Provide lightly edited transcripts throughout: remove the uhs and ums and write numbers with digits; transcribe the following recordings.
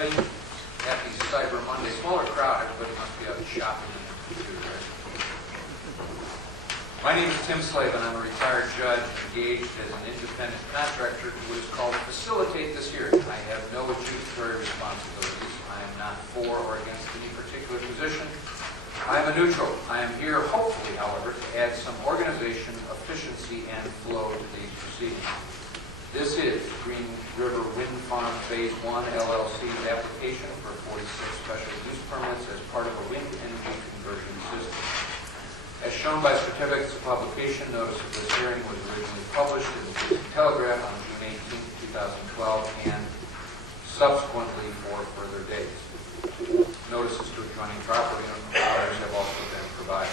Thanksgiving. Happy Cyber Monday. Smaller crowd, everybody must be out shopping in the computer, right? My name is Tim Slave, and I'm a retired judge engaged as an independent contractor to what is called facilitate this hearing. I have no adjudicatory responsibilities. I am not for or against any particular position. I am a neutral. I am here, hopefully, however, to add some organization, efficiency, and flow to these proceedings. This is Green River Wind Farm Phase 1 LLC's application for 46 special use permits as part of a wind energy conversion system. As shown by certificates of publication, notice of this hearing was originally published in the City Telegraph on June 18, 2012, and subsequently for further dates. Notices to adjoining property owners have also been provided.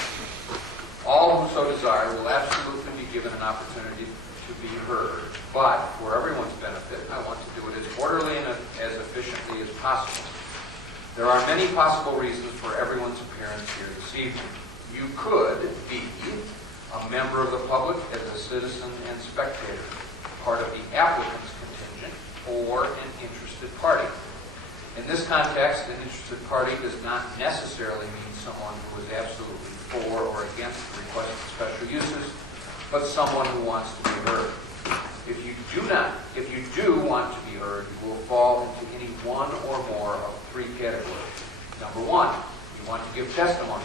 All who so desire will absolutely be given an opportunity to be heard, but for everyone's benefit, I want to do it as orderly and as efficiently as possible. There are many possible reasons for everyone's appearance here this evening. You could be a member of the public as a citizen and spectator, part of the applicant's contingent, or an interested party. In this context, an interested party does not necessarily mean someone who is absolutely for or against the requested special uses, but someone who wants to be heard. If you do want to be heard, you will fall into any one or more of three categories. Number one, you want to give testimony.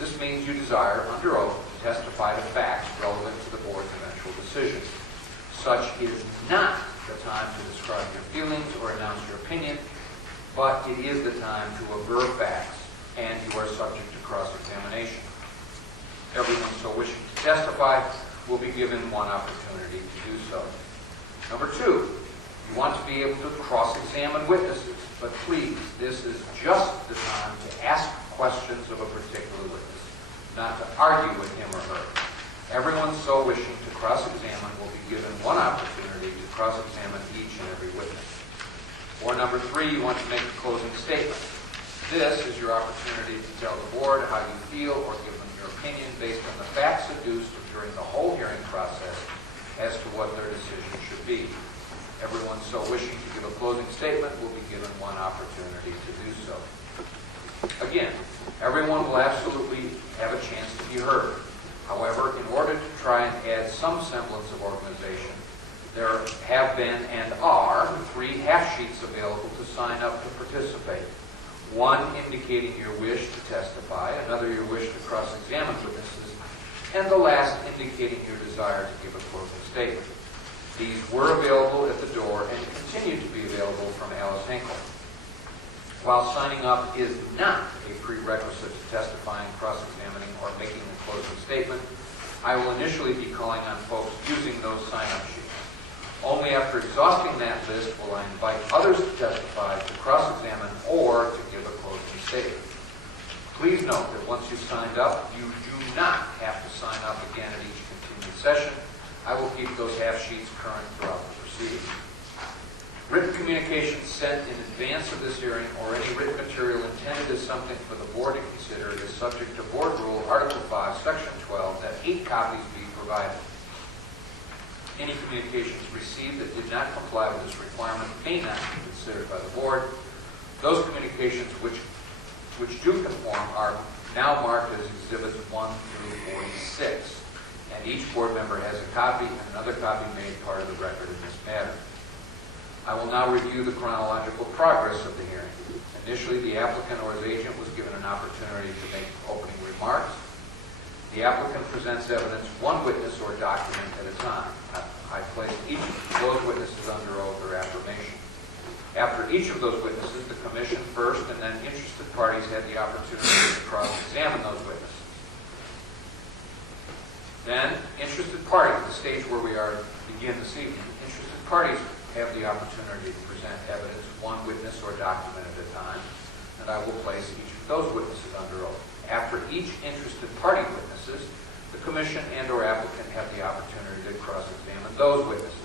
This means you desire, under oath, to testify to facts relevant to the board's eventual decision. Such is not the time to describe your feelings or announce your opinion, but it is the time to aver facts, and you are subject to cross-examination. Everyone so wishing to testify will be given one opportunity to do so. Number two, you want to be able to cross-examine witnesses, but please, this is just the time to ask questions of a particular witness, not to argue with him or her. Everyone so wishing to cross-examine will be given one opportunity to cross-examine each and every witness. Or number three, you want to make a closing statement. This is your opportunity to tell the board how you feel or give them your opinion based on the facts adduced during the whole hearing process as to what their decision should be. Everyone so wishing to give a closing statement will be given one opportunity to do so. Again, everyone will absolutely have a chance to be heard. However, in order to try and add some semblance of organization, there have been and are 3 half-sheets available to sign up to participate. One indicating your wish to testify, another your wish to cross-examine witnesses, and the last indicating your desire to give a closing statement. These were available at the door and continue to be available from Alice Hinkle. While signing up is not a prerequisite to testifying, cross-examining, or making a closing statement, I will initially be calling on folks using those sign-up sheets. Only after exhausting that list will I invite others to testify, to cross-examine, or to give a closing statement. Please note that once you've signed up, you do not have to sign up again at each continued session. I will keep those half-sheets current throughout the proceedings. Written communications sent in advance of this hearing or any written material intended as something for the board to consider is subject to Board Rule Article 5, Section 12, that 8 copies be provided. Any communications received that did not comply with this requirement may not be considered by the board. Those communications which do conform are now marked as Exhibits 1 through 46, and each board member has a copy and another copy made part of the record in this matter. I will now review the chronological progress of the hearing. Initially, the applicant or his agent was given an opportunity to make opening remarks. The applicant presents evidence, one witness or document at a time. I place each of those witnesses under oath or affirmation. After each of those witnesses, the commission first and then interested parties had the opportunity to cross-examine those witnesses. Then, interested parties, the stage where we are begin this evening, interested parties have the opportunity to present evidence, one witness or document at a time, and I will place each of those witnesses under oath. After each interested party witnesses, the commission and or applicant have the opportunity to cross-examine those witnesses.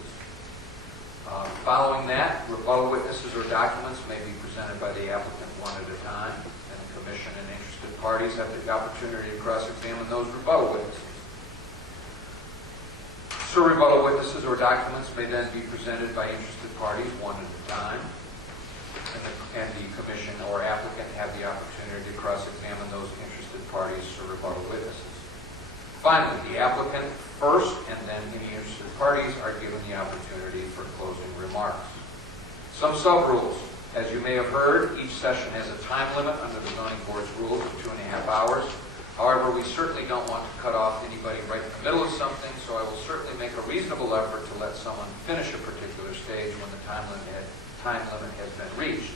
Following that, rebuttal witnesses or documents may be presented by the applicant one at a time, and the commission and interested parties have the opportunity to cross-examine those rebuttal witnesses. So rebuttal witnesses or documents may then be presented by interested parties one at a time, and the commission or applicant have the opportunity to cross-examine those interested parties or rebuttal witnesses. Finally, the applicant first, and then any interested parties are given the opportunity for closing remarks. Some sub-rules. As you may have heard, each session has a time limit under the zoning board's rules of 2.5 hours. However, we certainly don't want to cut off anybody right in the middle of something, so I will certainly make a reasonable effort to let someone finish a particular stage when the time limit has been reached.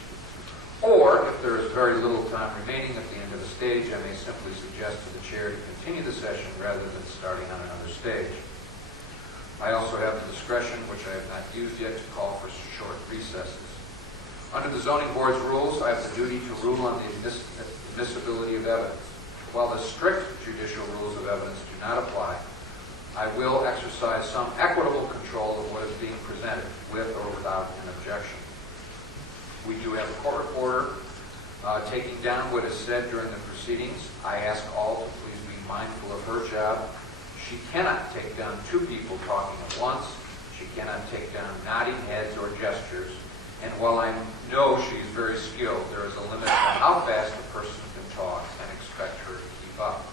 Or, if there is very little time remaining at the end of the stage, I may simply suggest to the chair to continue the session rather than starting on another stage. I also have the discretion, which I have not used yet, to call for short recesses. Under the zoning board's rules, I have the duty to rule on the admissibility of evidence. While the strict judicial rules of evidence do not apply, I will exercise some equitable control of what is being presented, with or without an objection. We do have a court reporter taking down what is said during the proceedings. I ask all to please be mindful of her job. She cannot take down two people talking at once. She cannot take down nodding heads or gestures. And while I know she is very skilled, there is a limit to how fast a person can talk and expect her to keep up.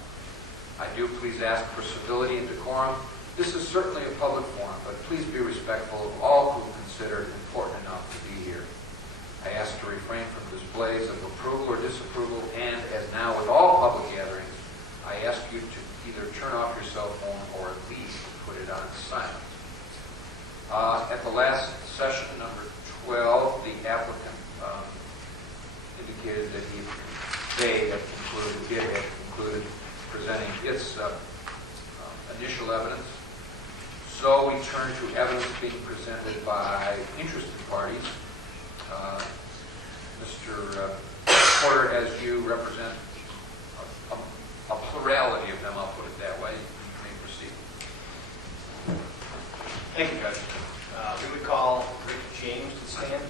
I do please ask for civility and decorum. This is certainly a public forum, but please be respectful of all who consider it important enough to be here. I ask to refrain from displays of approval or disapproval, and as now with all public gatherings, I ask you to either turn off your cell phone or at least put it on silent. At the last session, number 12, the applicant indicated that they had concluded presenting its initial evidence. So we turn to evidence being presented by interested parties. Mr. Porter, as you represent a plurality of them, I'll put it that way, you may proceed. Thank you, Judge. We would call Rick James to stand.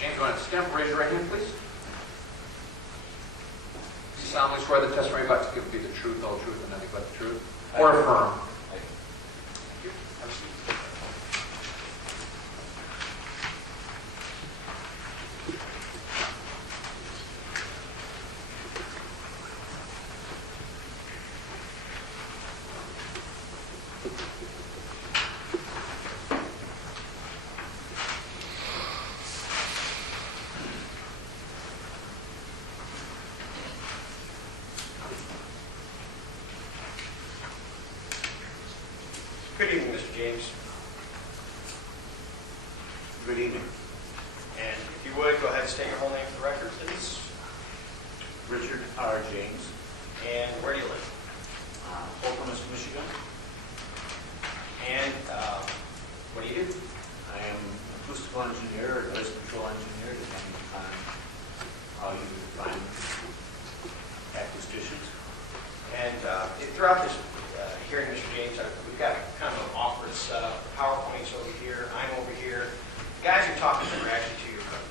James, you want to stand up? Raise your right hand, please. Do you solemnly swear the testimony you're about to give will be the truth, the whole truth, and nothing but the truth? Or affirm? Thank you. Have a seat. Good evening, Mr. James. Good evening. And if you would, go ahead and state your whole name for the record, please. Richard R. James, And where do you live? Oklamas, Michigan. And what do you do? I am an acoustical engineer or noise control engineer, depending upon how you define acousticians. And throughout this hearing, Mr. James, we've got kind of an awkward setup. PowerPoint's over here, I'm over here. The guys you're talking to are actually to your right.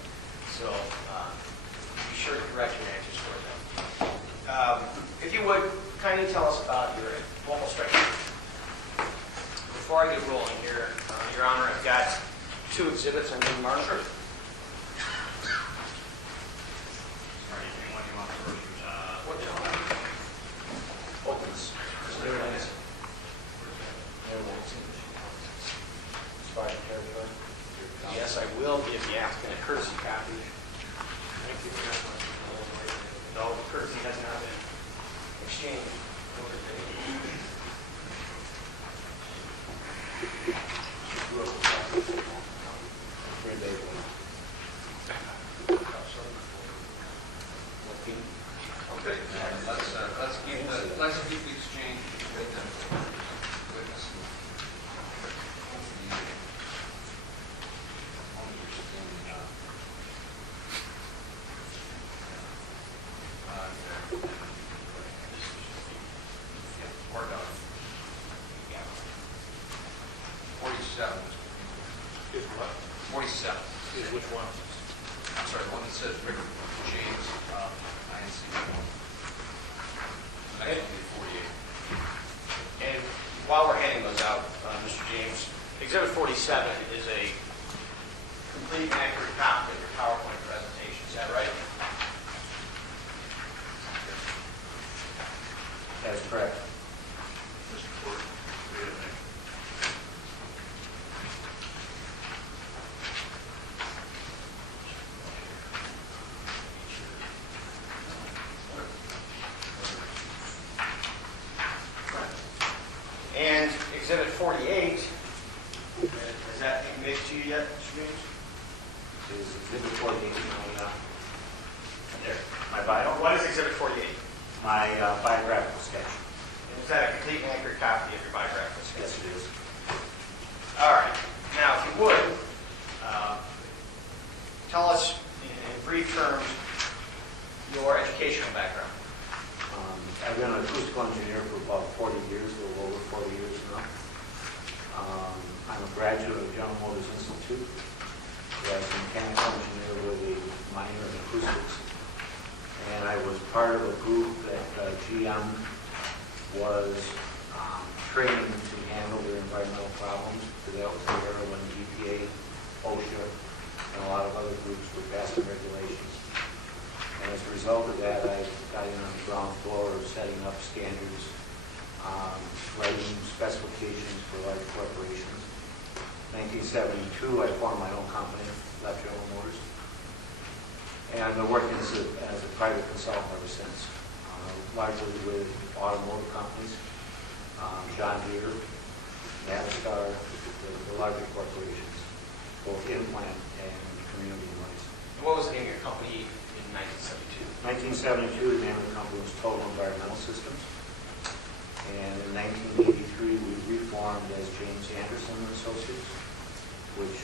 So be sure to direct your answers toward them. If you would, kindly tell us about your vocal structure. Before I get rolling here, Your Honor, I've got two exhibits I'm going to mark. Sure. Sorry, anyone you want first? What do you want? Opens. Yes, I will give the applicant a courtesy copy. Thank you very much. No, the courtesy has not been exchanged. Okay, let's keep the exchange with the witness. Or no. Yeah. 47. Is what? 47. Is which one? I'm sorry, the one that says Rick James, INC. Next will be 48. And while we're handing those out, Mr. James, Exhibit 47 is a complete and accurate copy of your PowerPoint presentation. correct. Mr. Ford, do you have any? And Exhibit 48, has that been made to you yet, Mr. James? Is Exhibit 48 my bio? What is Exhibit 48? My biographical sketch. And is that a complete and accurate copy of your biographical sketch? Yes, it is. All right. Now, if you would, tell us in brief terms your educational background. I've been an acoustical engineer for about 40 years, a little over 40 years now. I'm a graduate of General Motors Institute as a mechanical engineer with a minor in acoustics. And I was part of a group that GM was training to handle their environmental problems, because that was the era when the EPA, OSHA, and a lot of other groups were passing regulations. And as a result of that, I got in on the ground floor of setting up standards, writing specifications for large corporations. In 1972, I formed my own company, left General Motors. And I've been working as a private consultant ever since, largely with automotive companies, John Deere, Navistar, the larger corporations, both in-plant and community-wise. What was the name of your company in 1972? 1972, the name of the company was Total Environmental Systems. And in 1983, we reformed as James Anderson and Associates, which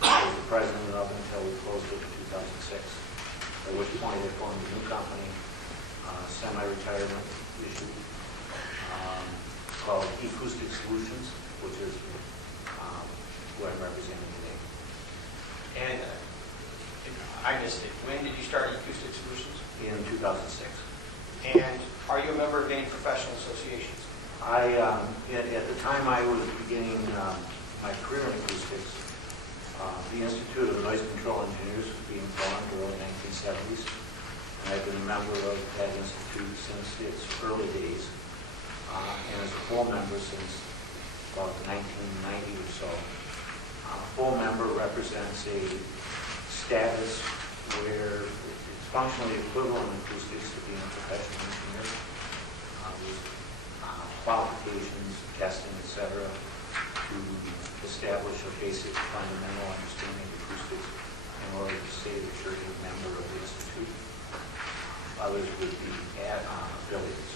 I was the president of until we closed it in 2006, at which point I formed a new company, semi-retirement issue, called Acoustic Solutions, which is who I'm representing today. And I missed it. When did you start Acoustic Solutions? In 2006. And are you a member of any professional associations? At the time I was beginning my career in acoustics, the Institute of Noise Control Engineers was being formed in the early 1970s, and I've been a member of that institute since its early days, and as a full member since about 1990 or so. A full member represents a status where it's functionally equivalent in acoustics to being a professional engineer, with qualifications, testing, etc., to establish a basic fundamental understanding of acoustics in order to say that you're a member of the Institute. Others would be affiliates.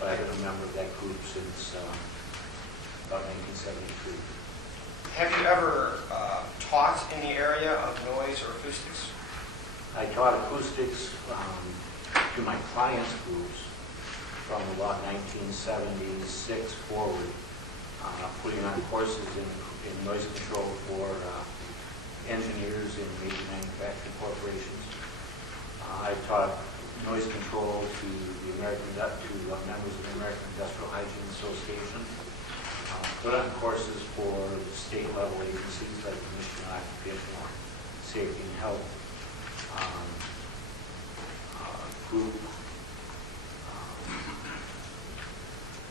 But I've been a member of that group since about 1973. Have you ever taught in the area of noise or acoustics? I taught acoustics to my clients' groups from about 1976 forward, putting on courses in noise control for engineers in major manufacturing corporations. I taught noise control to members of the American Industrial Hygiene Association. Put on courses for state-level agencies like the Michigan Occupational Safety and Health group.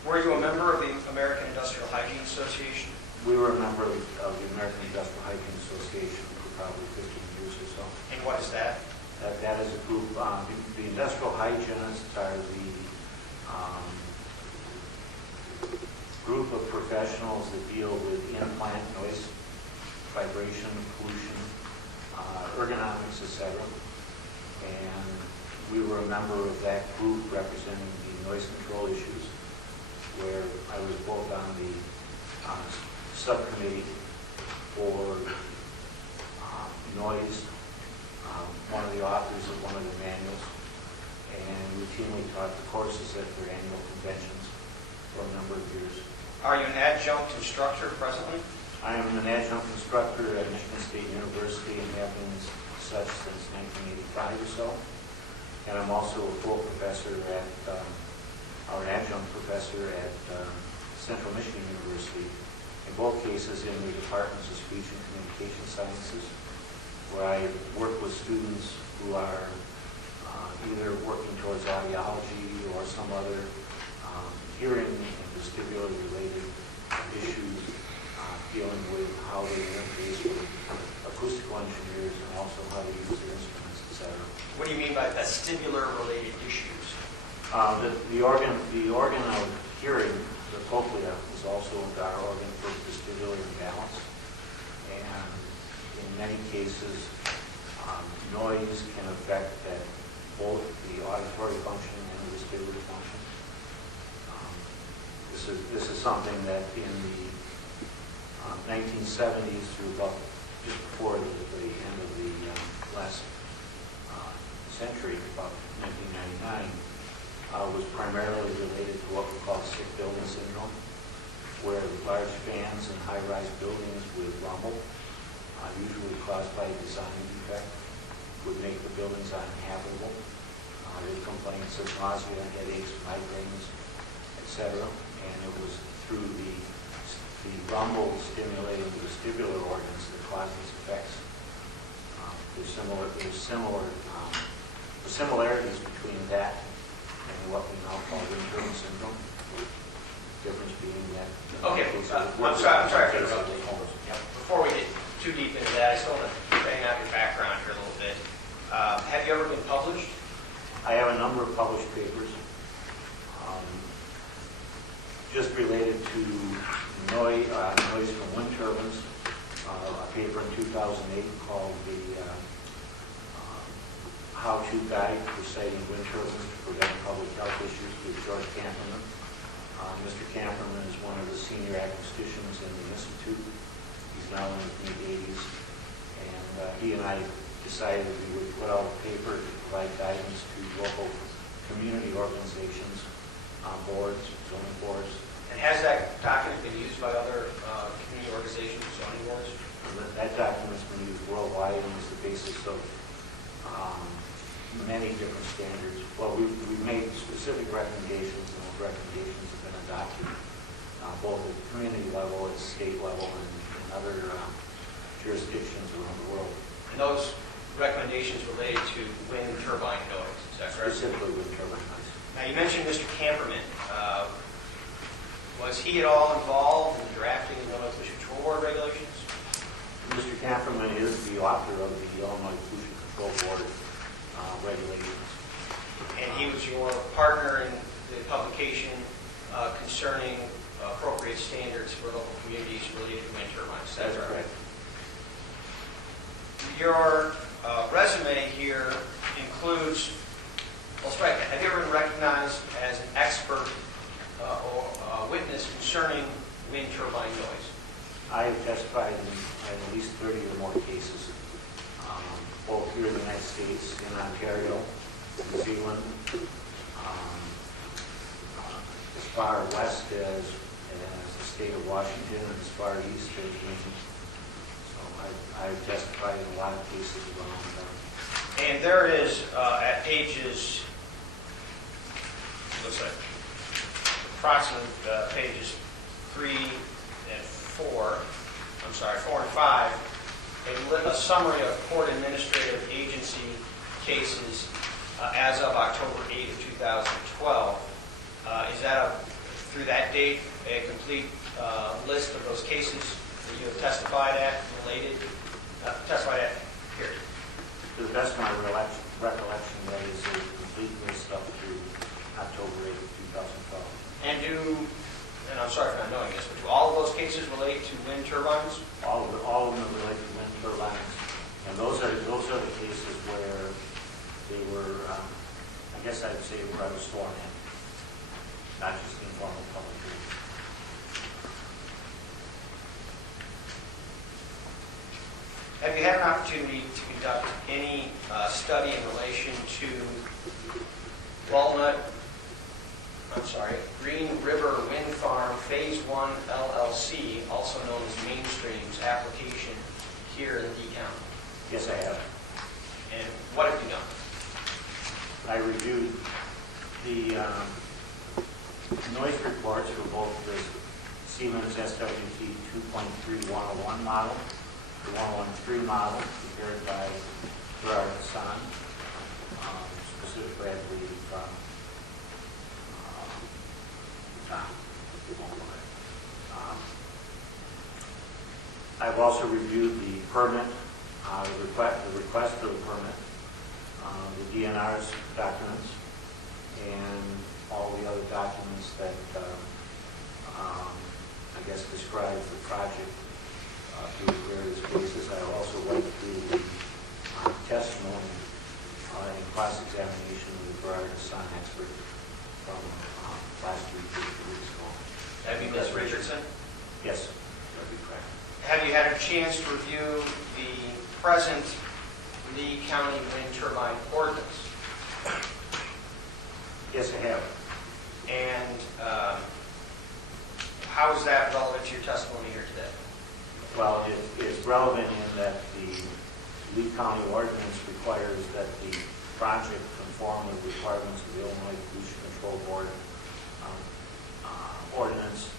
Were you a member of the American Industrial Hygiene Association? We were a member of the American Industrial Hygiene Association for probably 15 years or so. And what is that? That is a group, the industrial hygienists are the group of professionals that deal with in-plant noise, vibration, pollution, ergonomics, etc. And we were a member of that group representing the noise control issues, where I was both on the subcommittee for noise, one of the authors of one of the manuals, and routinely taught the courses at their annual conventions for a number of years. Are you an adjunct instructor presently? I am an adjunct instructor at Michigan State University and have been such since 1985 or so. And I'm also a full professor at, or an adjunct professor at Central Michigan University, in both cases in the departments of speech and communication sciences, where I work with students who are either working towards audiology or some other hearing and vestibular-related issues, dealing with how they interface with acoustical engineers and also how they use their instruments, etc. What do you mean by vestibular-related issues? The organ of hearing, the cochlea, is also our organ for vestibular imbalance. And in many cases, noise can affect both the auditory function and the vestibular function. This is something that in the 1970s through about just before the end of the last century, about 1999, was primarily related to what we call sick building syndrome, where large fans in high-rise buildings would rumble, usually caused by a design defect, would make the buildings uninhabitable. With complaints of nausea, headaches, migraines, etc. And it was through the rumble stimulating the vestibular organs that caused these effects. There's similarities between that and what we now call internal syndrome. The difference being that. Okay, I'm sorry for interrupting. Before we get too deep into that, I still want to bang out your background here a little bit. Have you ever been published? I have a number of published papers just related to noise from wind turbines. A paper in 2008 called the How-To Guide for Siting Wind Turbines to Prevent Public Health Issues with George Camperman. Mr. Camperman is one of the senior acousticians in the Institute. He's now in his mid-80s. And he and I decided we would put out a paper to provide guidance to local community organizations, boards, zoning boards. And has that document been used by other community organizations, zoning boards? That document's been used worldwide and is the basis of many different standards. Well, we've made specific recommendations, and those recommendations have been adopted both at the community level, at state level, and in other jurisdictions around the world. And those recommendations related to wind turbine noise, is that correct? Specifically wind turbine noise. Now, you mentioned Mr. Camperman. Was he at all involved in drafting the Illinois Pollution Control Board regulations? Mr. Camperman is the author of the Illinois Pollution Control Board regulations. And he was your partner in the publication concerning appropriate standards for local communities related to wind turbines. That's correct. Your resume here includes, well, strike that. Have you ever been recognized as an expert or witness concerning wind turbine noise? I have testified in at least 30 or more cases, both here in the United States, in Ontario, New Zealand, as far west as the state of Washington, and as far east as Maine. So I've testified in a lot of cases around that. And there is, at pages, looks like approximately pages 3 and 4, I'm sorry, 4 and 5, a summary of court administrative agency cases as of October 8 of 2012. Is that, through that date, a complete list of those cases that you have testified at, testified at, period? To the best of my recollection, that is a complete list up through October 8 of 2012. And I'm sorry for not knowing this, but do all of those cases relate to wind turbines? All of them are related to wind turbines, and those are the cases where they were, I guess I'd say, where I was sworn in, not just the informal public hearing. Have you had an opportunity to conduct any study in relation to Green River Wind Farm Phase 1 LLC, also known as Mainstream's application here in Lee County? Yes, I have. And what have you done? I reviewed the noise reports for both the Siemens SWT 2.3101 model, the 113 model, prepared by Gerard Hassan, should have grabbed the from Tom. I've also reviewed the permit, the request for the permit, the DNR's documents, and all the other documents that I guess describe the project through various phases. I also went through the testimony and cross-examination with Gerard, the son expert from last week or 2 weeks ago. That'd be Ms. Richardson. Yes, that'd be correct. Have you had a chance to review the present Lee County wind turbine ordinance? Yes, I have. And how is that relevant to your testimony here today? Well, it's relevant in that the Lee County ordinance requires that the project conform with requirements of the Illinois Pollution Control Board ordinance,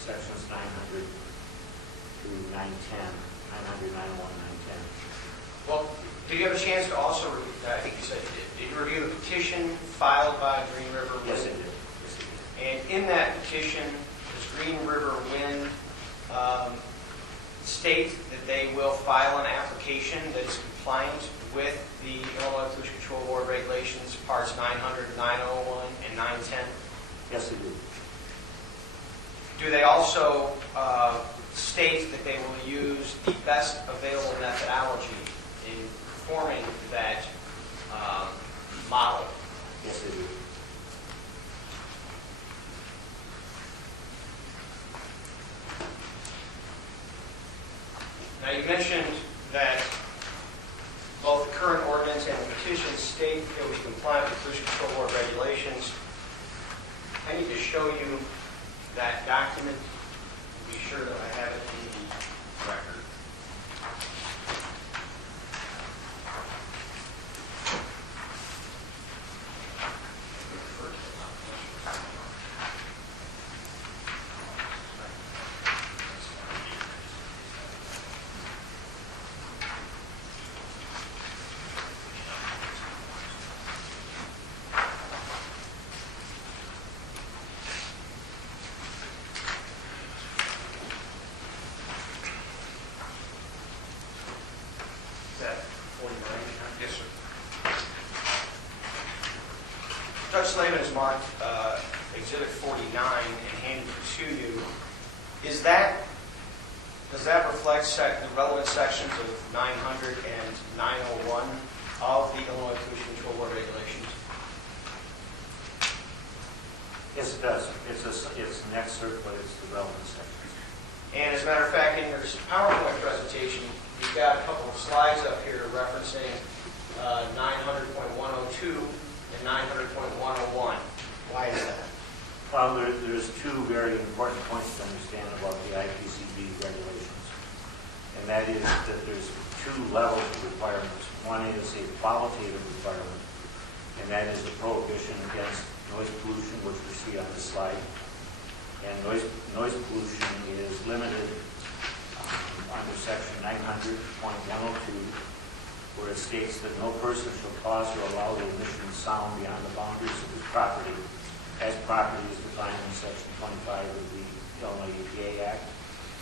sections 900 through 910, 900, 901, 910. Well, did you have a chance to also, I think you said you did you review the petition filed by Green River Wind? Yes, I did. Yes, I did. And in that petition, does Green River Wind state that they will file an application that is compliant with the Illinois Pollution Control Board regulations, parts 900, 901, and 910? Yes, I do. Do they also state that they will use the best available methodology in performing that model? Yes, I do. Now, you mentioned that both the current ordinance and the petition state it was compliant with Pollution Control Board regulations. I need to show you that document to be sure that I have it in the record. Yes, sir. Judge Slavin has marked Exhibit 49 and handed it to you. Does that reflect the relevant sections of 900 and 901 of the Illinois Pollution Control Board regulations? Yes, it does. It's an excerpt, but it's the relevant sections. And as a matter of fact, in your PowerPoint presentation, you've got a couple of slides up here referencing 900.102 and 900.101. Why is that? Well, there's two very important points to understand about the IPCB regulations. And that is that there's two levels of requirements. One is a qualitative requirement, and that is the prohibition against noise pollution, which we see on this slide. And noise pollution is limited under section 900.102, where it states that no person shall cause or allow the emission of sound beyond the boundaries of his property, as property is defined in section 25 of the Illinois EPA Act,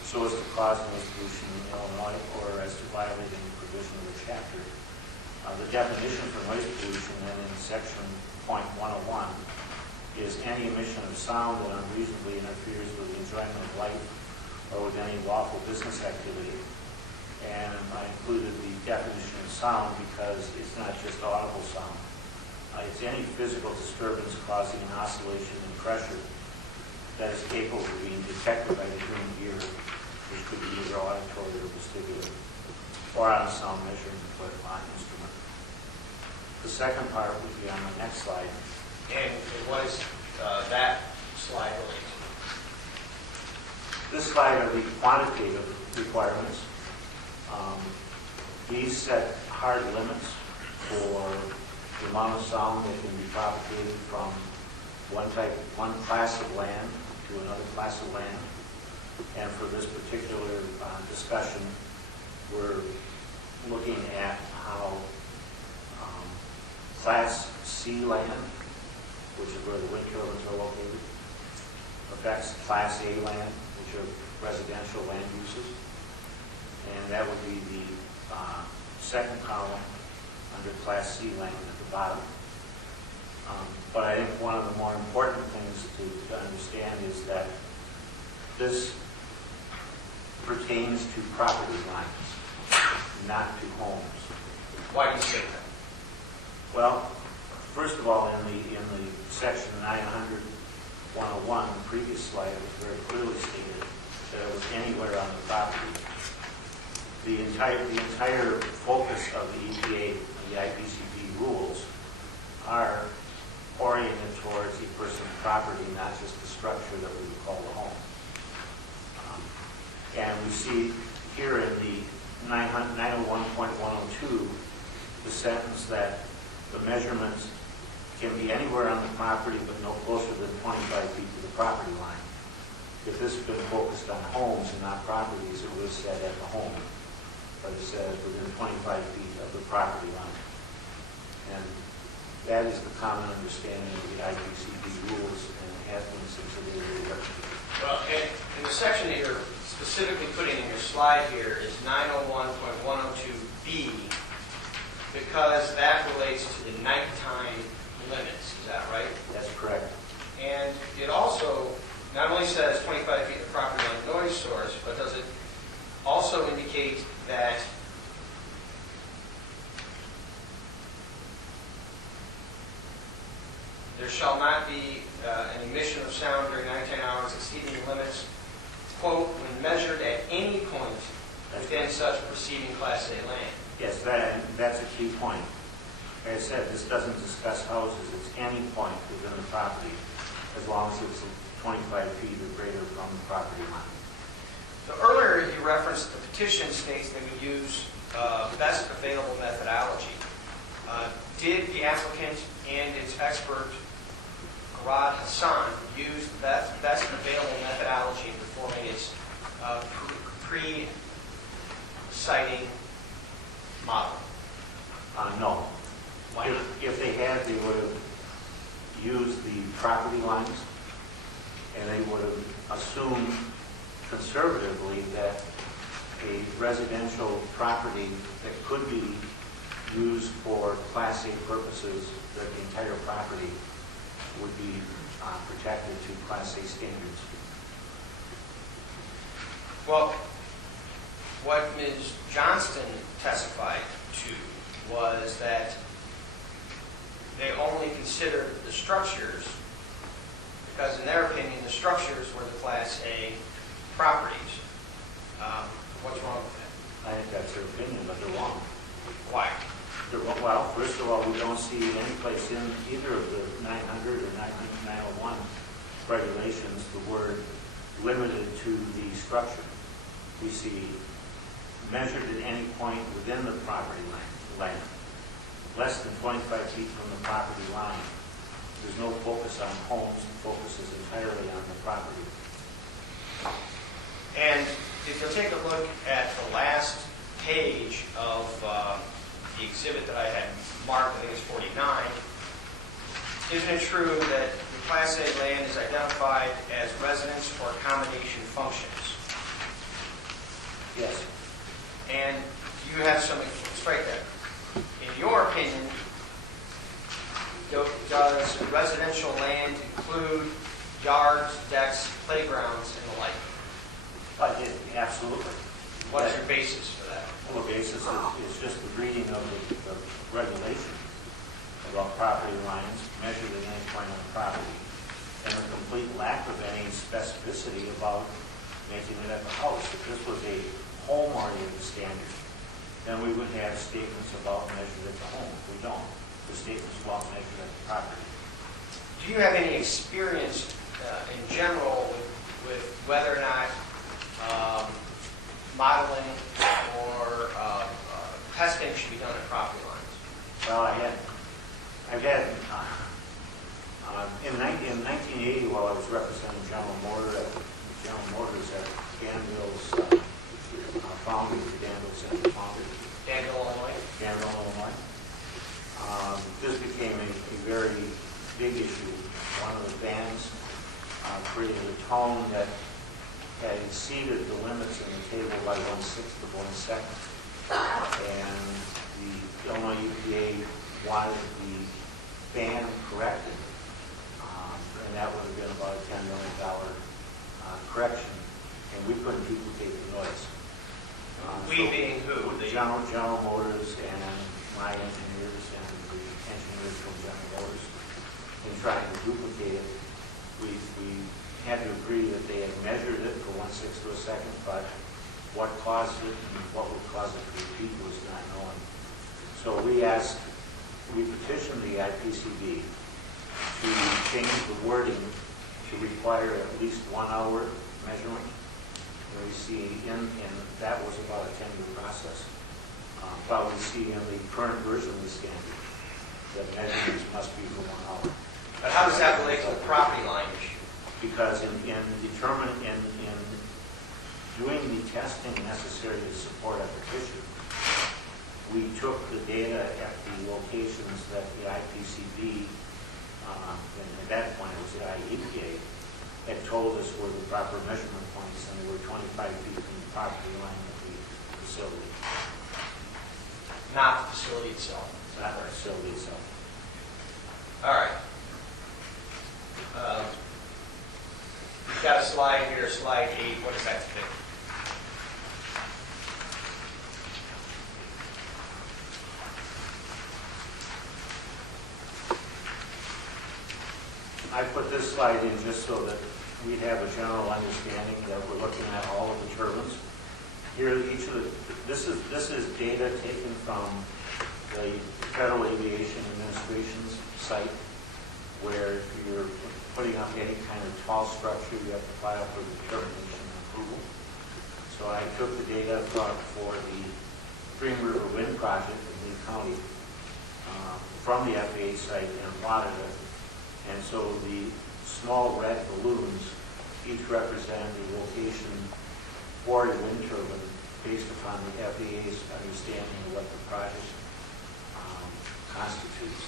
so as to cause noise pollution in Illinois or as to violate any provision of the chapter. The definition for noise pollution then in section .101 is any emission of sound that unreasonably interferes with the enjoyment of life or with any lawful business activity. And I included the definition of sound because it's not just audible sound. It's any physical disturbance causing an oscillation in pressure that is capable of being detected by the human ear, which could be either auditory or vestibular, or on a sound measuring instrument. The second part would be on the next slide. And what is that slide related to? This slide are the quantitative requirements. These set hard limits for the amount of sound that can be propagated from one class of land to another class of land. And for this particular discussion, we're looking at how Class C land, which is where the wind turbines are located. Affects Class A land, which are residential land uses. And that would be the second column under Class C land at the bottom. But I think one of the more important things to understand is that this pertains to property lines, not to homes. Why do you say that? Well, first of all, in the section 900-101, the previous slide, it was very clearly stated that it was anywhere on the property. The entire focus of the EPA, the IPCB rules, are oriented towards a person's property, not just the structure that we would call the home. And we see here in the 901.102 the sentence that the measurements can be anywhere on the property but no closer than 25 feet to the property line. If this had been focused on homes and not properties, it would have said at the home, but it says within 25 feet of the property line. And that is the common understanding of the IPCB rules, and it has been since the day they were written. Well, in the section that you're specifically putting in your slide here is 901.102B, because that relates to the nighttime limits. Is that right? That's correct. And it also not only says 25 feet of property line noise source, but does it also indicate that there shall not be an emission of sound during nighttime hours exceeding the limits, quote, when measured at any point within such preceding Class A land? Yes, that's a key point. Like I said, this doesn't discuss houses. It's any point within the property, as long as it's 25 feet or greater from the property line. So earlier you referenced the petition states that we use best available methodology. Did the applicant and its expert, Garad Hassan, use the best available methodology in performing its pre-siting model? No. Why not? If they had, they would have used the property lines, and they would have assumed conservatively that a residential property that could be used for Class A purposes, that the entire property would be protected to Class A standards. Well, what Ms. Johnston testified to was that they only considered the structures because, in their opinion, the structures were the Class A properties. What's wrong with that? I think that's their opinion, but they're wrong. Why? Well, first of all, we don't see any place in either of the 900 or 901 regulations the word limited to the structure. We see measured at any point within the property land, less than 25 feet from the property line. There's no focus on homes, the focus is entirely on the property. And if you'll take a look at the last page of the exhibit that I had marked, I think it's 49, isn't it true that the Class A land is identified as residence or accommodation functions? Yes. And you have some, strike that. In your opinion, does residential land include yards, decks, playgrounds, and the like? Absolutely. What's your basis for that? Well, the basis is just the reading of the regulation about property lines measured at any point on the property, and the complete lack of any specificity about making it at the house. If this was a home-oriented standard, then we would have statements about measured at the home. We don't. The statements about measured at the property. Do you have any experience in general with whether or not modeling or testing should be done at property lines? Well, I've had in 1980, while I was representing General Motors at Danville's foundry, the Danville Center foundry. Danville, Illinois? Danville, Illinois. This became a very big issue. One of the bands created a tone that had exceeded the limits in the table by 1/6 of 1 second. And the Illinois EPA wanted the band corrected, and that would have been about a $10 million correction, and we couldn't duplicate the noise. We being who? The General Motors and my engineers and the engineers from General Motors. In trying to duplicate it, we had to agree that they had measured it for 1/6 of a second, but what caused it and what would cause it to repeat was not known. So we petitioned the IPCB to change the wording to require at least 1 hour measurement. We see and that was about a 10-year process. But we see in the current version of the standard that measurements must be for 1 hour. But how does that relate to the property line issue? Because in doing the testing necessary to support a petition, we took the data at the locations that the IPCB, and at that point it was the IEPA, had told us were the proper measurement points, and they were 25 feet from the property line of the facility. Not the facility itself. Not the facility itself. All right. We've got a slide here, slide 8. What does that say? I put this slide in just so that we'd have a general understanding that we're looking at all of the turbines. Here, this is data taken from the Federal Aviation Administration's site, where you're putting up any kind of tall structure, you have to file for determination and approval. So I took the data for the Green River Wind Project in Lee County from the FAA site and plotted it. And so the small red balloons each represent the location for a wind turbine based upon the FAA's understanding of what the project constitutes.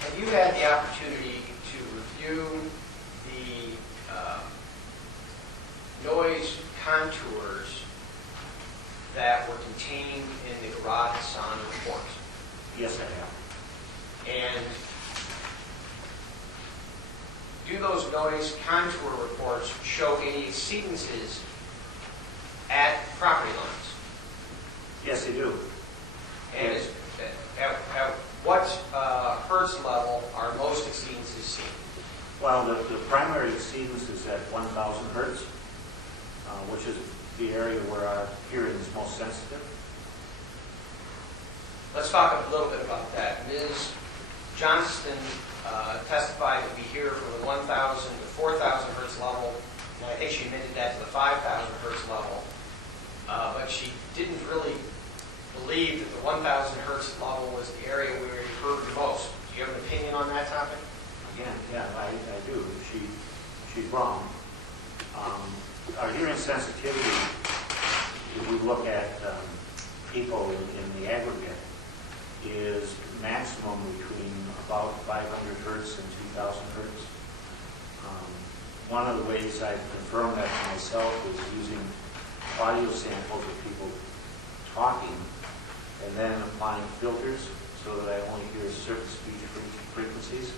Have you had the opportunity to review the noise contours that were contained in the garage sound report? Yes, I have. And do those noise contour reports show any exceedances at property lines? Yes, they do. And at what hertz level are most exceedances seen? Well, the primary exceedance is at 1,000 hertz, which is the area where our hearing is most sensitive. Let's talk a little bit about that. Ms. Johnston testified that we hear from the 1,000 to 4,000 hertz level, and I think she admitted that to the 5,000 hertz level, but she didn't really believe that the 1,000 hertz level was the area where you heard the most. Do you have an opinion on that topic? Again, yeah, I do. She's wrong. Our hearing sensitivity, if we look at people in the aggregate, is maximum between about 500 hertz and 2,000 hertz. One of the ways I've confirmed that to myself is using audio samples of people talking and then applying filters so that I only hear certain speech frequencies.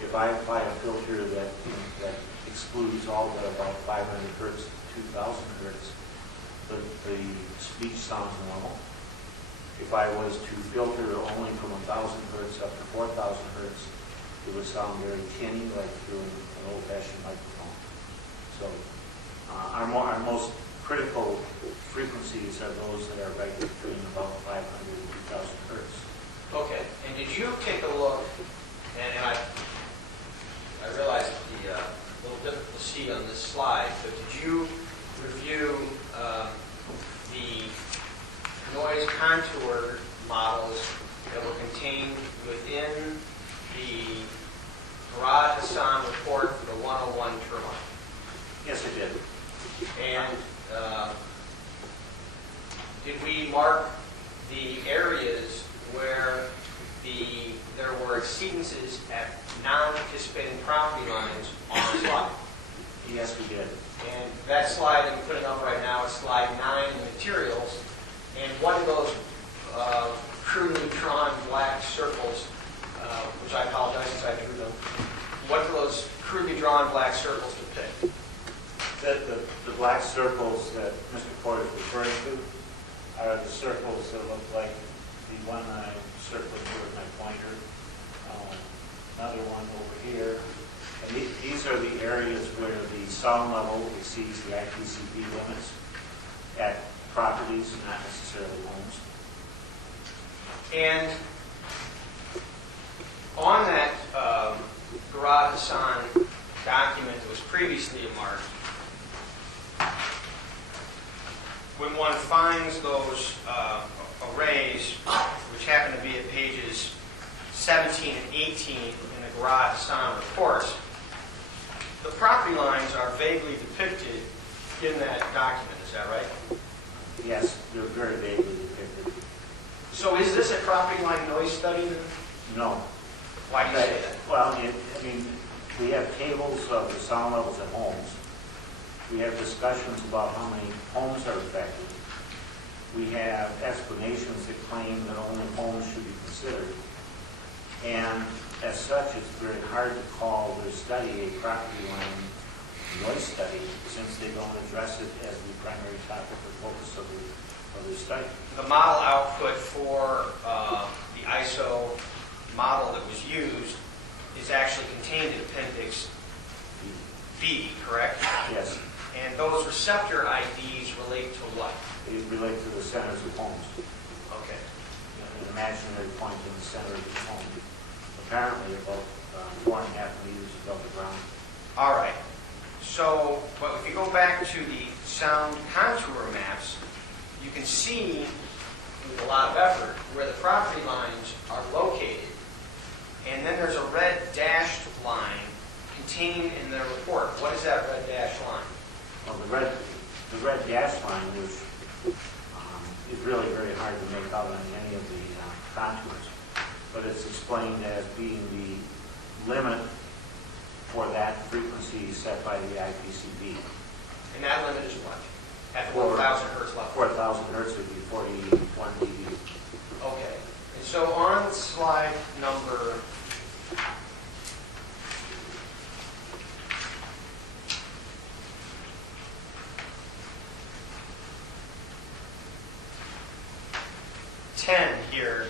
If I apply a filter that excludes all but about 500 hertz to 2,000 hertz, the speech sounds normal. If I was to filter only from 1,000 hertz up to 4,000 hertz, it would sound very tinny, like through an old-fashioned microphone. So our most critical frequencies are those that are right between about 500 and 2,000 hertz. Okay. And did you take a look, and I realize it's a little difficult to see on this slide, but did you review the noise contour models that were contained within the garage Hassan report for the 101 turbine? Yes, I did. And did we mark the areas where there were exceedances at non-participating property lines on the slide. Yes, we did. And that slide that you're putting up right now is slide 9 in materials. And what do those crudely drawn black circles, which I apologize since I drew them, what do those crudely drawn black circles depict? The black circles that Mr. Porter is referring to are the circles that look like the one I circled here with my pointer. Another one over here. And these are the areas where the sound level exceeds the IPCB limits at properties, not necessarily homes. And on that Garage Hassan document that was previously marked, when one finds those arrays, which happen to be at pages 17 and 18 in the Garage Hassan reports, the property lines are vaguely depicted in that document. Is that right? Yes, they're very vaguely depicted. So is this a property line noise study then? No. Why do you say that? Well, I mean, we have tables of the sound levels at homes. We have discussions about how many homes are affected. We have explanations that claim that only homes should be considered. And as such, it's very hard to call their study a property line noise study since they don't address it as the primary topic or focus of their study. The model output for the ISO model that was used is actually contained in Appendix B, correct? Yes. And those receptor IDs relate to what? They relate to the centers of homes. Okay. An imaginary point in the center of the home. Apparently about 4.5 meters above the ground. All right. So, but if you go back to the sound contour maps, you can see with a lot of effort where the property lines are located. And then there's a red dashed line contained in the report. What is that red dashed line? Well, the red dash line is really very hard to make out on any of the contours, but it's explained as being the limit for that frequency set by the IPCB. And that limit is what? At the 4,000 hertz level? 4,000 hertz would be 41 dB. Okay. And so on slide number 10 here,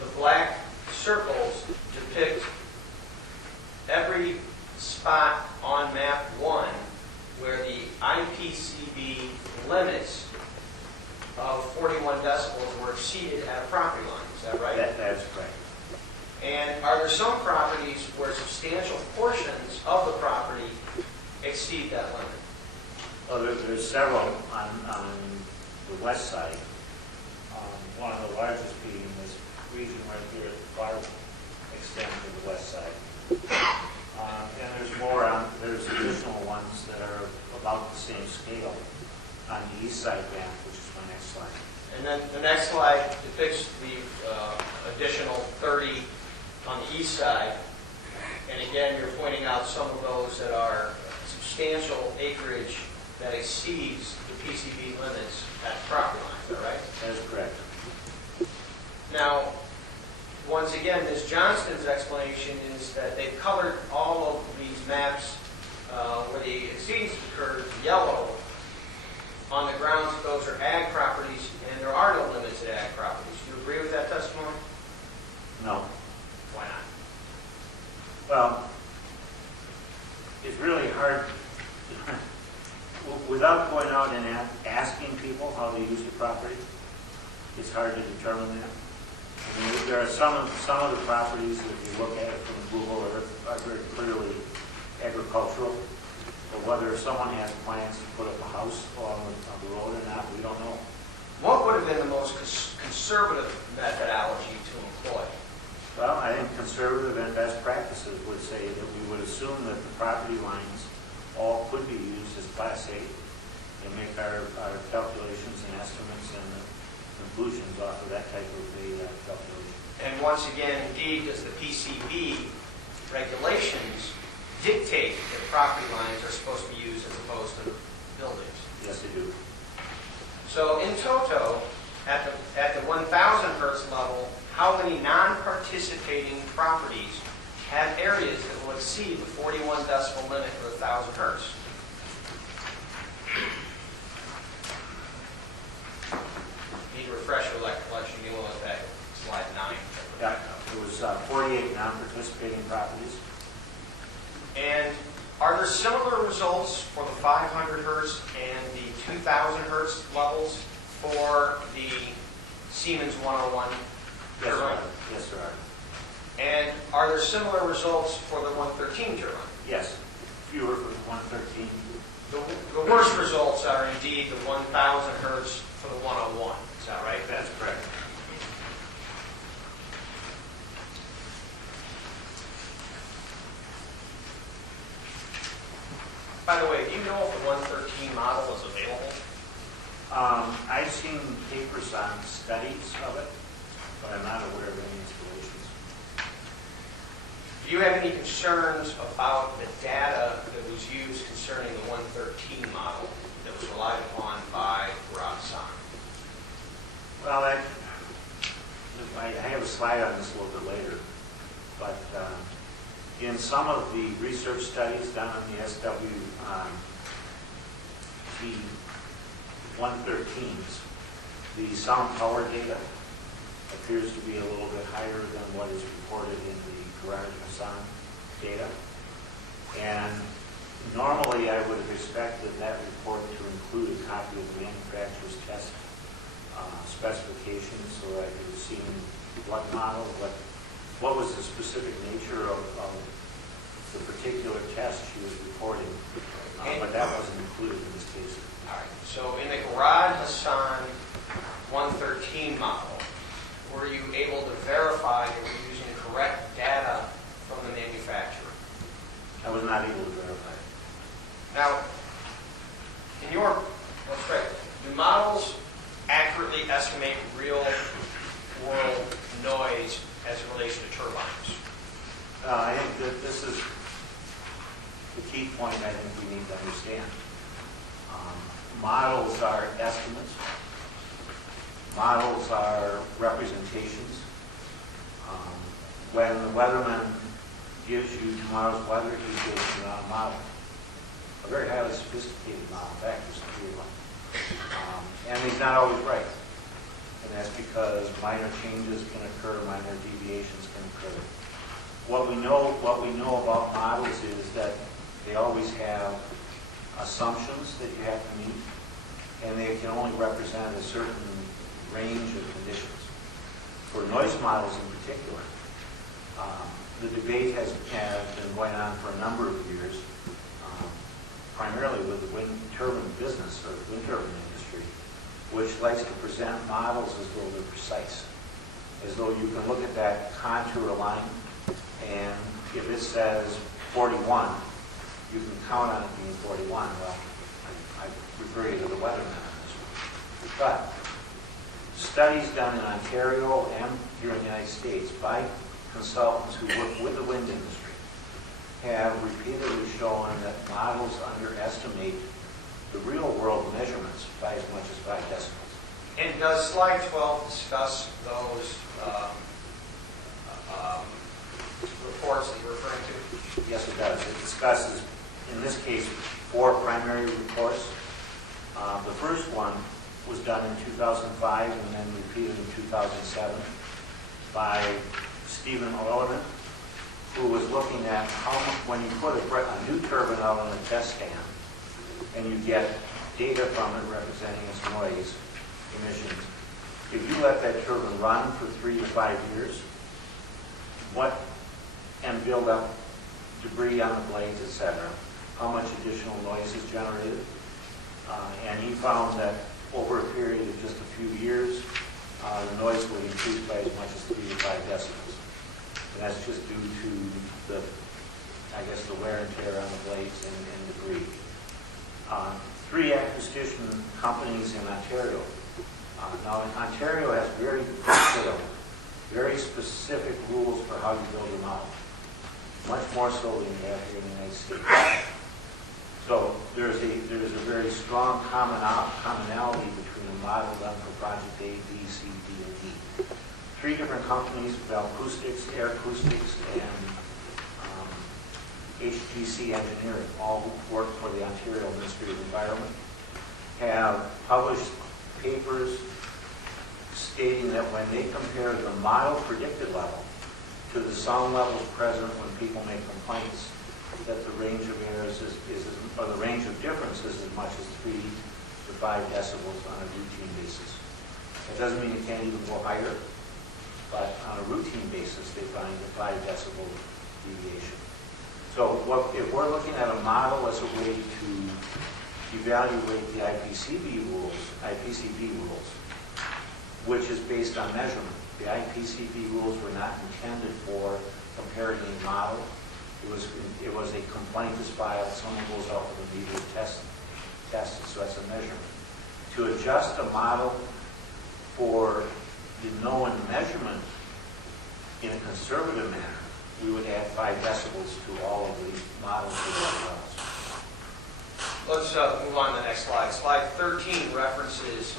the black circles depict every spot on map 1 where the IPCB limits of 41 decibels were exceeded at a property line. Is that right? That's correct. And are there some properties where substantial portions of the property exceed that limit? Well, there's several on the west side. One of the largest being this region right here at the far extent of the west side. And there's more there's additional ones that are about the same scale on the east side map, which is my next slide. And then the next slide depicts the additional 30 on the east side. And again, you're pointing out some of those that are substantial acreage that exceeds the PCB limits at the property line. Is that right? That is correct. Now, once again, Ms. Johnston's explanation is that they've colored all of these maps where the exceedance occurred yellow on the grounds that those are ag properties and there are no limits at ag properties. Do you agree with that testimony? No. Why not? Well, it's really hard, without going out and asking people how they use the property, it's hard to determine that. I mean, there are some of the properties, if you look at it from Google Earth, are very clearly agricultural. But whether someone has plans to put up a house on the road or not, we don't know. What would have been the most conservative methodology to employ? Well, I think conservative and best practices would say that we would assume that the property lines all could be used as Class A and make our calculations and estimates and conclusions off of that type of a calculation. And once again, indeed, does the PCB regulations dictate that property lines are supposed to be used as opposed to buildings? Yes, they do. So in toto, at the 1,000 hertz level, how many non-participating properties have areas that will exceed the 41 decibel limit for 1,000 hertz? Need to refresh your recollection. You will look at slide 9. Yeah, it was 48 non-participating properties. And are there similar results for the 500 hertz and the 2,000 hertz levels for the Siemens 101 Yes, there turbine? are. Yes, there are. And are there similar results for the 113 turbine? Yes, fewer for the 113. The worst results are indeed the 1,000 hertz for the 101. Is that right? That's correct. By the way, do you know if the 113 model is available? I've seen papers on studies of it, but I'm not aware of any installations. Do you have any concerns about the data that was used concerning the 113 model that was relied upon by Rob-San? Well, I have a slide on this a little bit later, but in some of the research studies done on the SW113s, the sound power data appears to be a little bit higher than what is reported in the Garage Hassan data. And normally I would have expected that report to include a copy of the manufacturer's test specifications, so I could have seen what model, what was the specific nature of the particular test she was reporting, but that wasn't included in this case. All right. So in the Garage Hassan 113 model, were you able to verify that you were using correct data from the manufacturer? I was not able to verify it. Now, in your, let's try it. Do models accurately estimate real world noise as it relates to turbines? I think that this is the key point I think we need to understand. Models are estimates. Models are representations. When the weatherman gives you tomorrow's weather, he gives you a model. A very highly sophisticated model. In fact, there's three of them. And he's not always right. And that's because minor changes can occur, minor deviations can occur. What we know about models is that they always have assumptions that you have to meet, and they can only represent a certain range of conditions. For noise models in particular, the debate has been going on for a number of years, primarily with the wind turbine business or wind turbine industry, which likes to present models as though they're precise, as though you can look at that contour line, and if it says 41, you can count on it being 41. Well, I refer you to the weatherman on this one. But studies done in Ontario and here in the United States by consultants who work with the wind industry have repeatedly shown that models underestimate the real world measurements by as much as 5 decibels. And does slide 12 discuss those reports that you're referring to? Yes, it does. It discusses, in this case, 4 primary reports. The first one was done in 2005 and then repeated in 2007 by Stephen Olerman, who was looking at how much, when you put a new turbine out on a test stand and you get data from it representing its noise emissions, if you let that turbine run for 3 to 5 years, and build up debris on the blades, etc., how much additional noise is generated. And he found that over a period of just a few years, the noise would increase by as much as 3 to 5 decibels. And that's just due to the wear and tear on the blades and debris. 3 acquisition companies in Ontario Now, Ontario has very specific rules for how you build a model, much more so than you have here in the United States. So there's a very strong commonality between a model done for project A, B, C, D, and E. 3 different companies, Bell Acoustics, Air Acoustics, and HGC Engineering, all who work for the Ontario Ministry of Environment, have published papers stating that when they compare the model predicted level to the sound levels present when people make complaints, that the range of errors or the range of difference is as much as 3 to 5 decibels on a routine basis. It doesn't mean it can't even go higher, but on a routine basis, they find a 5 decibel deviation. So if we're looking at a model as a way to evaluate the IPCB rules, which is based on measurement. The IPCB rules were not intended for comparing a model. It was a complaint is filed, someone goes out with a meter tested, so that's a measurement. To adjust a model for the known measurement in a conservative manner, we would add 5 decibels to all of these models for those levels. Let's move on to the next slide. Slide 13 references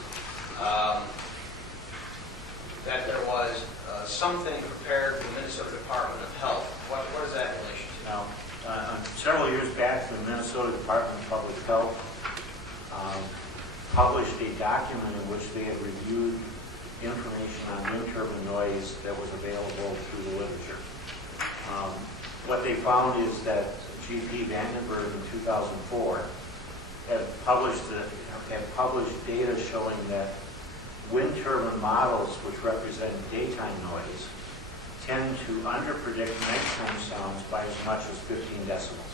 that there was something prepared for the Minnesota Department of Health. What is that in relation to? Now, several years back, the Minnesota Department of Public Health published a document in which they had reviewed information on wind turbine noise that was available through the literature. What they found is that G.P. Vandenberg in 2004 had published data showing that wind turbine models, which represent daytime noise, tend to underpredict nighttime sounds by as much as 15 decibels.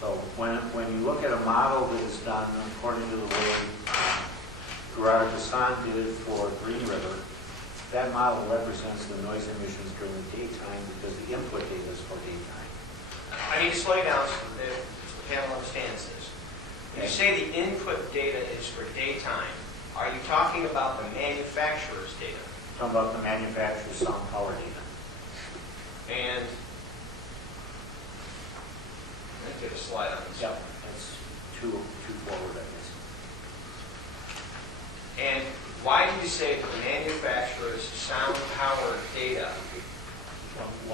So when you look at a model that is done according to the way Gerard Hassan did it for Green River, that model represents the noise emissions during the daytime because the input data is for daytime. I need to slow you down so the panel understands this. When you say the input data is for daytime, are you talking about the manufacturer's data? I'm talking about the manufacturer's sound power data. And let's get a slide on this. Yep, that's too forward, I guess. And why do you say that the manufacturer's sound power data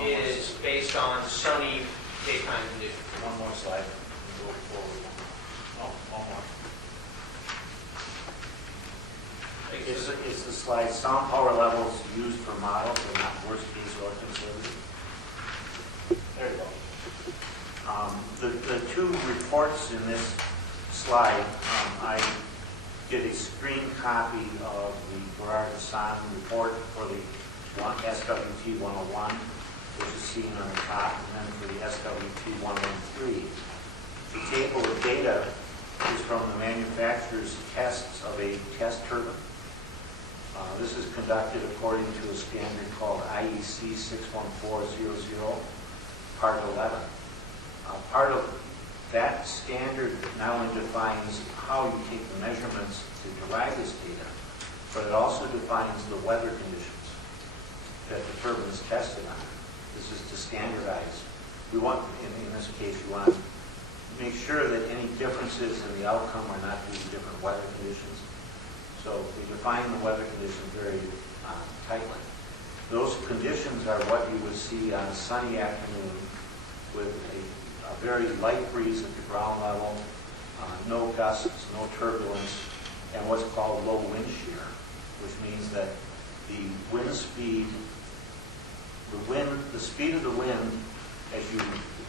is based on sunny daytime conditions? One more slide. Go forward. Oh, one more. It's the slide, sound power levels used for models are not worst case or conservative. There you go. The 2 reports in this slide, I did a screen copy of the Gerard Hassan report for the SWT 101, which is seen on the top, and then for the SWT 113. The table of data is from the manufacturer's tests of a test turbine. This is conducted according to a standard called IEC 61400, Part 11. Part of that standard not only defines how you take the measurements to derive this data, but it also defines the weather conditions that the turbine is tested on. This is to standardize. We want, in this case, we want to make sure that any differences in the outcome are not due to different weather conditions. So we define the weather conditions very tightly. Those conditions are what you would see on a sunny afternoon with a very light breeze at the ground level, no gusts, no turbulence, and what's called low wind shear, which means that the wind speed, the speed of the wind as you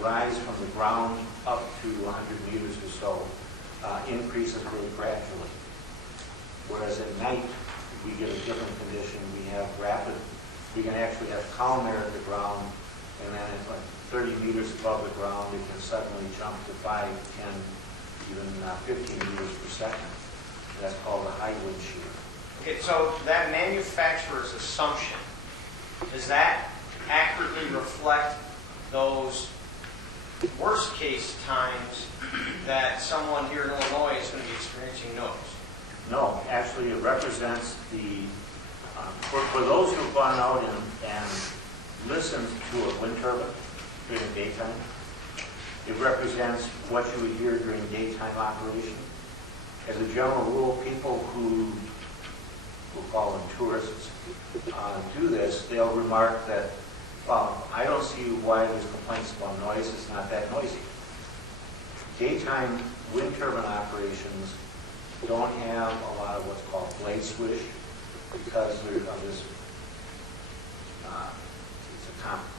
rise from the ground up to 100 meters or so increases really gradually. Whereas at night, we get a different condition. We can actually have calm air at the ground, and then at like 30 meters above the ground, it can suddenly jump to 5, 10, even 15 meters per second. That's called a high wind shear. Okay, so that manufacturer's assumption, does that accurately reflect those worst case times that someone here in Illinois is going to be experiencing noise? No, actually, it represents the, for those who've gone out and listened to a wind turbine during the daytime, it represents what you would hear during daytime operation. As a general rule, people who, we'll call them tourists, do this, they'll remark that, well, I don't see why there's complaints about noise, it's not that noisy. Daytime wind turbine operations don't have a lot of what's called blade swish because of this, it's a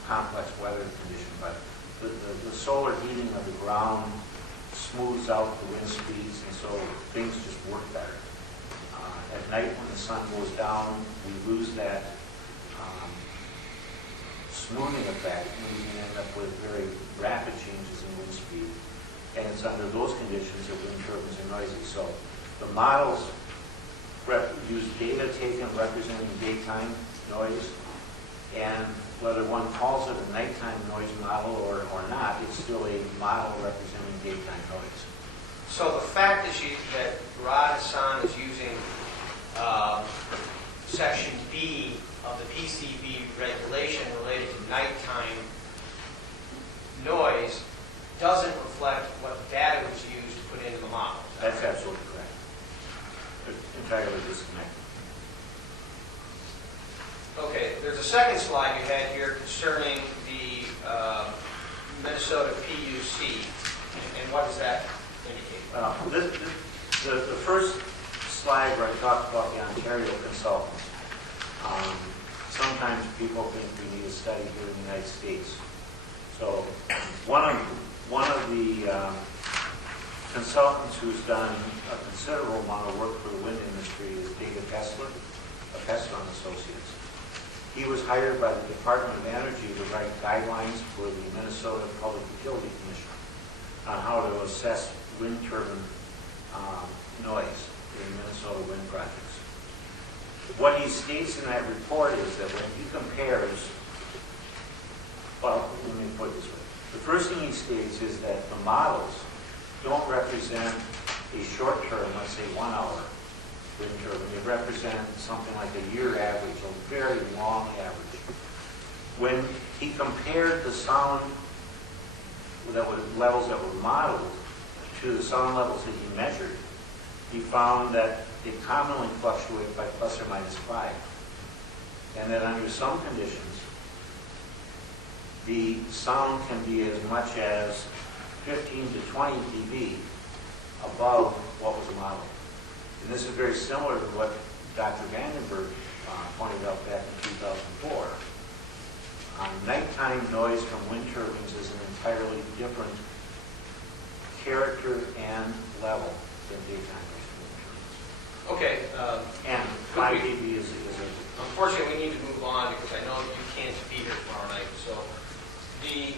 complex weather condition, but the solar heating of the ground smooths out the wind speeds, and so things just work better. At night when the sun goes down, we lose that smoothing effect, and we end up with very rapid changes in wind speed. And it's under those conditions that wind turbines are noisy. So the models use data taken representing daytime noise, and whether one calls it a nighttime noise model or not, it's still a model representing daytime noise. So the fact that Rod Hassan is using Section B of the PCB regulation related to nighttime noise doesn't reflect what data was used to put into the model. That's absolutely correct. It's entirely disconnected. Okay, there's a second slide you had here concerning the Minnesota PUC, and what does that indicate? The first slide where I talked about the Ontario consultants, sometimes people think we need a study here in the United States. So one of the consultants who's done a considerable amount of work for the wind industry is David Hessler of Hessler and Associates. He was hired by the Department of Energy to write guidelines for the Minnesota Public Utility Commission on how to assess wind turbine noise in Minnesota wind projects. What he states in that report is that when he compares, well, let me put it this way. The first thing he states is that the models don't represent a short term, let's say 1 hour wind turbine. They represent something like a year average, a very long average. When he compared the sound levels that were modeled to the sound levels that he measured, he found that they commonly fluctuate by plus or minus 5. And that under some conditions, the sound can be as much as 15 to 20 dB above what was modeled. And this is very similar to what Dr. Vandenberg pointed out back in 2004. Nighttime noise from wind turbines is an entirely different character and level than daytime noise from wind turbines. Okay. And 5 dB is a... Unfortunately, we need to move on because I know you can't be here tomorrow night. So the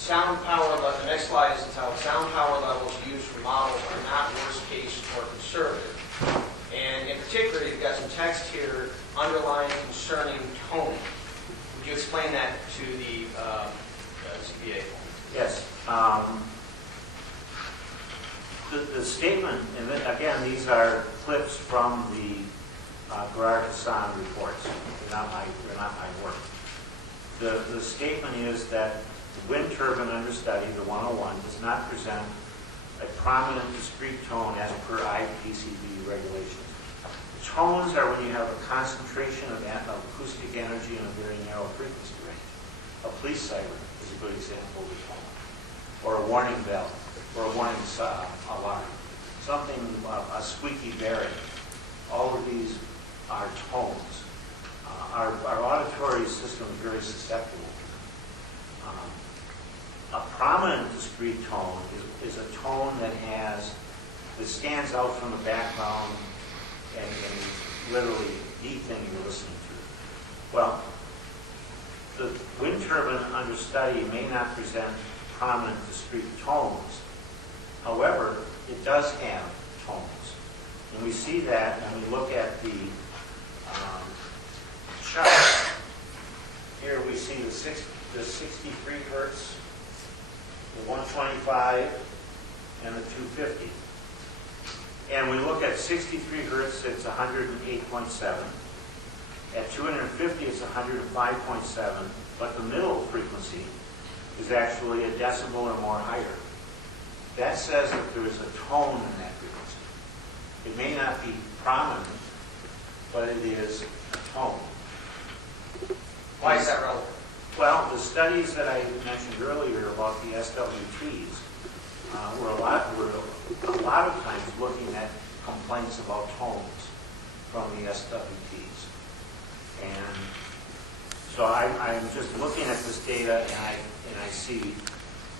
sound power level, the next slide is entitled Sound Power Levels Used for Models Are Not Worst Case or Conservative. And in particular, you've got some text here underlying concerning tone. Would you explain that to the ZBA? Yes. The statement, and then, again, these are clips from the Gerard Hassan reports. They're not my work. The statement is that the wind turbine understudy, the 101, does not present a prominent discrete tone as per IPCB regulations. Tones are when you have a concentration of acoustic energy in a very narrow frequency range. A police siren is a good example of a tone, or a warning bell, or a warning alarm. Something, a squeaky berry. All of these are tones. Our auditory system is very susceptible to them. A prominent discrete tone is a tone that stands out from the background and is literally the thing you're listening to. Well, the wind turbine understudy may not present prominent discrete tones. However, it does have tones. And we see that when we look at the chart. Here we see the 63 hertz, the 125, and the 250. And we look at 63 hertz, it's 108.7. At 250, it's 105.7. But the middle frequency is actually a decibel or more higher. That says that there is a tone in that frequency. It may not be prominent, but it is a tone. Why is that relevant? Well, the studies that I mentioned earlier about the SWTs were a lot of times looking at complaints about tones from the SWTs. And so I'm just looking at this data, and I see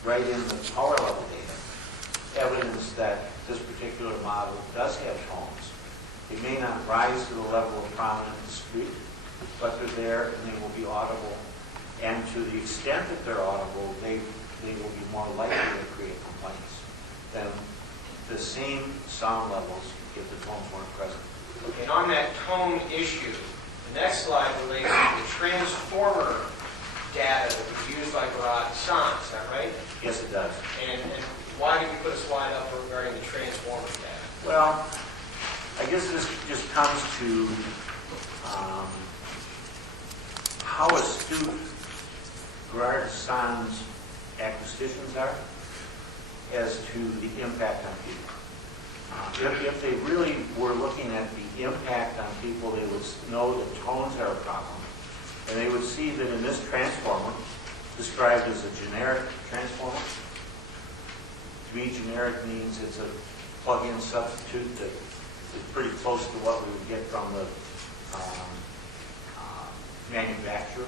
right in the power level data evidence that this particular model does have tones. It may not rise to the level of prominent and discrete, but they're there and they will be audible. And to the extent that they're audible, they will be more likely to create complaints than the same sound levels if the tones weren't present. And on that tone issue, the next slide relates to the transformer data that was used by Garage Sound. Is that right? Yes, it does. And why did you put a slide up regarding the transformer data? Well, I guess this just comes to how astute Garage Sound's acousticians are as to the impact on people. If they really were looking at the impact on people, they would know that tones are a problem. And they would see that in this transformer, described as a generic transformer, to me generic means it's a plug-in substitute that is pretty close to what we would get from the manufacturer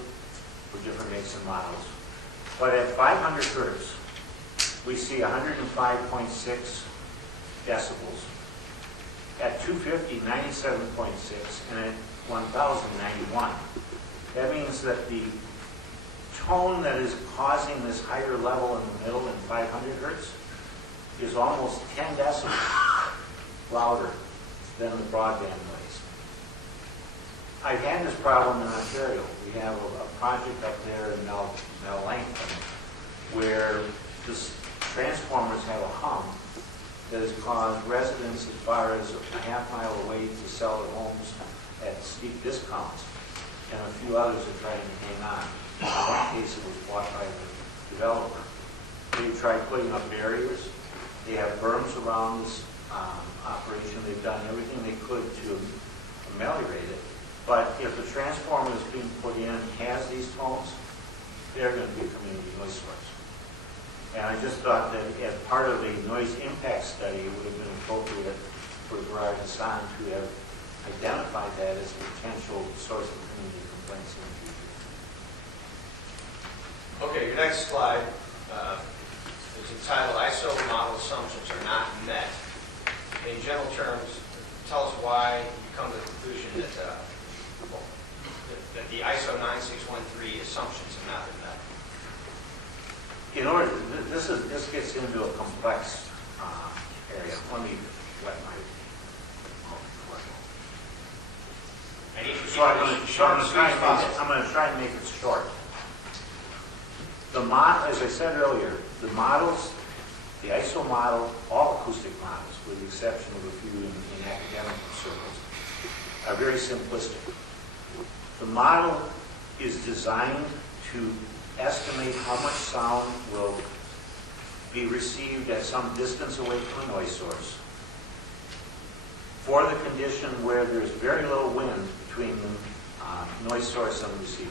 for different makes and models. But at 500 hertz, we see 105.6 decibels. At 250, 97.6, and at 1,000, 91. That means that the tone that is causing this higher level in the middle in 500 hertz is almost 10 decibels louder than the broadband noise. I've had this problem in Ontario. We have a project up there in Mel Langton where the transformers have a hum that has caused residents as far as a half mile away to sell their homes at steep discounts, and a few others are trying to hang on. In one case, it was bought by the developer. They've tried putting up barriers. They have berms around this operation. They've done everything they could to ameliorate it. But if the transformer that's being put in has these tones, they're going to be a community noise source. And I just thought that as part of the noise impact study, it would have been appropriate for Garage Sound to have identified that as a potential source of community complaints in the future. Okay, your next slide is entitled ISO model assumptions are not met. In general terms, tell us why you come to the conclusion that the ISO 9613 assumptions have not been met. In order, this gets into a complex area. Let me wet my. I'm going to try and make it short. The as I said earlier, the models, the ISO model, all acoustic models, with the exception of a few in academic circles, are very simplistic. The model is designed to estimate how much sound will be received at some distance away from a noise source for the condition where there's very little wind between the noise source and the receiver.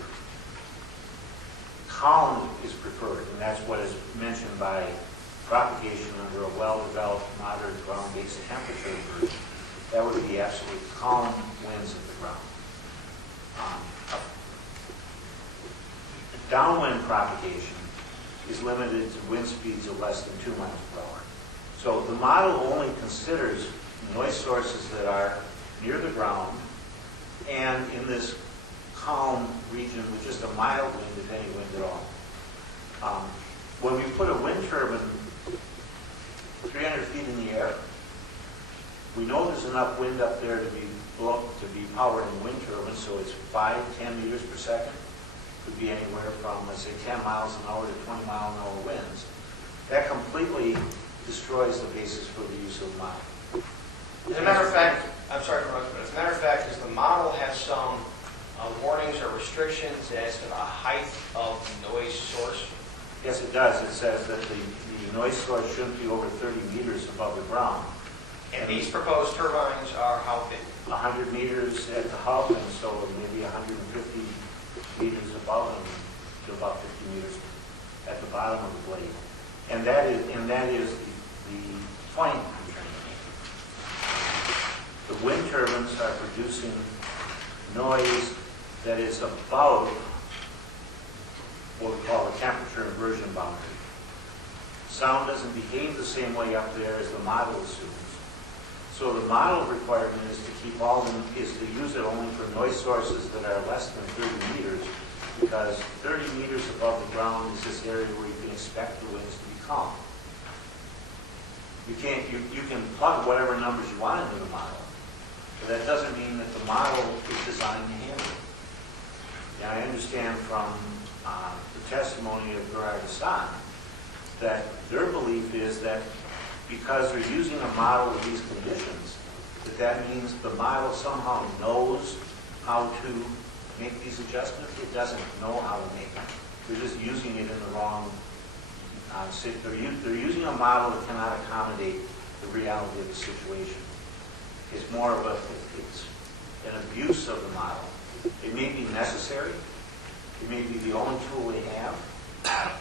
Calm is preferred, and that's what is mentioned by propagation under a well-developed moderate ground-based temperature version. That would be absolutely calm winds at the ground. Downwind propagation is limited to wind speeds of less than 2 miles per hour. So the model only considers noise sources that are near the ground and in this calm region with just a mild wind, if any wind at all. When we put a wind turbine 300 feet in the air, we know there's enough wind up there to be powered in wind turbines, so it's 5-10 meters per second. Could be anywhere from, let's say, 10 miles an hour to 20 mile an hour winds. That completely destroys the basis for the use of the model. As a matter of fact, I'm sorry to interrupt, but as a matter of fact, is the model has some warnings or restrictions as to the height of the noise source? Yes, it does. It says that the noise source shouldn't be over 30 meters above the ground. And these proposed turbines are how big? 100 meters at the hub, and so maybe 150 meters above them to about 50 meters at the bottom of the blade. And that is the point I'm trying to make. The wind turbines are producing noise that is above what we call the temperature inversion boundary. Sound doesn't behave the same way up there as the model assumes. So the model requirement is to keep all them, is to use it only for noise sources that are less than 30 meters, because 30 meters above the ground is this area where you can expect the winds to be calm. You can plug whatever numbers you want into the model, but that doesn't mean that the model is designed to handle it. And I understand from the testimony of Gerard Hassan that their belief is that because they're using a model with these conditions, that means the model somehow knows how to make these adjustments. It doesn't know how to make them. They're just using it in the wrong they're using a model that cannot accommodate the reality of the situation. It's more of it's an abuse of the model. It may be necessary. It may be the only tool they have,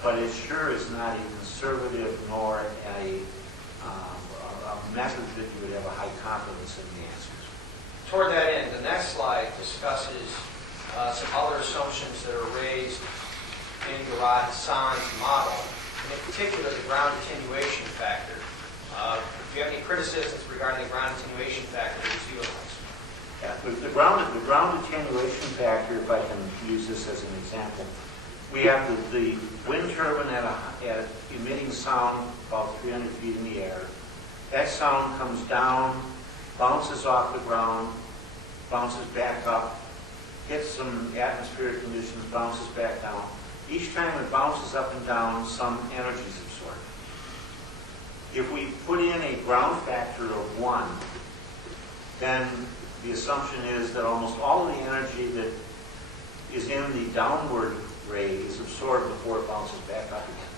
but it sure is not a conservative nor a method that you would have a high confidence in the answers. Toward that end, the next slide discusses some other assumptions that are raised in Gerard Hassan's model, and in particular the ground attenuation factor. If you have any criticisms regarding the ground attenuation factor, it's yours. Yeah, the ground attenuation factor, if I can use this as an example, we have the wind turbine at emitting sound about 300 feet in the air. That sound comes down, bounces off the ground, bounces back up, hits some atmospheric conditions, bounces back down. Each time it bounces up and down, some energy is absorbed. If we put in a ground factor of 1, then the assumption is that almost all of the energy that is in the downward ray is absorbed before it bounces back up again.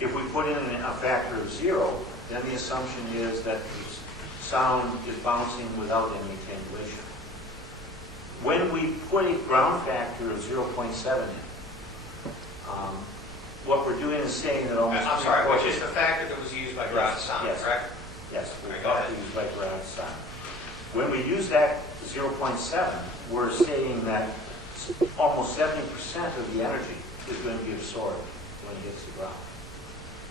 If we put in a factor of 0, then the assumption is that the sound is bouncing without any attenuation. When we put a ground factor of 0.7 in, what we're doing is saying that almost... I'm sorry, which is the factor that was used by Gerard Hassan, yes, correct? Yes, the Right, go ahead. factor used by Gerard Hassan. When we use that 0.7, we're saying that almost 70% of the energy is going to be absorbed when it hits the ground.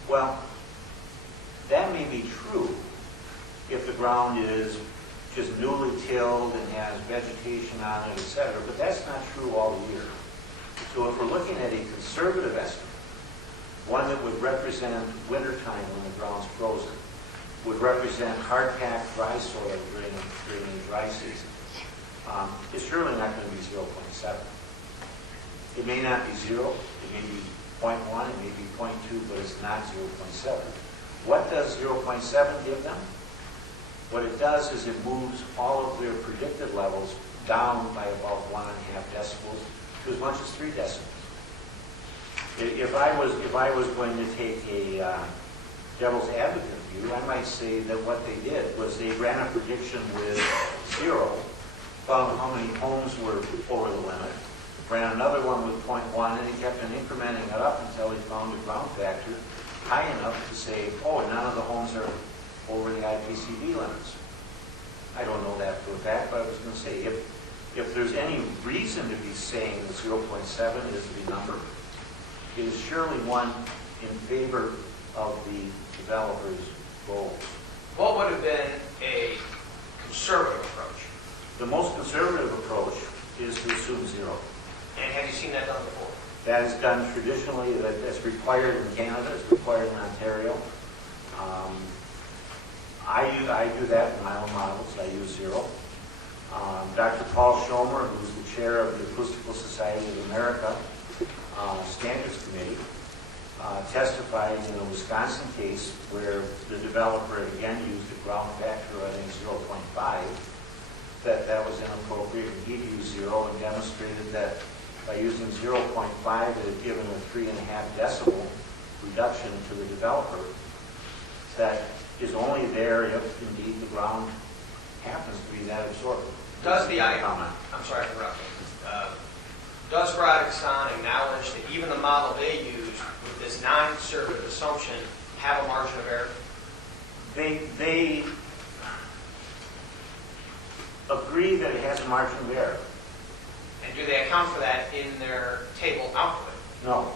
Well, that may be true if the ground is just newly tilled and has vegetation on it, etc., but that's not true all year. So if we're looking at a conservative estimate, one that would represent wintertime when the ground's frozen, would represent hard-packed dry soil during the dry season, it's surely not going to be 0.7. It may not be 0, it may be 0.1, it may be 0.2, but it's not 0.7. What does 0.7 give them? What it does is it moves all of their predicted levels down by about 1.5 decibels to as much as 3 decibels. If I was going to take a devil's advocate view, I might say that what they did was they ran a prediction with 0, found how many homes were over the limit, ran another one with 0.1, and he kept on incrementing it up until he found a ground factor high enough to say, oh, none of the homes are over the IPCB limits. I don't know that for a fact, but I was going to say, if there's any reason to be saying that 0.7 is the number, it is surely one in favor of the developer's goals. What would have been a conservative approach? The most conservative approach is to assume 0. And have you seen that done before? That is done traditionally. That's required in Canada. It's required in Ontario. I do that in my own models. I use 0. Dr. Paul Schomer, who's the chair of the Acoustical Society of America Standards Committee, testified in a Wisconsin case where the developer again used a ground factor, I think 0.5, that was inappropriate, and he'd used 0 and demonstrated that by using 0.5, it had given a 3.5 decibel reduction to the developer that is only there if indeed the ground happens to be that absorbent. Does the comment? I'm sorry for interrupting. Does Radixon acknowledge that even the model they used with this non-conservative assumption have a margin of error? They agree that it has a margin of error. And do they account for that in their table output? No.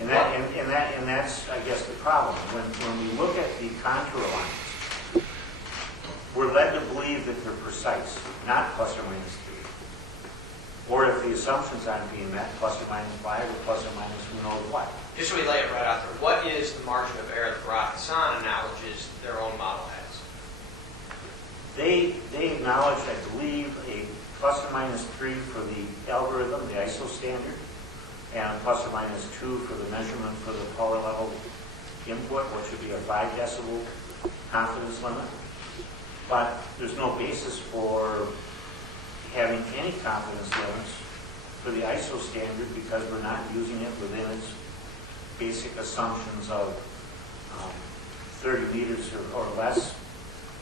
And that's, I guess, the problem. When we look at the contour lines, we're led to believe that they're precise, not plus or minus 3. Or if the assumptions aren't being met, plus or minus 5 or plus or minus who knows what. Just so we lay it right out there, what is the margin of error that Radixon acknowledges their own model has? They acknowledge, I believe, a plus or minus 3 for the algorithm, the ISO standard, and a plus or minus 2 for the measurement for the power level input, which would be a 5 decibel confidence limit. But there's no basis for having any confidence limits for the ISO standard because we're not using it within its basic assumptions of 30 meters or less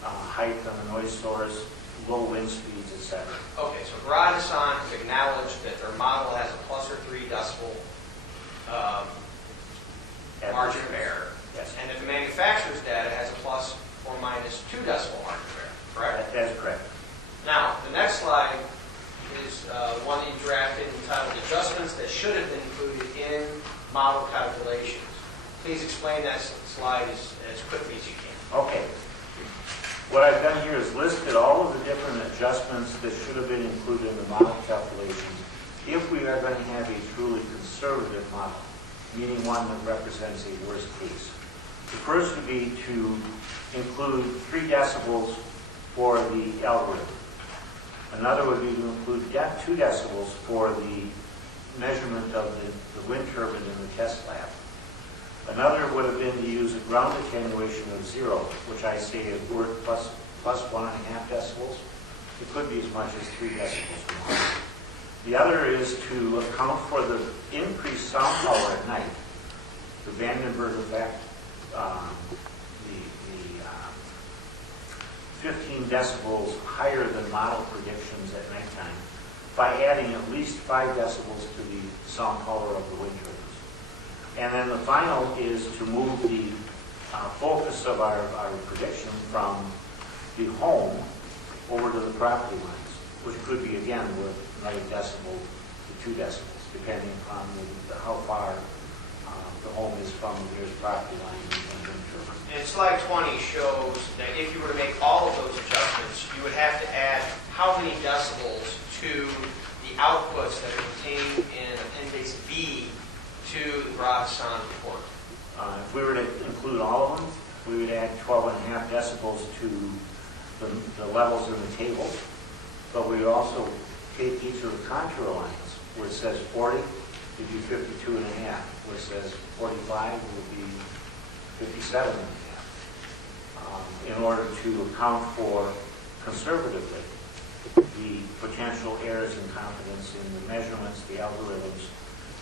height on the noise source, low wind speeds, etc. Okay, so Radixon has acknowledged that their model has a plus or 3 decibel margin of error. Yes. And that the manufacturer's data has a plus or minus 2 decibel margin of error, correct? That is correct. Now, the next slide is one that you drafted entitled Adjustments that should have been included in model calculations. Please explain that slide as quickly as you can. Okay. What I've done here is listed all of the different adjustments that should have been included in the model calculations if we are going to have a truly conservative model, meaning one that represents a worst case. The first would be to include 3 decibels for the algorithm. Another would be to include 2 decibels for the measurement of the wind turbine in the test lab. Another would have been to use a ground attenuation of 0, which I say is worth plus 1.5 decibels. It could be as much as 3 decibels more. The other is to account for the increased sound power at night. The Vandenberg effect, the 15 decibels higher than model predictions at nighttime by adding at least 5 decibels to the sound power of the wind turbines. And then the final is to move the focus of our prediction from the home over to the property lines, which could be, again, with 9 decibel to 2 decibels, depending upon how far the home is from the nearest property line and wind turbine. And slide 20 shows that if you were to make all of those adjustments, you would have to add how many decibels to the outputs that are contained in Appendix B to the Radixon report. If we were to include all of them, we would add 12.5 decibels to the levels in the table, but we would also take each of the contour lines, where it says 40, it'd be 52.5. Where it says 45, it would be 57.5. In order to account for, conservatively, the potential errors in confidence in the measurements, the algorithms,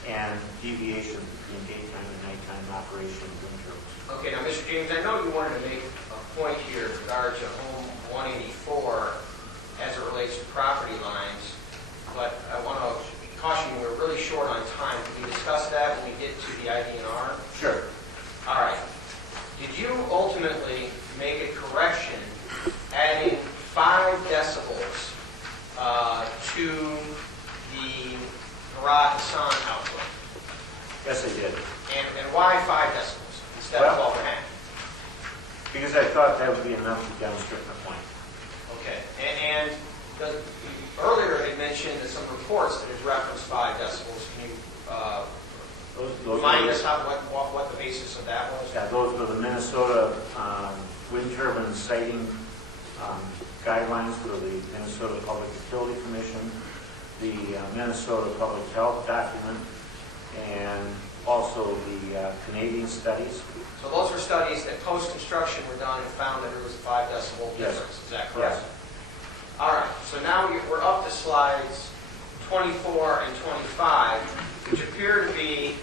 and deviations between daytime and nighttime operation of wind turbines. Okay, now, Mr. James, I know you wanted to make a point here in regard to Home 184 as it relates to property lines, but I want to caution you, we're really short on time. Can we discuss that when we get to the IDNR? Sure. All right. Did you ultimately make a correction adding 5 decibels to the Radixon output? Yes, I did. And why 5 decibels instead of 12.5? Because I thought that would be enough to demonstrate my point. Okay. And earlier it mentioned that some reports that had referenced 5 decibels. Can you remind us what the basis of that was? Yeah, those were the Minnesota wind turbine siting guidelines for the Minnesota Public Utility Commission, the Minnesota Public Health document, and also the Canadian studies. So those were studies that post-construction were done and found that there was a 5 decibel Yes. difference. Is that correct? Yes. All right, so now we're up to slides 24 and 25, which appear to be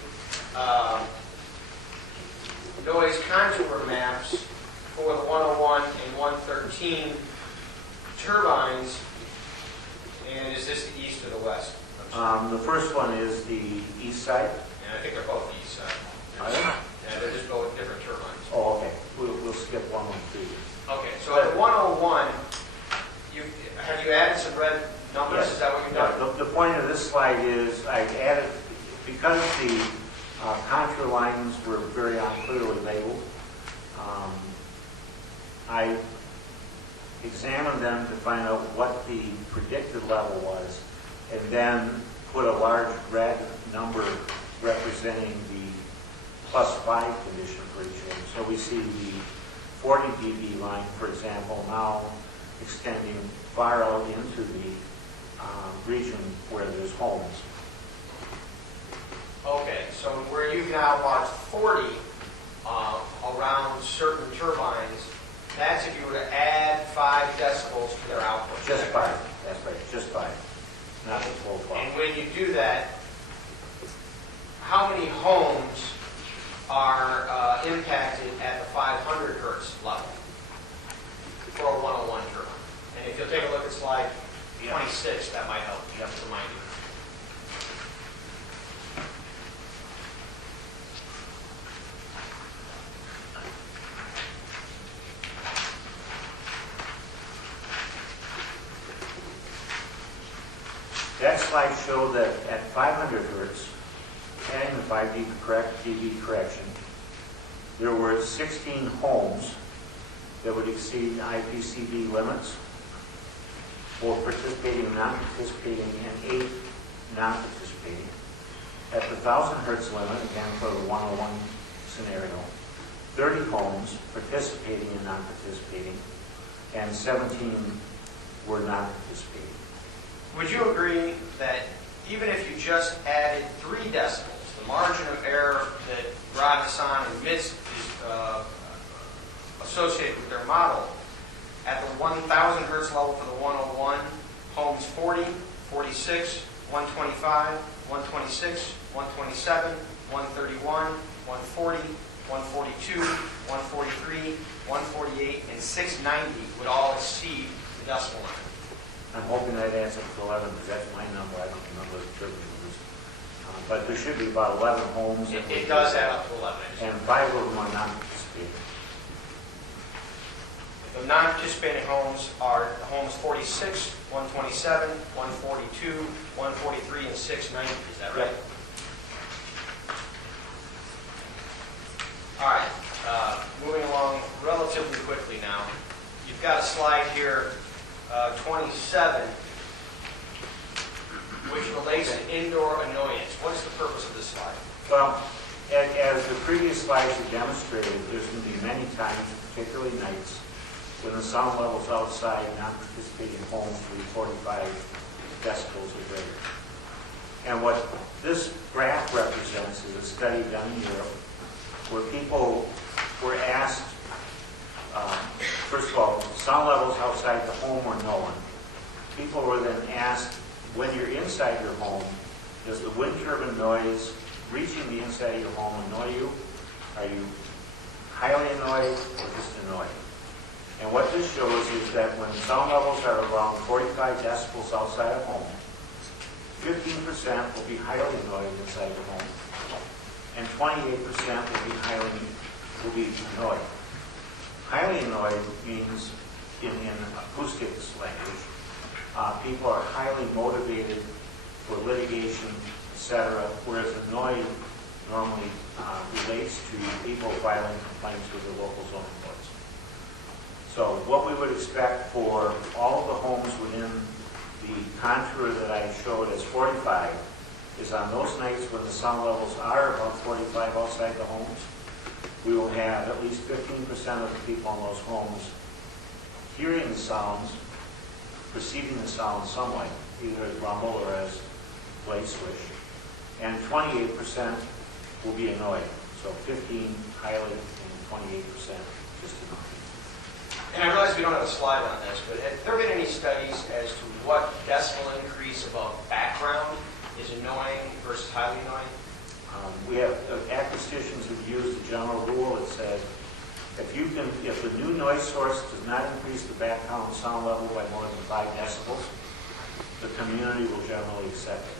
noise contour maps for the 101 and 113 turbines. And is this the east or the west? The first one is the east side. And I think they're both the east side. Are they? Yeah, they're just both different turbines. Oh, okay. We'll skip 113. Okay, so at 101, have you added some red numbers? Yes. Is that what you've done? Yeah, the point of this slide is I've added, because the contour lines were very unclearly labeled, I examined them to find out what the predicted level was, and then put a large red number representing the +5 condition for each home. So we see the 40 dB line, for example, now extending far out into the region where there's homes. Okay, so where you've now marked 40 around certain turbines, that's if you were to add 5 decibels to their output. Just 5, that's right, just 5, not the full 12. And when you do that, how many homes are impacted at the 500 hertz level for a 101 turbine? And if you'll take a look at slide 26, that might help remind you. That slide showed that at 500 hertz, adding the 5 dB correction, there were 16 homes that would exceed IPCB limits for participating and non-participating, and 8 non-participating. At the 1,000 hertz limit, again for the 101 scenario, 30 homes participating and non-participating, and 17 were not participating. Would you agree that even if you just added 3 decibels, the margin of error that Rod Hassan admits is associated with their model, at the 1,000 hertz level for the 101, homes 40, 46, 125, 126, 127, 131, 140, 142, 143, 148, and 690 would all exceed the decimal line. I'm hoping that adds up to 11, because that's my number. I don't remember the turbine numbers. But there should be about 11 homes. It does add up to 11. And 5 of them are not participating. The non-participating homes are homes 46, 127, 142, 143, and 690. Is that right? All right. Moving along relatively quickly now. You've got a slide here, 27, which relates to indoor annoyance. What is the purpose of this slide? Well, as the previous slides have demonstrated, there's going to be many times, particularly nights, when the sound levels outside non-participating homes will be 45 decibels or greater. And what this graph represents is a study done in Europe where people were asked, first of all, sound levels outside the home were known. People were then asked, when you're inside your home, does the wind turbine noise reaching the inside of your home annoy you? Are you highly annoyed or just annoyed? And what this shows is that when sound levels are around 45 decibels outside a home, 15% will be highly annoyed inside the home, and 28% will be annoyed. Highly annoyed means, in acoustics language, people are highly motivated for litigation, etc., whereas annoyed normally relates to people filing complaints with the local zoning boards. So what we would expect for all of the homes within the contour that I showed as 45 is on those nights when the sound levels are about 45 outside the homes, we will have at least 15% of the people in those homes hearing the sounds, perceiving the sound somewhat, either as rumble or as play swish, and 28% will be annoyed. So 15 highly and 28% just annoyed. And I realize we don't have a slide on this, but have there been any studies as to what decibel increase above background is annoying versus highly annoying? We have acoustaticians who've used the general rule that says if the new noise source does not increase the background sound level by more than 5 decibels, the community will generally accept it.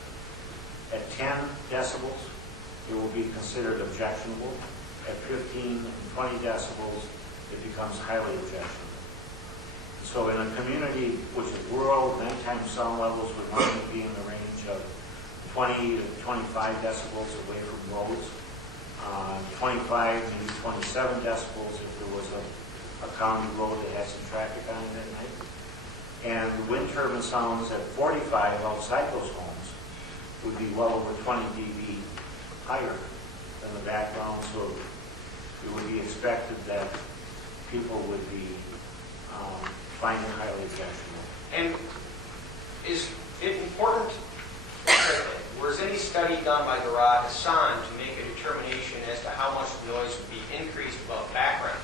At 10 decibels, it will be considered objectionable. At 15 and 20 decibels, it becomes highly objectionable. So in a community which is rural, nighttime sound levels would normally be in the range of 20 to 25 decibels away from roads. 25, maybe 27 decibels if there was a county road that had some traffic on it at night. And the wind turbine sounds at 45 outside those homes would be well over 20 dB higher than the background, so it would be expected that people would be finding highly objectionable. And is it important, was any study done by Garad Hassan to make a determination as to how much noise would be increased above background?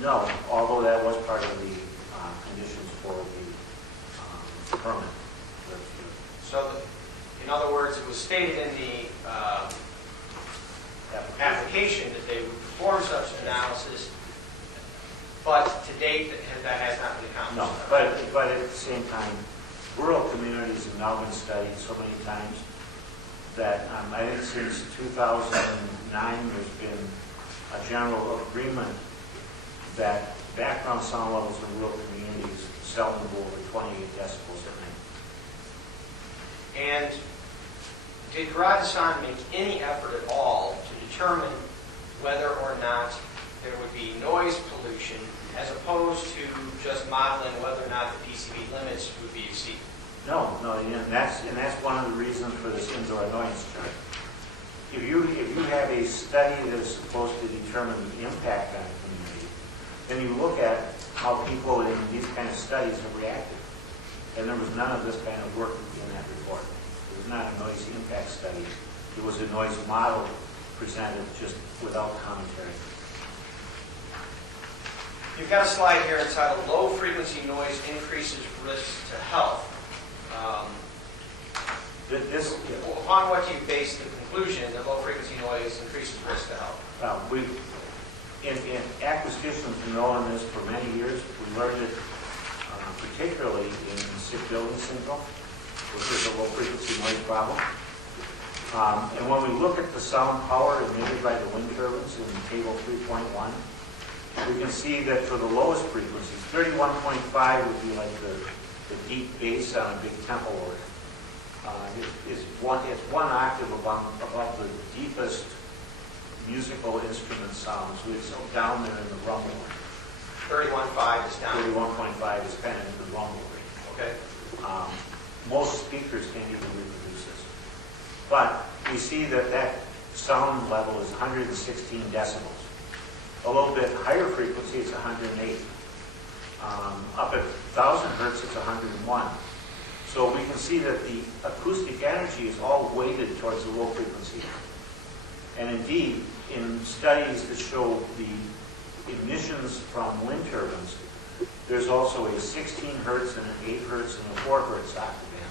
No, although that was part of the conditions for the permit. So, in other words, it was stated in the application that they would perform such an analysis, but to date, that has not been accomplished. No, but at the same time, rural communities have now been studied so many times that I think since 2009 there's been a general agreement that background sound levels in rural communities seldom go over 28 decibels at night. And did Garad Hassan make any effort at all to determine whether or not there would be noise pollution as opposed to just modeling whether or not the PCB limits would be exceeded? No, and that's one of the reasons for this indoor annoyance chart. If you have a study that is supposed to determine the impact on the community, then you look at how people in these kind of studies have reacted. And there was none of this kind of work in that report. It was not a noise impact study. It was a noise model presented just without commentary. You've got a slide here entitled Low Frequency Noise Increases Risks to Health. Upon what you base the conclusion that low frequency noise increases risk to health? In acoustaticians have known this for many years. We learned it particularly in sick building syndrome, which is a low frequency noise problem. And when we look at the sound power emitted by the wind turbines in table 3.1, we can see that for the lowest frequencies, 31.5 would be like the deep bass on a big temple organ. It's one octave above the deepest musical instrument sounds. So it's down there in the rumble. 31.5 is down. 31.5 is kind of in the rumble range. Okay. Most speakers can't even reproduce this. But we see that sound level is 116 decibels. A little bit higher frequency, it's 108. Up at 1,000 hertz, it's 101. So we can see that the acoustic energy is all weighted towards the low frequency. And indeed, in studies that show the emissions from wind turbines, there's also a 16 hertz and an 8 hertz and a 4 hertz octavand.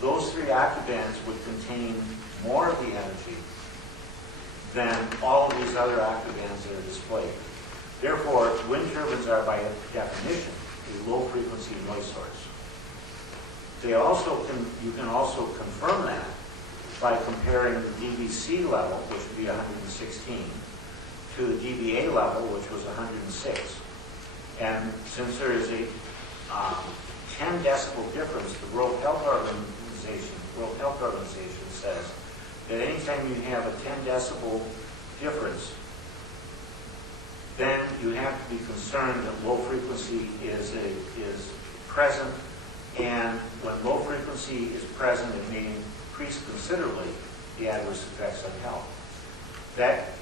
Those three octavands would contain more of the energy than all of these other octavands that are displayed. Therefore, wind turbines are by definition a low frequency noise source. You can also confirm that by comparing the DVC level, which would be 116, to the DBA level, which was 106. And since there is a 10 decibel difference, the World Health Organization says that anytime you have a 10 decibel difference, then you have to be concerned that low frequency is present, and when low frequency is present, it may increase considerably the adverse effects on health. That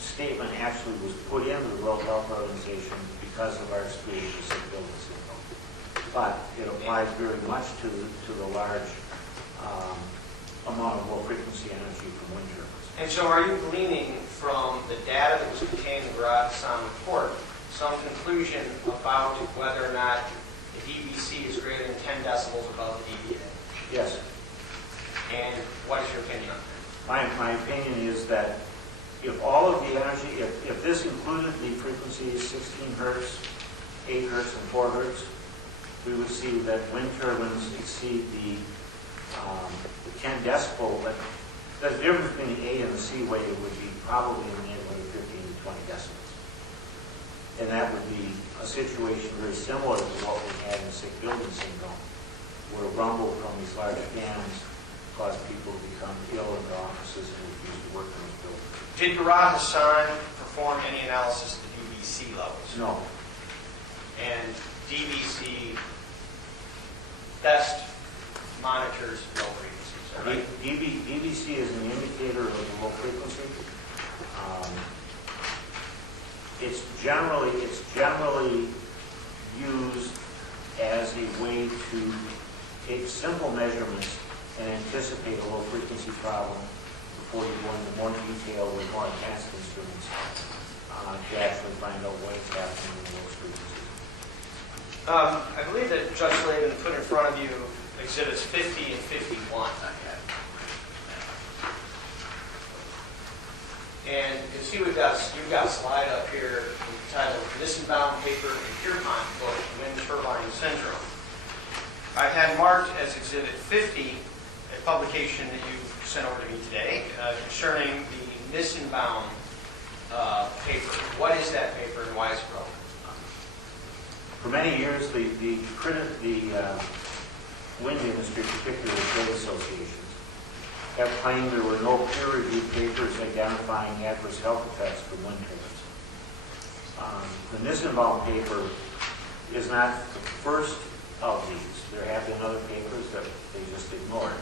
statement actually was put into the World Health Organization because of our experience with sick building syndrome. But it applies very much to the large amount of low frequency energy from wind turbines. And so are you gleaning from the data that was contained in the Garage Sound report some conclusion about whether or not the DBC is greater than 10 decibels above the dBA? Yes. And what is your opinion on that? My opinion is that if all of the energy, if this included the frequencies 16 hertz, 8 hertz, and 4 hertz, we would see that wind turbines exceed the 10 decibel. But the difference between the A and the C wave would be probably in the neighborhood of 15 to 20 decibels. And that would be a situation very similar to what we had in sick building syndrome, where rumble from these large fans caused people to become ill in their offices and refuse to work in those buildings. Did Garage Sound perform any analysis of the DBC levels? No. And DBC best monitors low frequencies, all right? DBC is an indicator of the low frequency. It's generally used as a way to take simple measurements and anticipate a low frequency problem before you go into more detail with more advanced instruments to actually find out what is happening in those frequencies. I believe that Judge Slavin put in front of you exhibits 50 and 51. And you can see you've got a slide up here entitled Nissenbaum Paper and Pierpont Book, Wind Turbine Syndrome. I had marked as exhibit 50 a publication that you sent over to me today concerning the Nissenbaum paper. What is that paper and why is it relevant? For many years, the wind industry, particularly trade associations, have claimed there were no peer-reviewed papers identifying adverse health effects from wind turbines. The Nissenbaum paper is not the first of these. There have been other papers that they just ignored.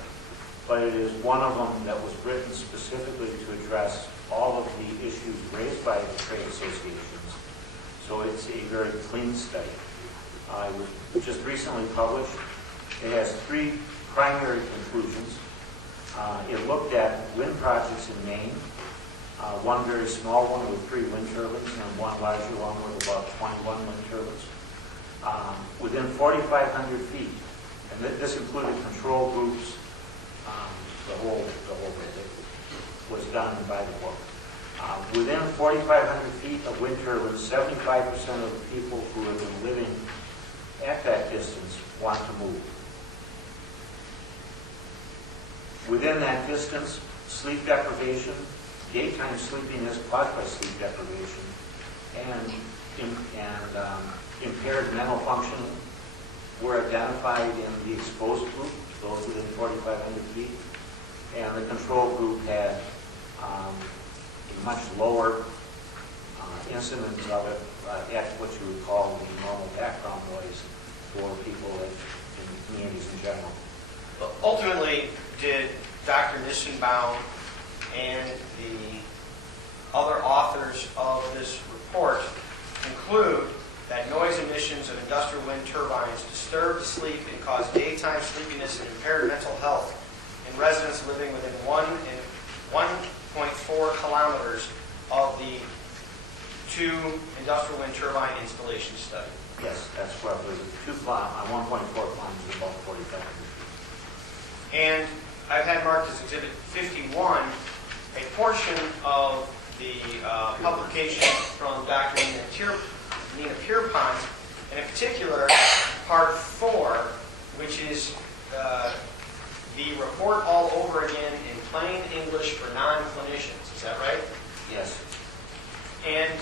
But it is one of them that was written specifically to address all of the issues raised by the trade associations. So it's a very clean study. It was just recently published. It has 3 primary conclusions. It looked at wind projects in Maine, one very small one with 3 wind turbines and one larger one with about 21 wind turbines. Within 4,500 feet, and this included control groups, the whole bit was done by the book. Within 4,500 feet of wind turbines, 75% of the people who have been living at that distance want to move. Within that distance, sleep deprivation, daytime sleepiness caused by sleep deprivation, and impaired mental functioning were identified in the exposed group, those within 4,500 feet, and the control group had a much lower incidence of it at what you would call the normal background noise for people in communities in general. But ultimately, did Dr. Nissenbaum and the other authors of this report conclude that noise emissions of industrial wind turbines disturb sleep and cause daytime sleepiness and impaired mental health in residents living within 1.4 kilometers of the 2 industrial wind turbine installation study? Yes, that's what it was. 1.4 kilometers, about 4,500 feet. And I've had marked as Exhibit 51 a portion of the publication from Dr. Nina Pierpont, and in particular, Part 4, which is the report all over again in plain English for non-clinicians. Is that right? Yes. And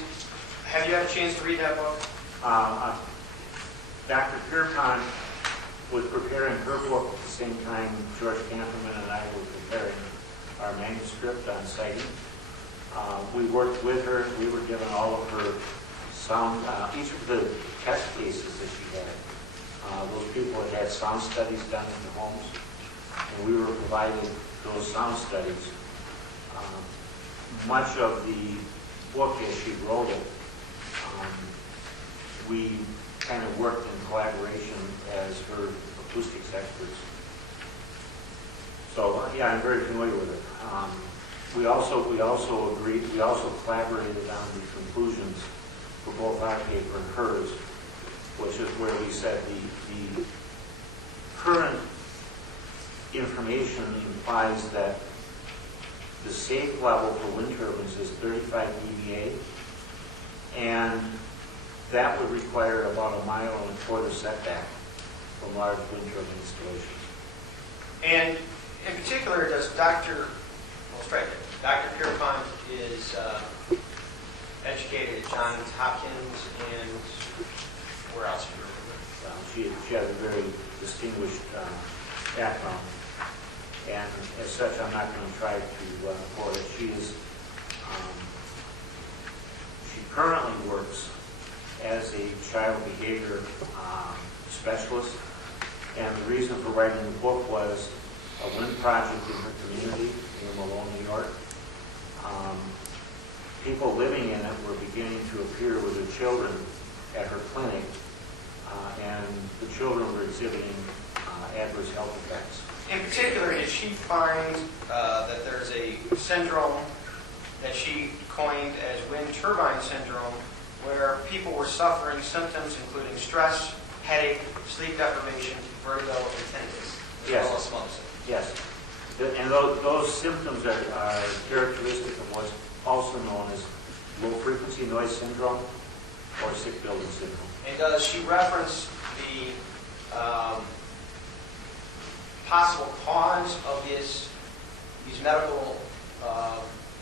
have you had a chance to read that book? Dr. Pierpont was preparing her book at the same time George Camperman and I were preparing our manuscript on sighting. We worked with her. We were given all of her sound, each of the test cases that she had. Those people had sound studies done in their homes, and we were provided those sound studies. Much of the book as she wrote it, we kind of worked in collaboration as her acoustics experts. So, yeah, I'm very familiar with it. We also agreed, we also collaborated on the conclusions for both our paper and hers, which is where we said the current information implies that the safe level for wind turbines is 35 dBA, and that would require about 1.25 miles setback from large wind turbine installations. And in particular, does Dr. Pierpont is educated at Johns Hopkins, and where else have you worked with? She has a very distinguished background, and as such, I'm not going to try to quote it. She currently works as a child behavior specialist, and the reason for writing the book was a wind project in her community in Malone, New York. People living in it were beginning to appear with their children at her clinic, and the children were exhibiting adverse health effects. In particular, did she find that there's a syndrome that she coined as wind turbine syndrome, where people were suffering symptoms including stress, headache, sleep deprivation, vertigo, and tinnitus, as Yes. well as some other symptoms? Yes, and those symptoms are characteristic of what's also known as low-frequency noise syndrome or sick building syndrome. And does she reference the possible cause of these medical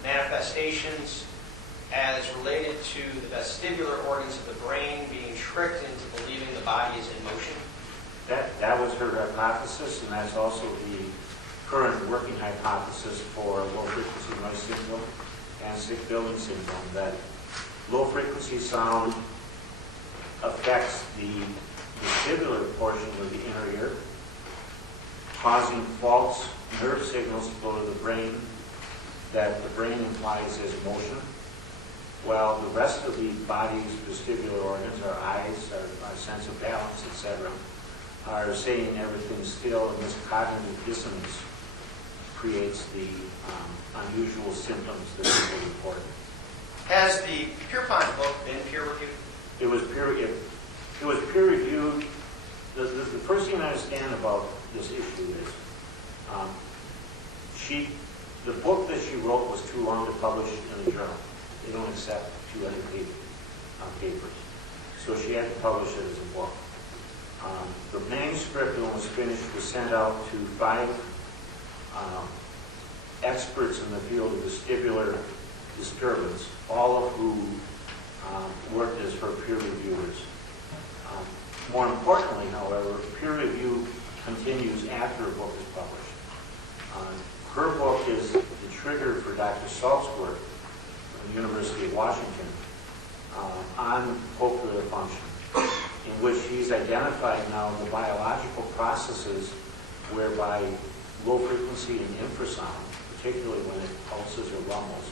manifestations as related to the vestibular organs of the brain being tricked into believing the body is in motion? That was her hypothesis, and that's also the current working hypothesis for low-frequency noise syndrome and sick building syndrome, that low-frequency sound affects the vestibular portion of the inner ear, causing false nerve signals to go to the brain that the brain implies as motion, while the rest of the body's vestibular organs, our eyes, our sense of balance, etc., are saying everything's still, and this cognitive dissonance creates the unusual symptoms that people report. Has the Pierpont book been peer-reviewed? It was peer-reviewed. The first thing I understand about this issue is the book that she wrote was too long to publish in the journal. They don't accept 200 papers. So she had to publish it as a book. The manuscript, when it was finished, was sent out to 5 experts in the field of vestibular disturbance, all of who worked as her peer reviewers. More importantly, however, peer review continues after a book is published. Her book is the trigger for Dr. Salt's work from the University of Washington on cochlear function, in which he's identified now the biological processes whereby low frequency and infrasound, particularly when it pulses or rumbles,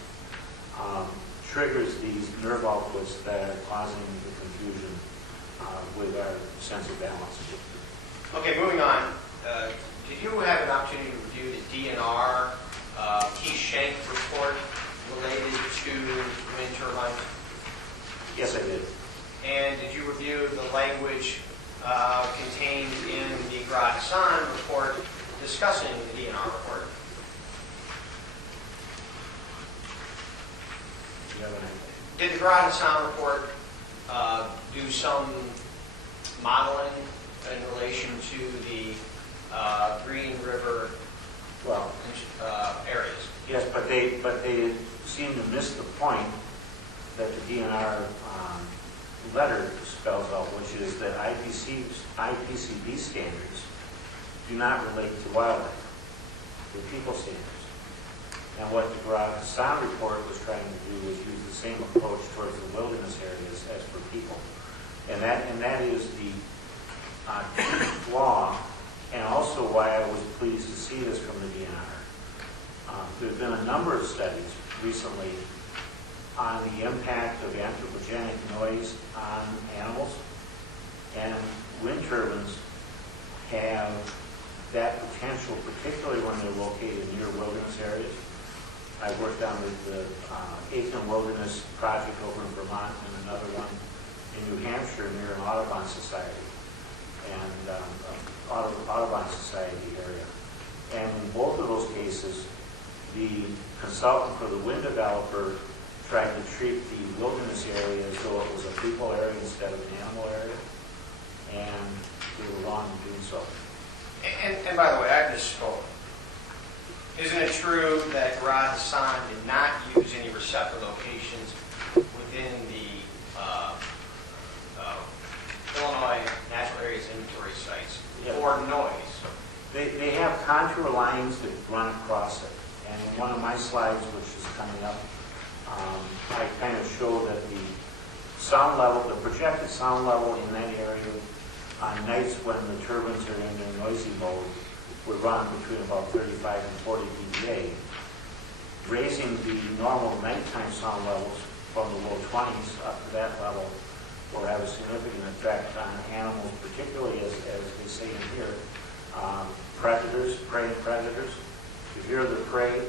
triggers these nerve outputs that are causing the confusion with our sense of balance. Okay, moving on. Did you have an opportunity to review the DNR T. Schenck report related to wind turbines? Yes, I did. And did you review the language contained in the Grad-Hassan report discussing the DNR report? Do you have an idea? Did the Grad-Hassan report do some modeling in relation to the Green River Well, areas? yes, but they seem to miss the point that the DNR letter spells out, which is that IPCB standards do not relate to wildlife, they're people standards. And what the Grad-Hassan report was trying to do was use the same approach towards the wilderness areas as for people. And that is the flaw, and also why I was pleased to see this from the DNR. There have been a number of studies recently on the impact of anthropogenic noise on animals, and wind turbines have that potential, particularly when they're located near wilderness areas, I worked on the Aiken Wilderness Project over in Vermont and another one in New Hampshire near an Audubon Society and Audubon Society area. And in both of those cases, the consultant for the wind developer tried to treat the wilderness area as though it was a people area instead of an animal area, and they were wrong in doing so. And by the way, I misspoke. Isn't it true that Rod Hassan did not use any receptor locations within the Illinois Natural Areas Inventory sites for noise? They have contour lines that run across it, and in one of my slides, which is coming up, I kind of show that the sound level, the projected sound level in that area on nights when the turbines are in their noisy mode would run between about 35 and 40 dBA. Raising the normal nighttime sound levels from the low 20s up to that level will have a significant effect on animals, particularly as they say in here, predators, prey and predators. If you're the prey,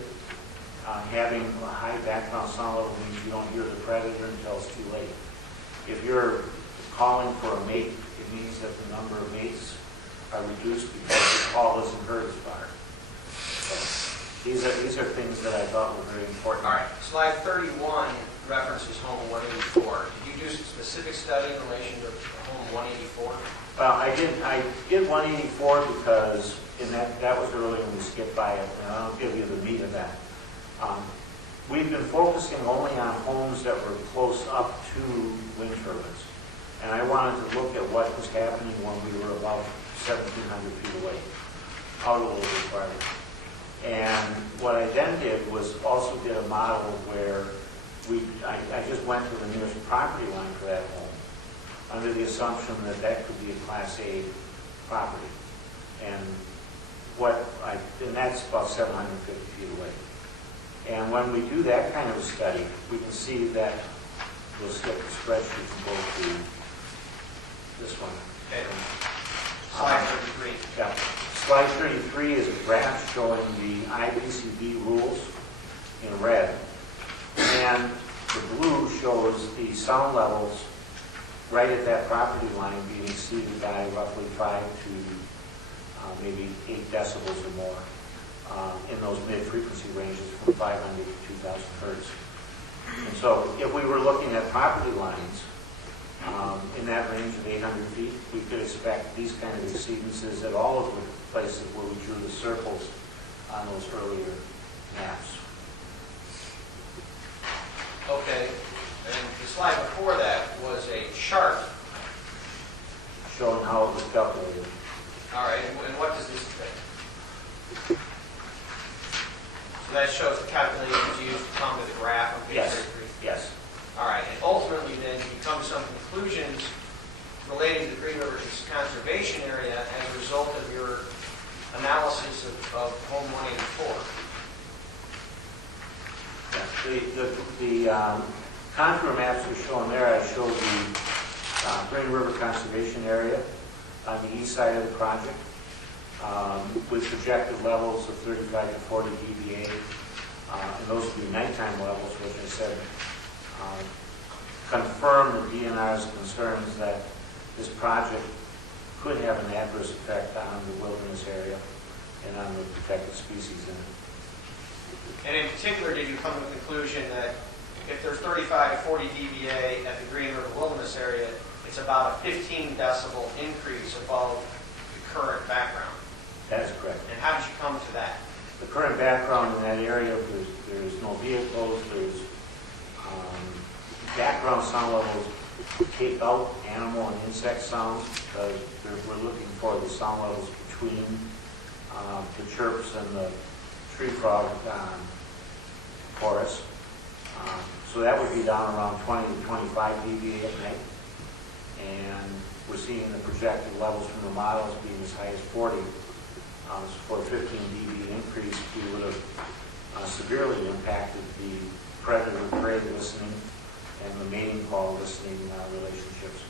having a high background sound level means you don't hear the predator until it's too late. If you're calling for a mate, it means that the number of mates are reduced because the call isn't heard as far. So these are things that I thought were very important. All right, slide 31 references home 184. Did you do a specific study in relation to home 184? Well, I did 184 because that was early when we skipped by it, and I'll give you the meat of that. We've been focusing only on homes that were close up to wind turbines, and I wanted to look at what was happening when we were about 1,700 feet away, out a little bit farther. And what I then did was also did a model where I just went to the nearest property line for that home, under the assumption that that could be a Class A property. And that's about 750 feet away. And when we do that kind of a study, we can see that we'll skip the spreadsheet and go to this one. Okay. Slide 33. Yeah. Slide 33 is a graph showing the IPCB rules in red. And the blue shows the sound levels right at that property line being exceeded by roughly 5 to maybe 8 decibels or more in those mid-frequency ranges from 500 to 2,000 hertz. And so if we were looking at property lines in that range of 800 feet, we could expect these kind of exceedances at all of the places where we drew the circles on those earlier maps. Okay, and the slide before that was a chart. Showing how it was calculated. All right, and what does this say? So that shows the calculations used to come to the graph on page Yes. 33. Yes. All right, and ultimately then you come to some conclusions relating to the Green River Conservation Area as a result of your analysis of home 184. The contour maps are shown there. I showed the Green River Conservation Area on the east side of the project with projected levels of 35 to 40 dBA. And those would be nighttime levels, which I said confirm the DNR's concerns that this project could have an adverse effect on the wilderness area and on the protected species in it. And in particular, did you come to the conclusion that if there's 35 to 40 dBA at the Green River Wilderness Area, it's about a 15 decibel increase above the current background? That is correct. And how did you come to that? The current background in that area, there's no vehicles, there's background sound levels take out animal and insect sounds because we're looking for the sound levels between the chirps and the tree frog chorus. So that would be down around 20 to 25 dBA at night. And we're seeing the projected levels from the models being as high as 40. So for a 15 dB increase, we would have severely impacted the predator-prey listening and the mating call listening relationships.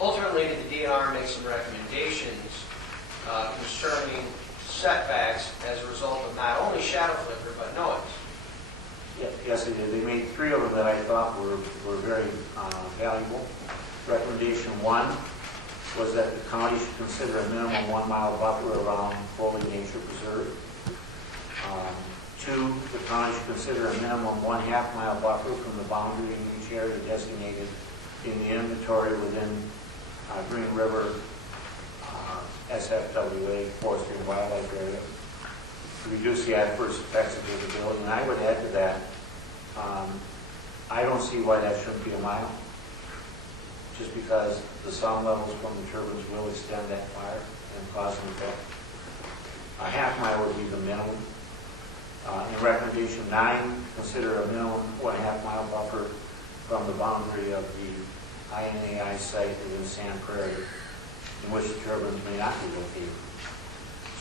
Ultimately, did the DNR make some recommendations concerning setbacks as a result of not only shadow flicker, but noise? yes, they did. They made 3 of them that I thought were very valuable. Recommendation 1 was that the county should consider a minimum 1-mile buffer around Foley Nature Preserve. 2, the county should consider a minimum 1/2-mile buffer from the boundary in each area designated in the inventory within Green River, SFWA, Forestry and Wildlife Area, to reduce the adverse effects of visibility. And I would add to that, I don't see why that shouldn't be a mile, just because the sound levels from the turbines will extend that fire and cause an effect. A 1/2 mile would be the minimum. In recommendation 9, consider a minimum 1/2 mile buffer from the boundary of the INAI site within Sand Prairie, in which the turbines may not be located.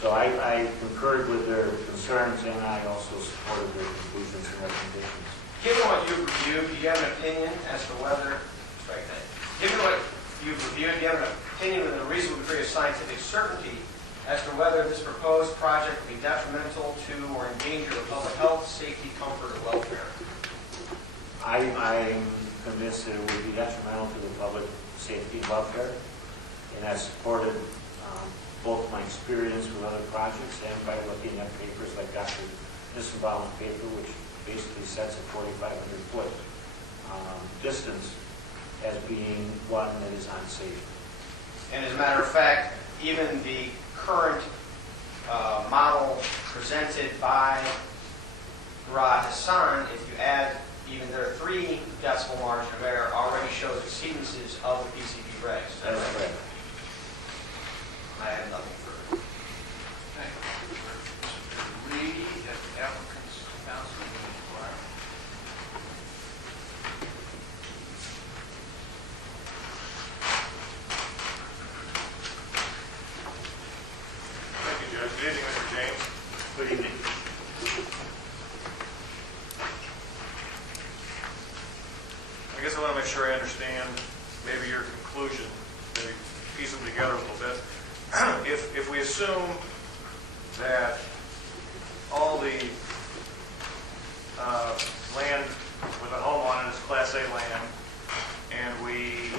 So I concurred with their concerns, and I also supported their conclusions and recommendations. Given what you've reviewed, do you have an opinion as to whether, strike that, given what you've reviewed, do you have an opinion with a reasonable degree of scientific certainty as to whether this proposed project will be detrimental to or endanger the public health, safety, comfort, or welfare? I'm convinced that it would be detrimental to the public safety and welfare, and I supported both my experience with other projects and by looking at papers like Dr. Nissenbaum's paper, which basically sets a 4,500-foot distance as being one that is unsafe. And as a matter of fact, even the current model presented by Murad Hassan, if you add even their 3 decibel margin of error, already shows exceedances of the PCB regs. That's correct. I have nothing further. Thank you. Mr. Lee, at the applicant's counsel, Mr. Squire. Thank you, Judge. Good evening, Mr. James. Good evening. I guess I want to make sure I understand maybe your conclusion, maybe piece them together a little bit. If we assume that all the land with a home on it is Class A land, and we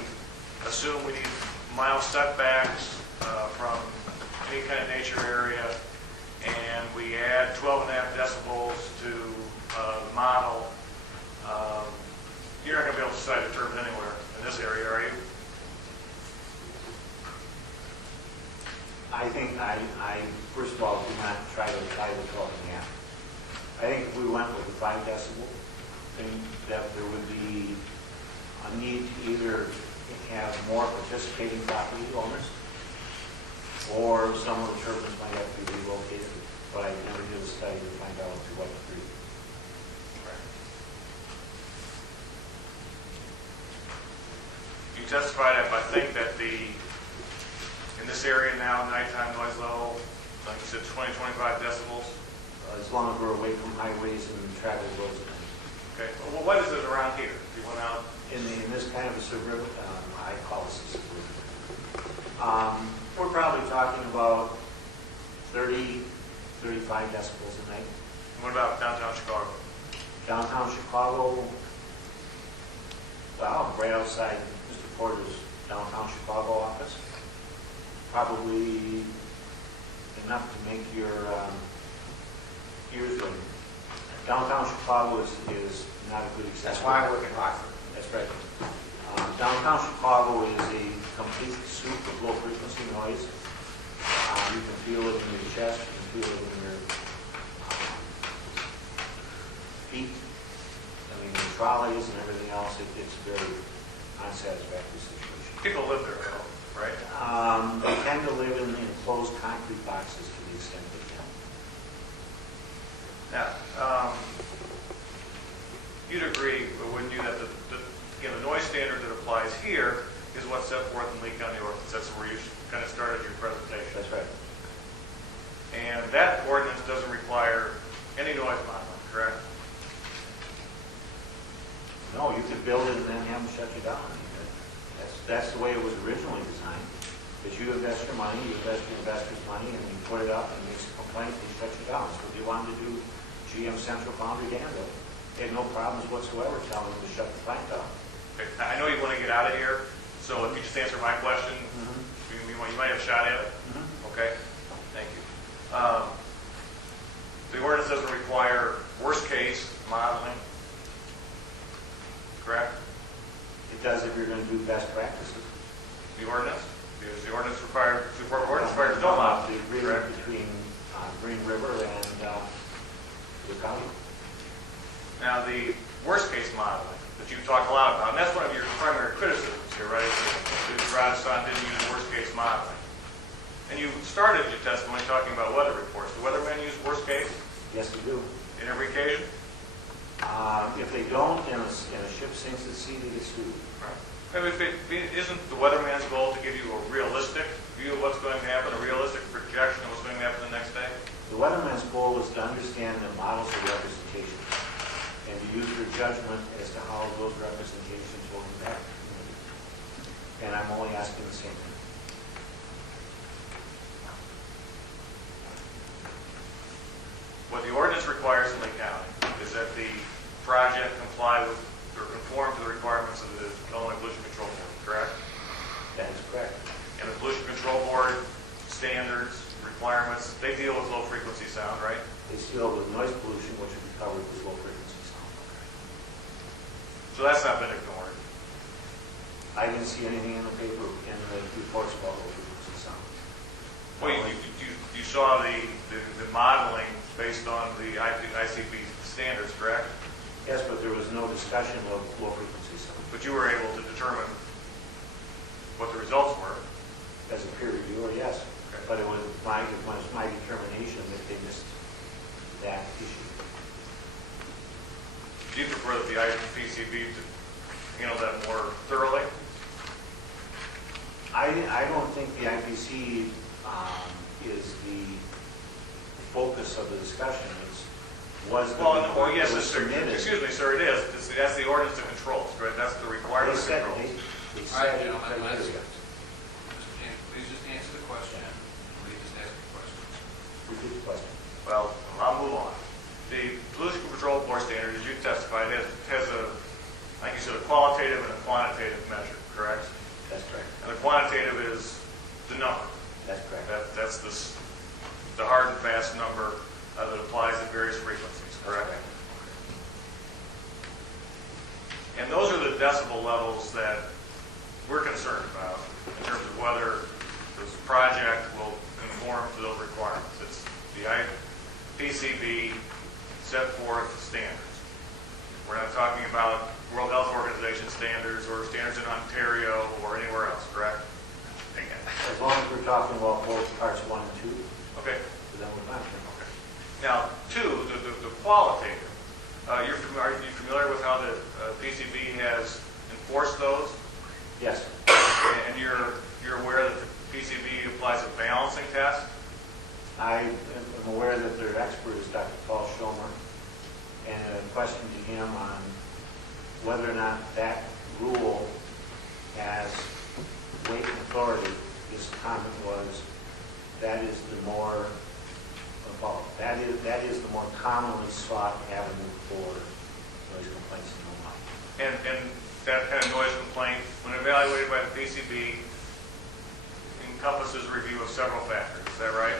assume we need mile setbacks from any kind of nature area, and we add 12.5 decibels to the model, you're not going to be able to sight a turbine anywhere in this area, are you? I think I first of all, do not try to tie the 12.5. I think if we went with the 5 decibel, I think that there would be a need to either have more participating property owners, or some of the turbines might have to be relocated, but I never did a study to find out to what degree. You testified, I think, that in this area now, nighttime noise level, like you said, 20, 25 decibels. As long as we're away from highways and travel roads. Okay. Well, what is it around here? You went out. In this kind of a suburban, I call this a suburban. We're probably talking about 30, 35 decibels a night. What about downtown Chicago? Downtown Chicago, well, right outside Mr. Porter's downtown Chicago office. Probably enough to make your ears ring. Downtown Chicago is not a good example. That's why I work in Rockford. That's right. Downtown Chicago is a complete soup of low-frequency noise. You can feel it in your chest, you can feel it in your feet. I mean, the trolleys and everything else, it's a very unsatisfactory situation. People live there, though, right? They tend to live in enclosed concrete boxes to the extent they can. Now, you'd agree, wouldn't you, that the noise standard that applies here is what's set forth in Lee County ordinance. That's where you kind of started your presentation. That's right. And that ordinance doesn't require any noise modeling, correct? No, you could build it and then have them shut you down. That's the way it was originally designed. Is you invest your money, you invest your investors' money, and you put it up and makes a complaint, they shut you down. That's what they wanted to do GM Central Foundry Danville. Had no problems whatsoever telling them to shut the plant down. Okay. I know you want to get out of here, so if you just answer my question, you might have a shot at it. Okay, thank you. The ordinance doesn't require worst case modeling, correct? It does if you're going to do best practices. The ordinance? Does the ordinance require, no modeling, The agreement correct? between Green River and the county. Now, the worst case modeling that you talk a lot about, and that's one of your primary criticisms here, right? Is that Radisson didn't use worst case modeling. And you started your testimony talking about weather reports. Do weathermen use worst case Yes, we do. in every occasion? If they don't, and a ship sinks at sea, they get sued. Right. Isn't the weatherman's goal to give you a realistic view of what's going to happen, a realistic projection of what's going to happen the next day? The weatherman's goal is to understand the models of representation and to use your judgment as to how those representations will impact the community. And I'm only asking the same thing. What the ordinance requires in Lake County is that the project comply with or conform to the requirements of the Illinois Pollution Control Board, correct? That is correct. And the Pollution Control Board standards, requirements, they deal with low frequency sound, right? They deal with noise pollution, which would be covered with low frequency sound. So that's not been ignored. I didn't see anything in the paper, in the reports about low frequency sound. Well, you saw the modeling based on the ICP standards, correct? Yes, but there was no discussion of low frequency sound. But you were able to determine what the results were. As a peer reviewer, yes. Okay. But it was my determination that they missed that issue. Do you prefer that the IPCB to handle that more thoroughly? I don't think the IPC is the focus of the discussion. Yes, sir. Excuse me, sir, it is. That's the ordinance to control, right? That's the requirement of control. All right, gentlemen, let's, Mr. James, please just answer the question. Please just ask the question. Repeat the question. Well, I'll move on. The Pollution Control Board standard, as you testified, has a, like you said, a qualitative and a quantitative measure, correct? That's correct. And the quantitative is the number. That's correct. That's the hard and fast number that applies at various frequencies, correct? And those are the decibel levels that we're concerned about in terms of whether this project will conform to those requirements. It's the PCB set forth standards. We're not talking about World Health Organization standards or standards in Ontario or anywhere else, correct? Again. As long as we're talking about both parts 1 and 2, Okay. then we're fine. Okay. Now, two, the qualitative. Are you familiar with how the PCB has enforced those? Yes. And you're aware that the PCB applies a balancing test? I am aware that their expert is Dr. Paul Schomer, and a question to him on whether or not that rule has weight and authority. His comment was that is the more commonly sought avenue for noise complaints in Illinois. And that kind of noise complaint, when evaluated by the PCB, encompasses a review of several factors. Is that right?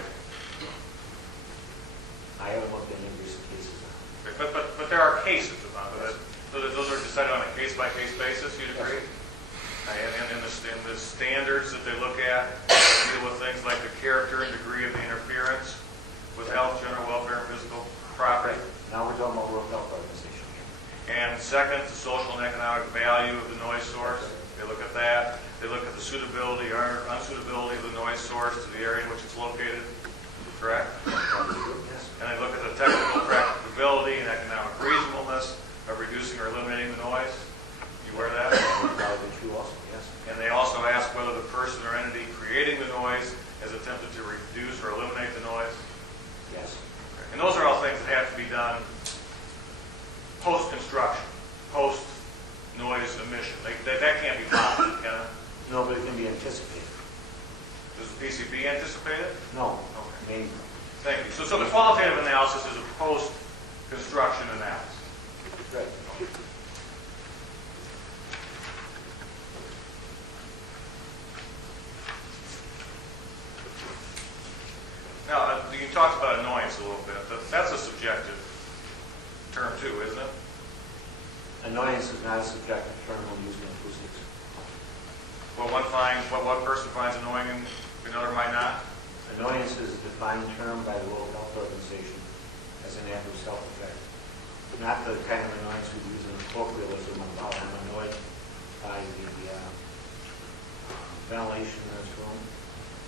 I haven't looked at any recent cases. But there are cases about it. So those are decided on a case-by-case basis, you'd agree? And the standards that they look at deal with things like the character and degree of the interference with health, general welfare, and physical property. Now we're talking about World Health Organization. And second, the social and economic value of the noise source. They look at that. They look at the suitability or unsuitability of the noise source to the area in which it's located. Correct? Yes. And they look at the technical practicability and economic reasonableness of reducing or eliminating the noise. You aware of that? Probably true also, yes. And they also ask whether the person or entity creating the noise has attempted to reduce or eliminate the noise. Yes. And those are all things that have to be done post-construction, post-noise emission. That can't be followed, can it? No, but it can be anticipated. Does the PCB anticipate it? No. Okay. Maybe. Thank you. So the qualitative analysis is a post-construction analysis. Annoyance is not a subjective term when used in acoustics. Well, one person finds annoying and another might not? Annoyance is a defined term by the World Health Organization as an adverse health effect. Not the kind of annoyance we use in colloquialism about I'm annoyed by the ventilation in this room,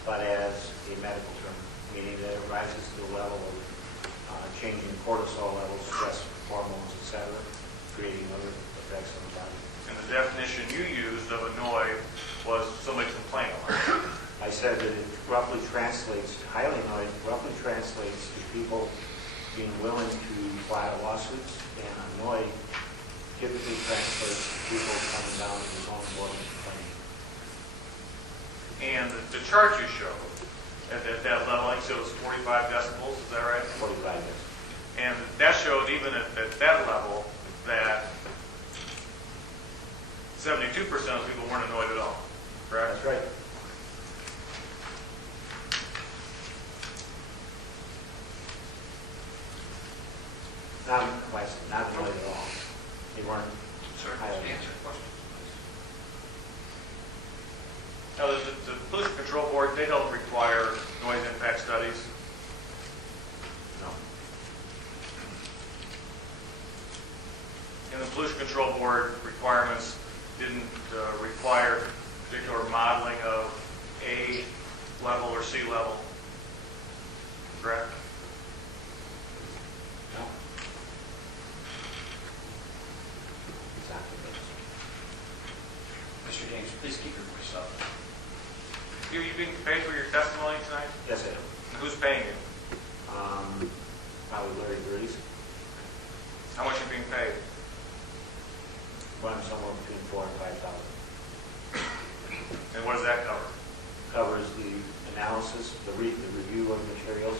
but as a medical term, meaning that it rises to the level of changing cortisol levels, stress hormones, etc., creating other effects on the body. And the definition you used of annoyed was somebody complained a lot. I said that it roughly translates, highly annoyed, roughly translates to people being willing to file lawsuits, and annoyed typically translates to people coming down to the zoning board and complaining. And the chart you showed at that level, I think it was 45 decibels, is that right? 45 years. And that showed even at that level that 72% of people weren't annoyed at all, correct? That's right. Not annoyed at all. They weren't. Sir, highly. answer questions. Now, the Pollution Control Board, they don't require noise impact studies. No. And the Pollution Control Board requirements didn't require particular modeling of A level or C level, correct? No. Exactly. Mr. James, please keep your voice up. You being paid for your testimony tonight? Yes, I am. And who's paying you? Probably Larry Birdies. How much are you being paid? Run somewhere between $4,000 and $5,000. And what does that cover? Covers the analysis, the review of materials,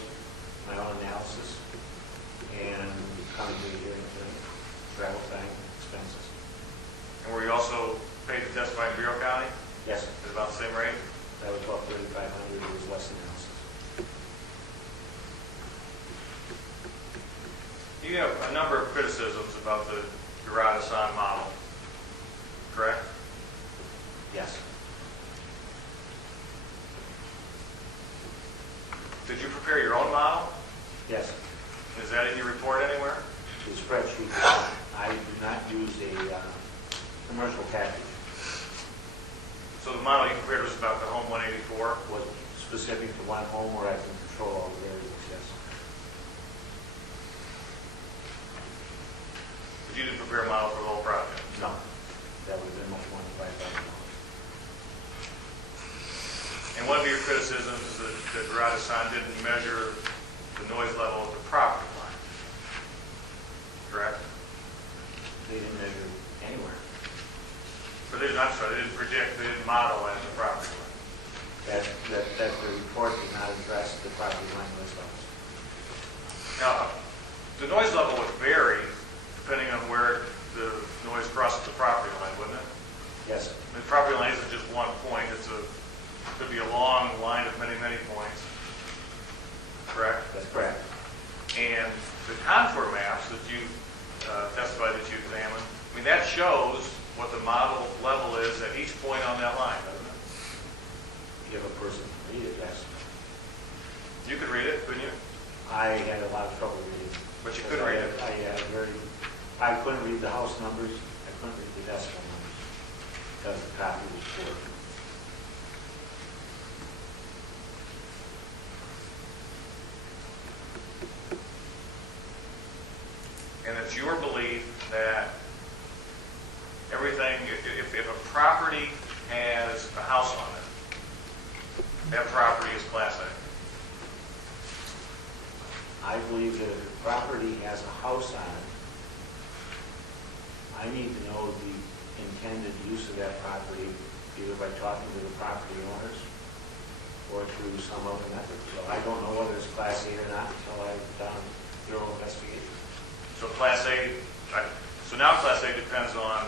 my own analysis, and coming to the hearing tonight, travel time, expenses. And were you also paid to testify in Bureau County Yes, at about the same rate? that was about $3,500. It was less analysis. You have a number of criticisms about the Gerard-Hassan model, correct? Yes. Did you prepare your own model? Yes. Is that in your report anywhere? The spreadsheet, I do not use a commercial package. So the model you prepared was about the home 184? Was specific to one home where I can control all the variables, yes. But you didn't prepare a model for the whole project? No, that would have been much more than $5,000. And one of your criticisms is that Gerard-Hassan didn't measure the noise level at the property line, correct? They didn't measure anywhere. But they didn't predict, they didn't model at the property line. That the report did not address the property line noise levels. Now, the noise level would vary depending on where the noise crosses the property line, wouldn't it? Yes, The property line isn't just one point, could be a long line of many, many points, correct? that's correct. And the contour maps that you testified that you examined, I mean, that shows what the model level is at each point on that line, doesn't it? Give a person to read it, yes. You could read it, couldn't you? I had a lot of trouble reading. But you could read it. I couldn't read the house numbers, I couldn't read the decimal numbers, because the copy was poor. And it's your belief that everything, if a property has a house on it, that property is Class A. I believe that if a property has a house on it, I need to know the intended use of that property, either by talking to the property owners or through some other method. So I don't know whether it's Class A or not until I've done thorough investigation. So Class A, so now Class A depends on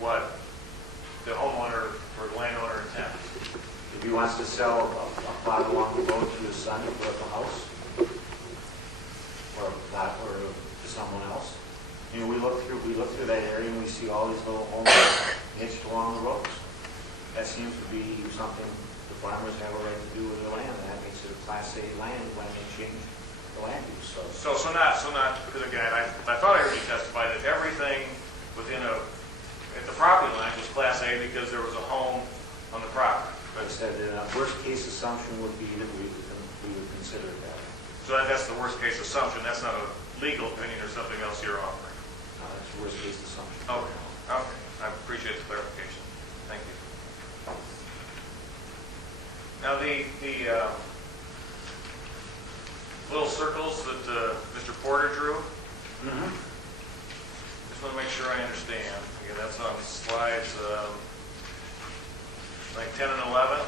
what the homeowner or landowner intends. If he wants to sell a plot along the road to his son to put up a house, or a plot or to someone else, You know, we look through that area and we see all these little homes niched along the roads. That seems to be something the farmers have a right to do with their land, and that makes it a Class A land when they change the land use, so. So not, because again, I thought I heard you testify that everything within at the property line was Class A because there was a home on the property. Like I said, a worst-case assumption would be that we would consider that. So that's the worst-case assumption. That's not a legal opinion or something else you're offering. That's a worst-case assumption. Okay, okay. I appreciate the clarification. Thank you. Now, the little circles that Mr. Porter drew, Mm-hmm. just want to make sure I understand. Again, that's on slides like 10 and 11.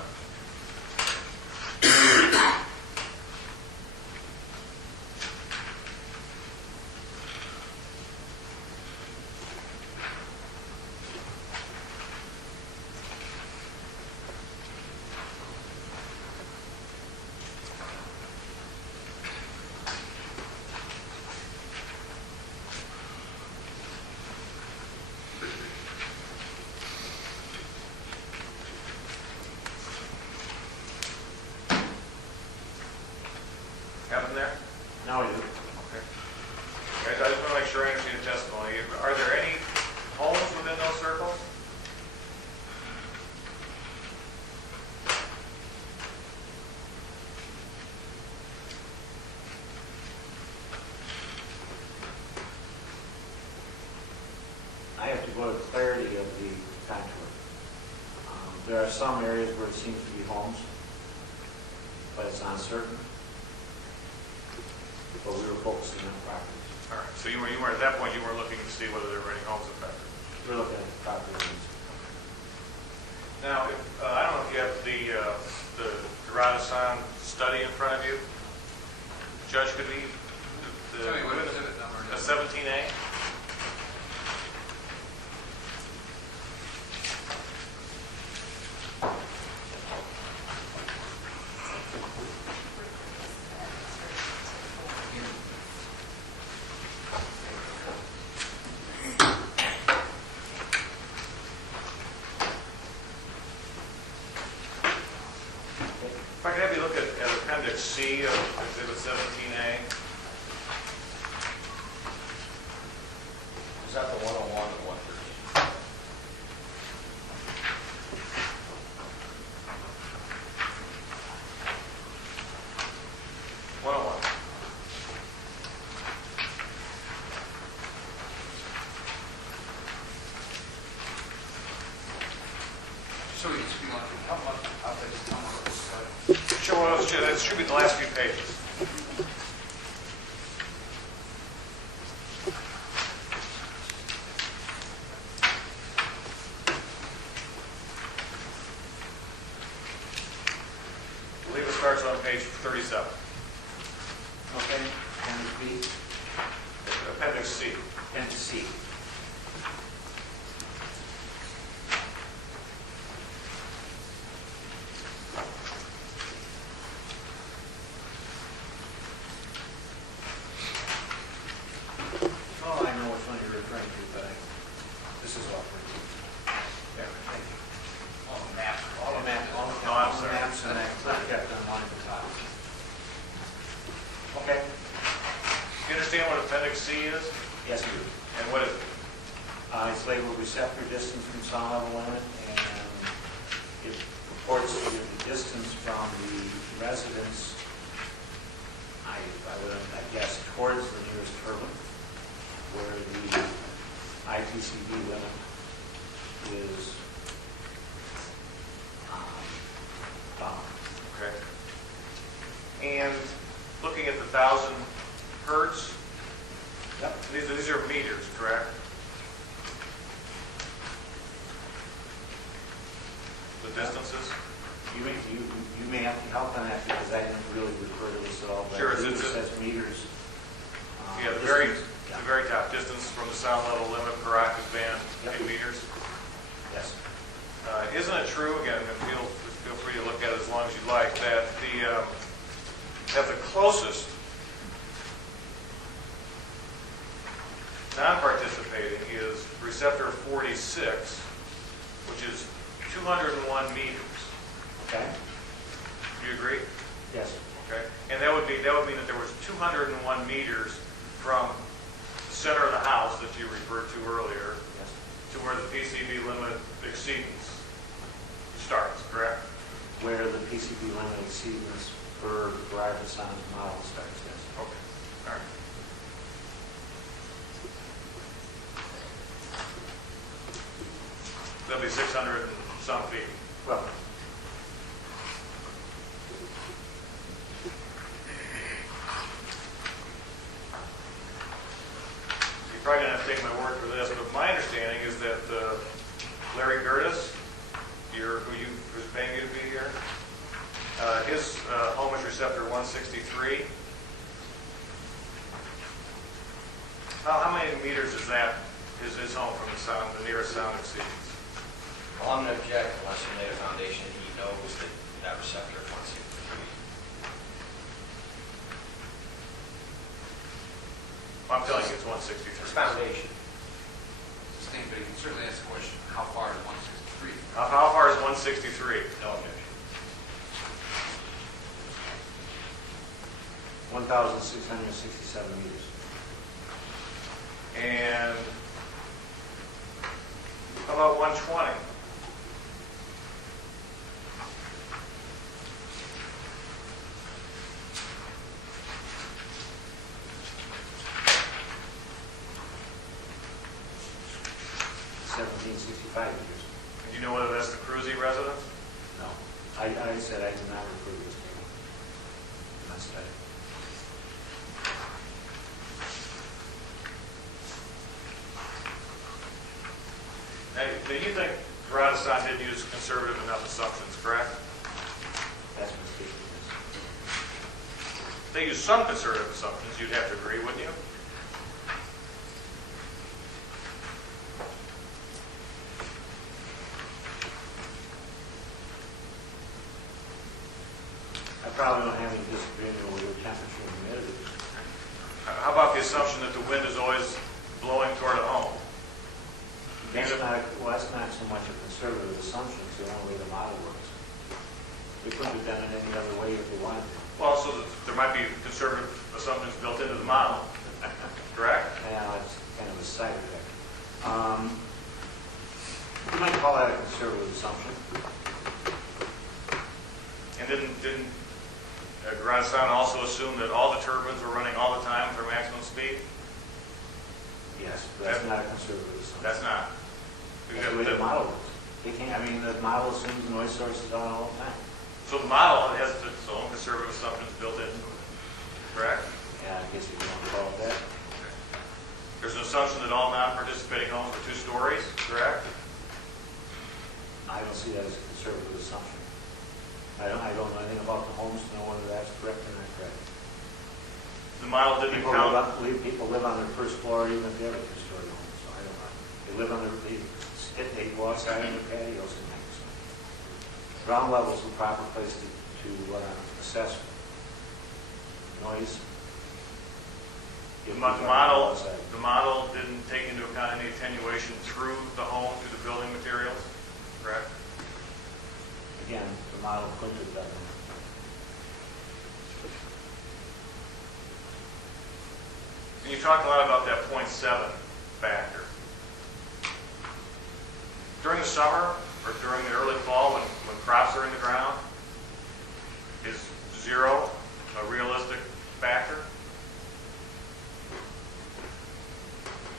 Have them there? Now we do. Okay. Guys, I just want to make sure I understand the testimony. Are there any homes within those circles? I have to go to clarity of the contour. There are some areas where it seems to be homes, but it's uncertain. But we were focusing on properties. All right. So you were at that point, you were looking to see whether there were any homes affected. We're looking at properties. Now, I don't know if you have the Radisson study in front of you. Judge, could we? Tell me what exhibit number it The is. 17A? If I could have you look at Appendix C of Exhibit 17A. Is that the 101 and 113? So you want to come up, I'll just tell me what this is like. Sure, well, that should be the last few pages. I believe it starts on page 37. Okay, Appendix B, Appendix C. Appendix C. Oh, I know which one you're referring to, but this is what we're doing. There, thank you. All the maps. All the maps, all No, I'm the sorry. maps and that, I got them on the top. Okay, Do you understand what Appendix C is? yes, you do. And what is it? It's labeled receptor distance from sound level limit, and it purports to give the distance from the residence, I guess, towards the nearest turbine, where the ITCD limit is found. Okay. And looking at the 1,000 hertz, Yep. these are meters, correct? The distances? You may have to help on that because I didn't really refer to this at all. But Sure, I believe it's- it says meters. Yeah, the Distance, very top, distance from the sound level limit per octave band Yep. in meters. Yes. receptor 46, which is 201 meters. Okay? Do you agree? Yes. Okay. And that would mean that there was 201 meters from the center of the house that you referred to earlier Yes. to where the PCB limit exceedance starts, correct? Where the PCB limit exceeds per Verizon model starts, yes. Okay. All right. That'll be 600 and some feet. Well, You're probably going to have to take my word for this, but my understanding is that Larry Gertis, who's paying you to be here, his home is receptor 163. How many meters is that, is his home from the nearest sound exceedance? Well, I'm going to object unless you lay a foundation that he knows that that receptor is 163. I'm telling you, it's 163. It's foundation. Sustained, but you can certainly ask the question, how far is 163? How far is 163? No objection. 1,667 meters. And how about 120? Meters. Do you know whether that's the Cruzy residence? No. I said I did not refer to this table in my study. Now, you think Radisson didn't use conservative enough assumptions, correct? That's mistaken. They used some conservative assumptions, you'd have to agree, wouldn't you? I probably don't have any disagreement with your temperature and humidity. How about the assumption that the wind is always blowing toward a home? That's not so much a conservative assumption, it's the only way the model works. We couldn't have done it any other way if we wanted to. Well, so that there might be conservative assumptions built into the model, correct? Yeah, that's kind of a side effect. You might call that a conservative assumption. And didn't Radisson also assume that all the turbines were running all the time for maximum speed? Yes, but that's not a conservative assumption. That's not. That's the way the model works. They can't, the model assumes noise sources on all the time. So the model has its own conservative assumptions built into it, correct? Yeah, I guess you can call it that. There's an assumption that all non-participating homes are 2 stories, correct? I don't see that as a conservative assumption. I don't know anything about the homes to know whether that's correct or not correct. The model didn't count. People live on their first floor even if they have a 2-story home, so I don't know. They live on they go outside on their patios and things. Ground level is the proper place to assess noise. The model didn't take into account any attenuation through the home, through the building materials, correct? Again, the model couldn't have done that. And you talked a lot about that 0.7 factor. During the summer or during the early fall when crops are in the ground, is 0 a realistic factor?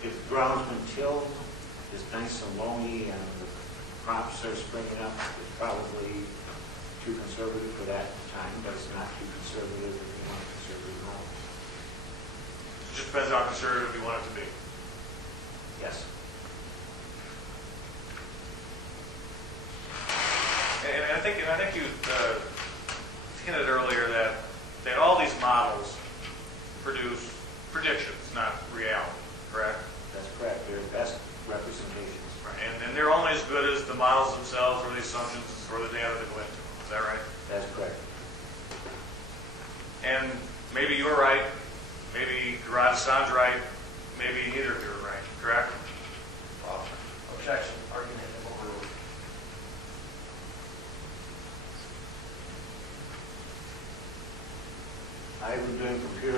If the ground's been tilled, it's nice and loamy and the crops are springing up, it's probably too conservative for that time, but it's not too conservative if you want a conservative model. It just depends how conservative you want it to be. Yes. And I think you hinted earlier that all these models produce predictions, not reality, correct? That's correct. They're best representations. Right. And they're only as good as the models themselves or the assumptions or the data that go into them. Is that right? That's correct. And maybe you're right, maybe Radisson's right, maybe neither of you are right, correct? Well,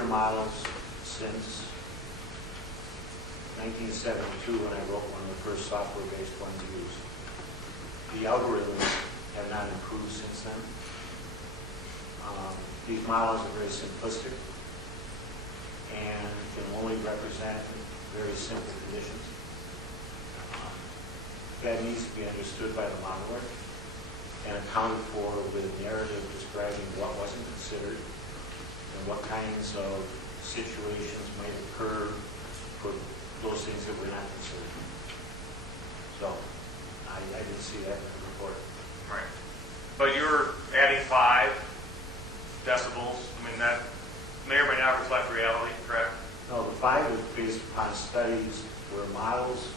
models since 1972 when I wrote one of the first software-based ones used. The algorithms have not improved since then. These models are very simplistic and can only represent very simple conditions. That needs to be understood by the modeler and accounted for with a narrative describing what wasn't considered and what kinds of situations might occur for those things that were not considered. So, I didn't see that in the report. Right. But you're adding 5 decibels. I mean, that may or may not reflect reality, correct? No, the 5 is based upon studies where models.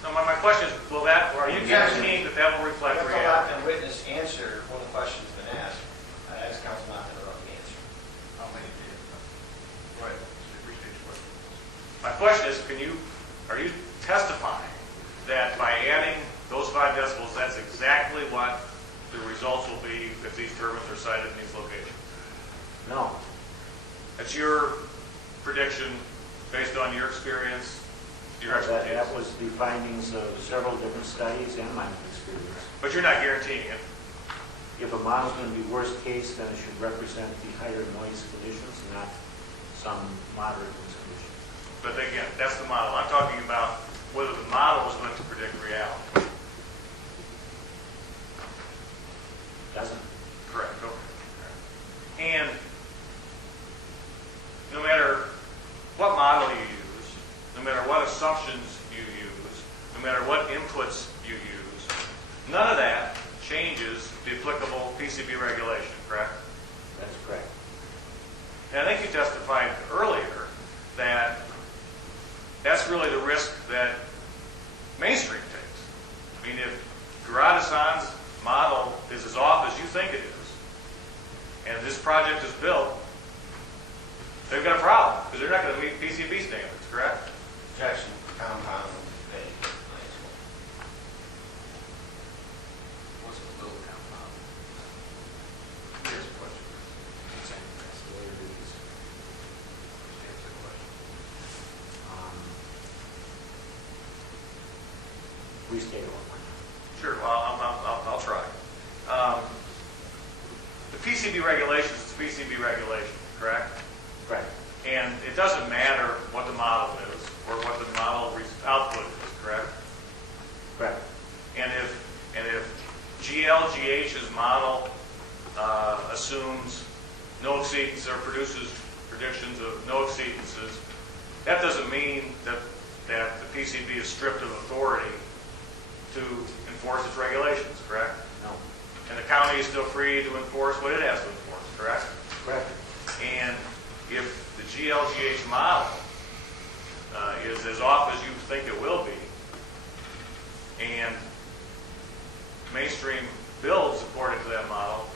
No, my question is, will that, or are you guaranteeing that that will reflect That's a reality? lot to witness answer when the question's been asked. As council not going to interrupt the answer. How many do you have? Right. Appreciate your question. My question is, are you testifying that by adding those 5 decibels, that's exactly what the results will be if these turbines are sited in these locations? No, That's your prediction based on your experience, your expertise? that was the findings of several different studies and my experience. But you're not guaranteeing it. If a model's going to be worst case, then it should represent the higher noise conditions, not some moderate noise conditions. But again, that's the model. I'm talking about whether the model is going to predict reality. Doesn't. Correct. Okay. And no matter what model you use, no matter what assumptions you use, no matter what inputs you use, none of that changes the applicable PCB regulation, correct? That's correct. And I think you testified earlier that that's really the risk that mainstream takes. I mean, if Garada-san's model is as off as you think it is, and this project is built, they've got a problem, because they're not going to meet PCB standards, correct? Objection, compound, A. What's a little compound? Here's a question. Same thing. What are these? Just answer the question. Restate it one more time. Sure, well, I'll try. The PCB regulations is the PCB regulation, correct? Correct. And it doesn't matter what the model is or what the model output is, correct? Correct. And if GLGH's model assumes no exceedance or produces predictions of no exceedances, that doesn't mean that the PCB is stripped of authority to enforce its regulations, correct? No. And the county is still free to enforce what it has to enforce, correct? Correct. And if the GLGH model is as off as you think it will be, and mainstream builds according to that model,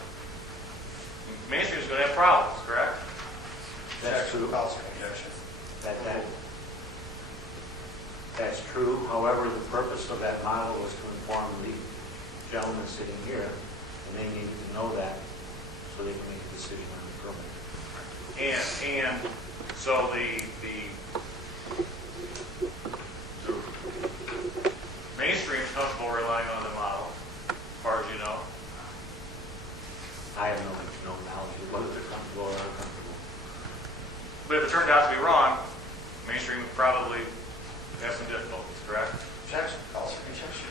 mainstream is going to have problems, correct? That's true. Objection. That's true. However, the purpose of that model was to inform the gentleman sitting here, and they needed to know that so they can make a decision on the permit. And so the mainstream is comfortable relying on the model, as far as you know. I have no knowledge of whether they're comfortable or uncomfortable. But if it turned out to be wrong, mainstream would probably have some difficulties, correct? Objection, calls for rejection.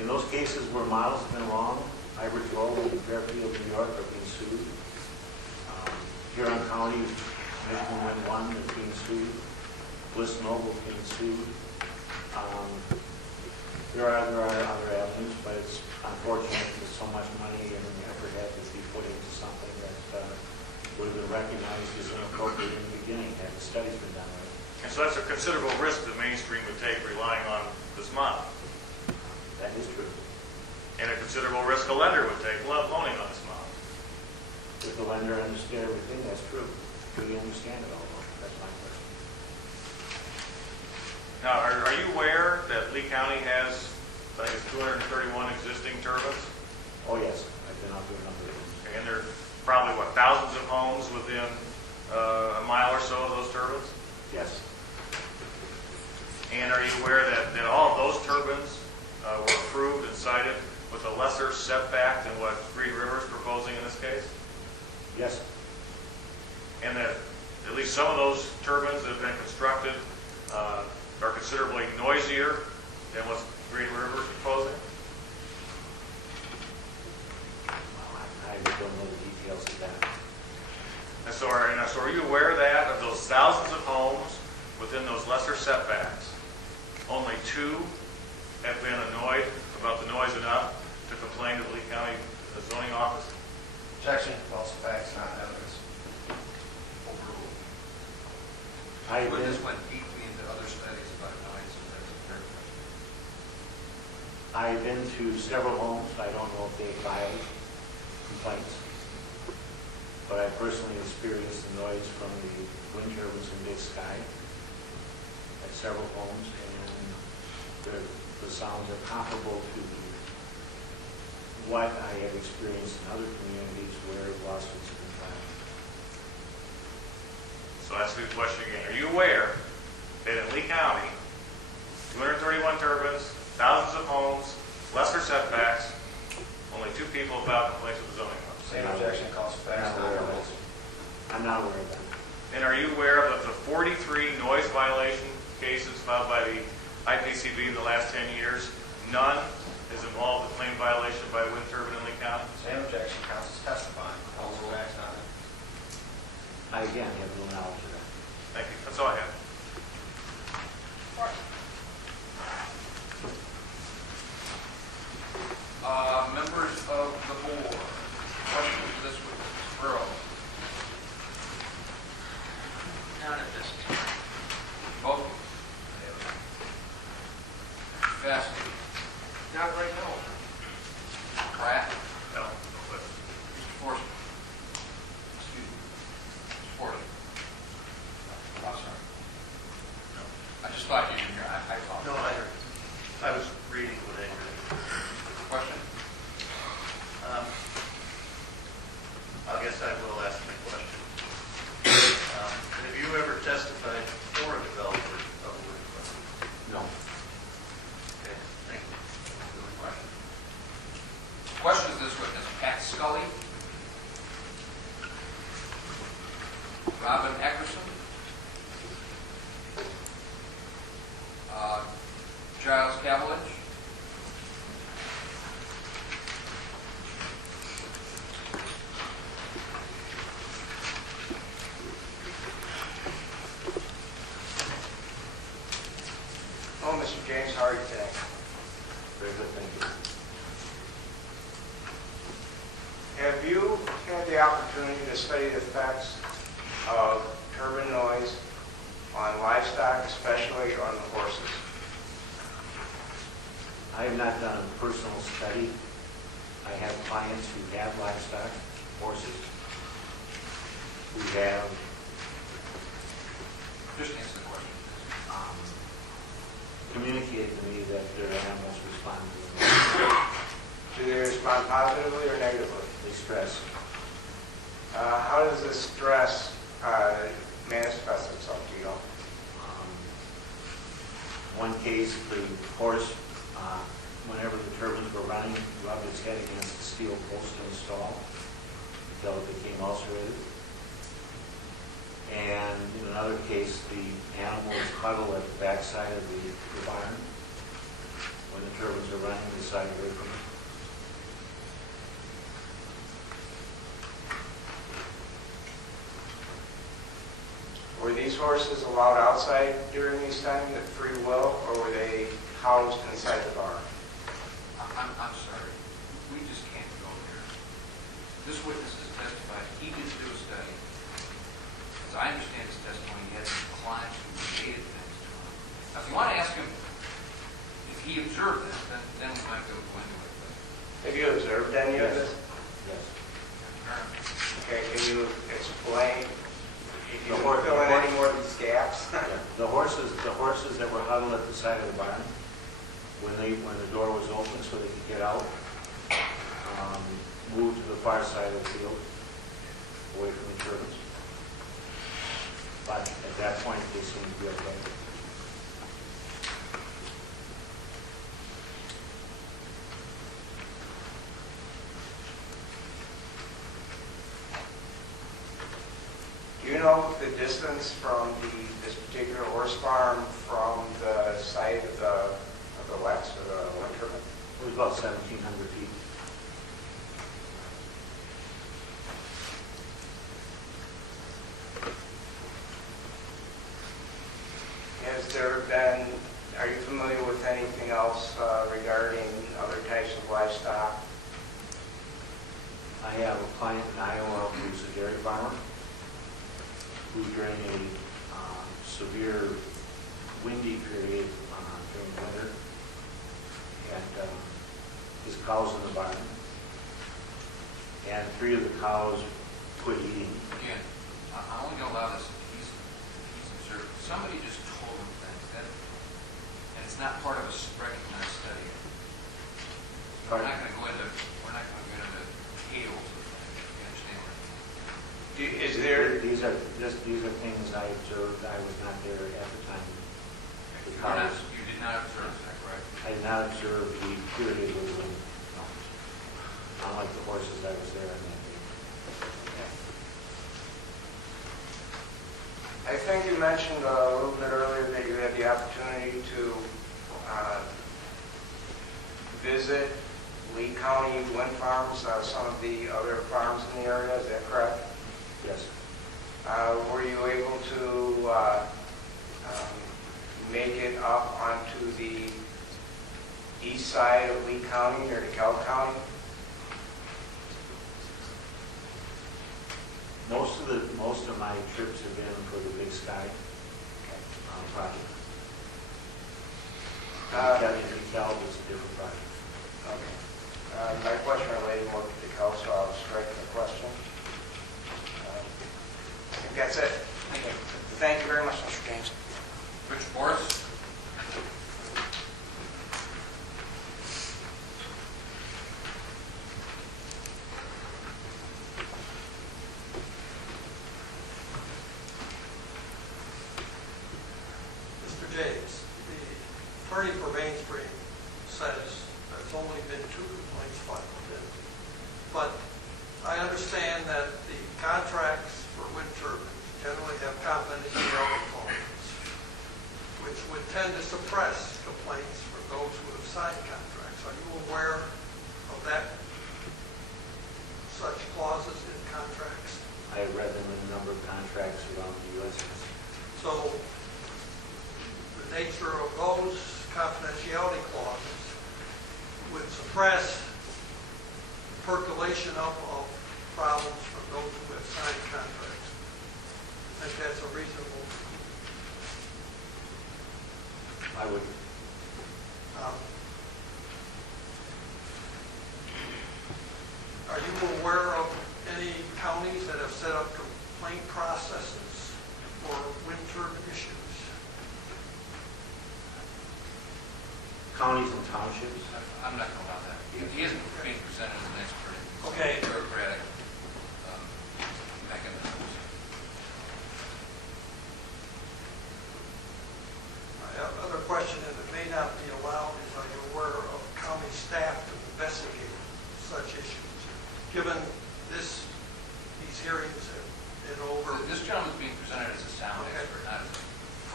In those cases where models have been wrong, Ivor Grove and Fairfield, New York are being sued. Huron County, Michigan Wind 1 is being sued. Bliss Noble is being sued. There are other avenues, but it's unfortunate that so much money and effort had to be put into something that would have been recognized as inappropriate in the beginning had the studies been done right. And so that's a considerable risk that mainstream would take relying on this model. That is true. And a considerable risk a lender would take loaning on this model. If the lender understood everything, that's true. Do we understand it all? That's my question. Now, are you aware that Lee County has, I think it's 231 existing turbines? Oh, yes. I've been out there a number of times. And they're probably, what, thousands of homes within a mile or so of those turbines? Yes. And are you aware that all of those turbines were approved and cited with a lesser setback than what Green River is proposing in this case? Yes. And that at least some of those turbines that have been constructed are considerably noisier than what Green River is proposing? Well, I don't know the details of that. And so are you aware of that, of those thousands of homes within those lesser setbacks, only 2 have been annoyed about the noise enough to complain to the Lee County zoning office? Objection, false facts, not evidence. Overruled. I've Well, been, this went deeply into other studies about noise, and that's a fair question. I've been to several homes. I don't know if they filed complaints, but I personally experienced the noise from the wind turbines in Big Sky at several homes, and the sounds are comparable to what I have experienced in other communities where lawsuits have been filed. So that's the question again. Are you aware that in Lee County, 231 turbines, thousands of homes, lesser setbacks, only 2 people have filed complaints with the zoning office? Same objection, false facts, not evidence. I'm not aware of that. And are you aware of the 43 noise violation cases filed by the IPCB in the last 10 years? None has involved a claim violation by a wind turbine in Lee County? Same objection, counsel's testifying. False facts, not evidence. I again have no knowledge of that. Thank you. That's all I have. Members of the board, questions of this witness? Burrow. None at this time. Both. Vasty. Not right now. Pratt. No. Mr. Forster. Excuse me. Mr. Forster. I'm sorry. No. I just thought you didn't hear. I thought. No, I was reading what I heard. Question? I guess I will ask my question. Have you ever testified for a developer of a wind farm? No. Okay, thank you. Good question. Questions of this witness? Pat Scully. Robin Eckerson. Giles Cavalich. Oh, Mr. James, how are you today? Very good, thank you. Have you had the opportunity to study the effects of turbine noise on livestock, especially on the horses? I have not done a personal study. I have clients who have livestock, horses, who have Just answer the question. communicated to me that their animals respond to the noise. Do they respond positively or negatively? They stress. How does this stress manifest itself, do you know? One case, the horse, whenever the turbines were running, rubbed its head against the steel post in the stall until it became ulcerated. And in another case, the animal was huddled at the backside of the barn. When the turbines are running, they side away from it. Were these horses allowed outside during these times at free will, or were they housed inside the barn? I'm sorry. We just can't go there. This witness has testified. He didn't do a study. As I understand his testimony, he had some clients who related things to him. Now, if you want to ask him if he observed this, then we might go into it. But Have you observed any of this? Yes. apparently, Okay, can you explain? If you The can horse- fill in any more of these gaps? The horses that were huddled at the side of the barn, when the door was open so they could get out, moved to the far side of the field away from the turbines. But at that point, they seem to be okay. Do you know the distance from this particular horse farm from the site of the Lex or the wind turbine? It was about 1,700 feet. Has there been, are you familiar with anything else regarding other types of livestock? I have a client in Iowa who's a dairy farmer who during a severe windy period during winter had his cows in the barn, and 3 of the cows quit eating. Again, I only gonna allow this, he's observed, somebody just told him that, and it's not part of a recognized study. We're not gonna go into details of that, you understand what I mean? Is there, These are things I observed. I was not there at the time. The cows. You did not observe, is that correct? I did not observe the period of the wind. No. Unlike the horses, I was there on that day. I think you mentioned a little bit earlier that you had the opportunity to visit Lee County wind farms, some of the other farms in the area, is that correct? Yes. Were you able to make it up onto the east side of Lee County near DeKalb County? Most of my trips have been for the Big Sky project. DeKalb is a different project. Okay. My question related more to DeKalb, so I'll strike the question. I think that's it. Thank you very much, Mr. James. Rich Boris? Mr. James, the attorney for Mainspring says there's only been 2 complaints filed. But I understand that the contracts for wind turbines generally have confidentiality clauses, which would tend to suppress complaints from those who have signed contracts. Are you aware of that, such clauses in contracts? I have read them in a number of contracts around the U.S. So the nature of those confidentiality clauses would suppress percolation up of problems from those who have signed contracts. I think that's a reasonable. I would. Are you aware of any counties that have set up complaint processes for wind turbine issues? Counties and townships. I'm not going to allow that. He isn't being presented as an expert in Okay. bureaucratic mechanisms. My other question, and it may not be allowed, is are you aware of county staff to investigate such issues? Given these hearings have been over. This gentleman is being presented as a sound Okay. expert, not as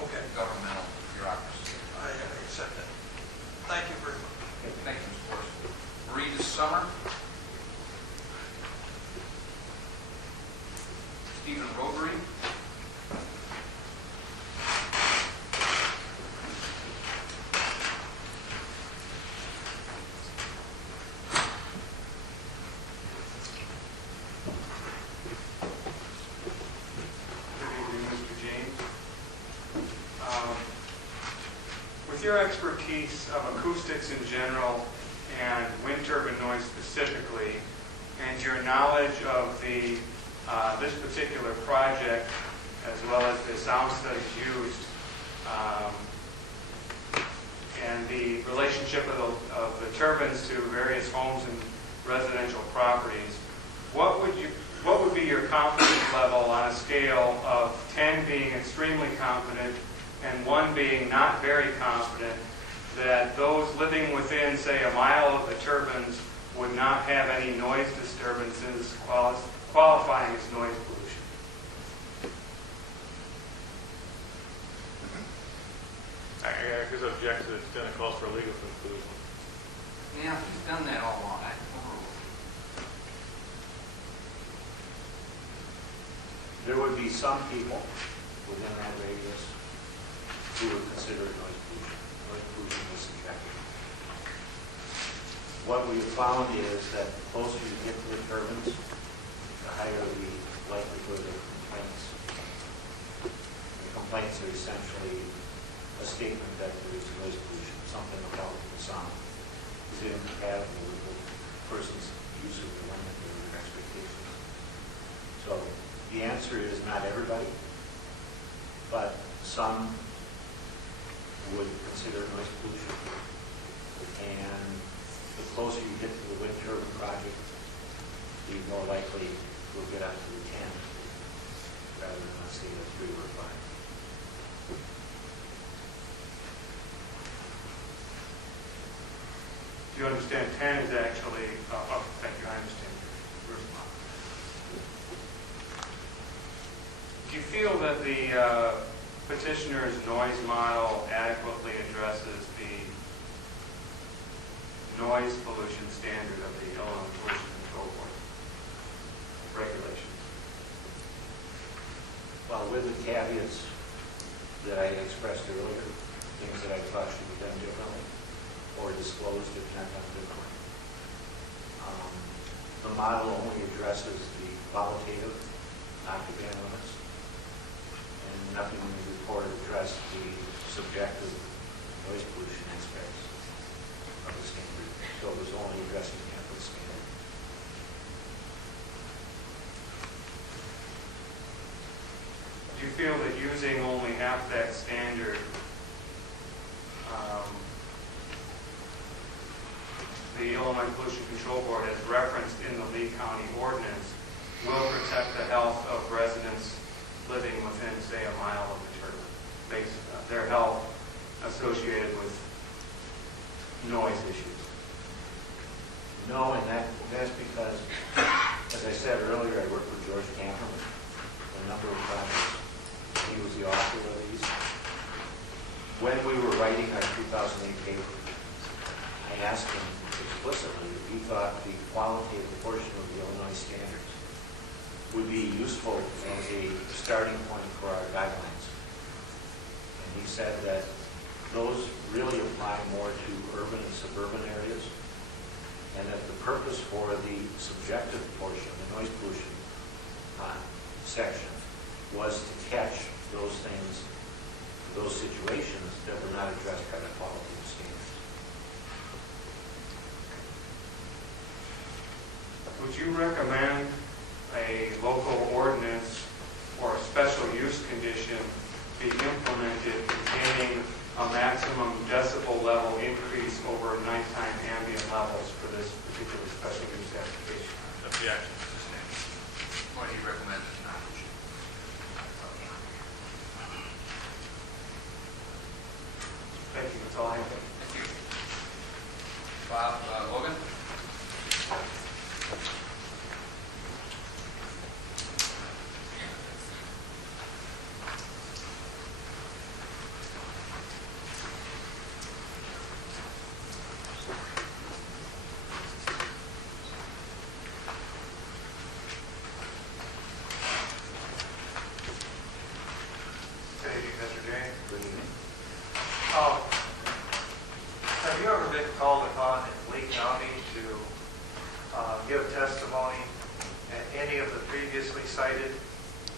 Okay, a governmental bureaucracy. I accept that. Thank you very much. Thank you, Mr. Boris. Marie Summer. Stephen Rotary. Good evening, Mr. James. With your expertise of acoustics in general and wind turbine noise specifically, and your knowledge of this particular project, as well as the sound studies used, and the relationship of the turbines to various homes and residential properties, what would what would be your confidence level on a scale of 10 being extremely confident and 1 being not very confident that those living within, say, a mile of the turbines would not have any noise disturbances qualifying as noise pollution? I guess I object to the extent it calls for legal conclusion. Yeah, he's done that all along. There would be some people within that radius who would consider it noise pollution. Noise pollution is subjective. What we have found is that the closer you get to the turbines, the higher the likelihood of complaints. The complaints are essentially a statement that there is noise pollution, something about the sound is incompatible with the person's use of the limit or their expectations. So the answer is not everybody, but some would consider noise pollution. And the closer you get to the wind turbine project, the more likely we'll get up to the 10 rather than, let's say, the 3 or 5. Do you understand 10 is actually, thank you, I understand your response. Do you feel that the petitioner's noise model adequately addresses the noise pollution standard of the Illinois Pollution Control Board regulations? Well, with the caveats that I expressed earlier, things that I thought should be done differently or disclosed if not done differently. The model only addresses the qualitative octave limits, and nothing in the report addressed the subjective noise pollution aspects of the standard. So it was only addressing half of the standard. Do you feel that using only half that standard the Illinois Pollution Control Board, as referenced in the Lee County ordinance, will protect the health of residents living within, say, a mile of the turbine, based on their health associated with noise issues? No, and that's because, as I said earlier, I worked with George Camperman on a number of projects. He was the author of these. When we were writing our 2008 paper, I asked him explicitly if he thought the qualitative portion of the Illinois standards would be useful as a starting point for our guidelines. And he said that those really apply more to urban and suburban areas, and that the purpose for the subjective portion, the noise pollution section, was to catch those things, those situations that were not addressed by the qualitative standards. Would you recommend a local ordinance or a special use condition be implemented containing a maximum decibel level increase over nighttime ambient levels for this particular special use application? Objection. What do you recommend? Thank you, that's all I have. Thank you. Bob Logan? Good evening, Mr. James. Good evening. Have you ever been called upon in Lee County to give testimony at any of the previously cited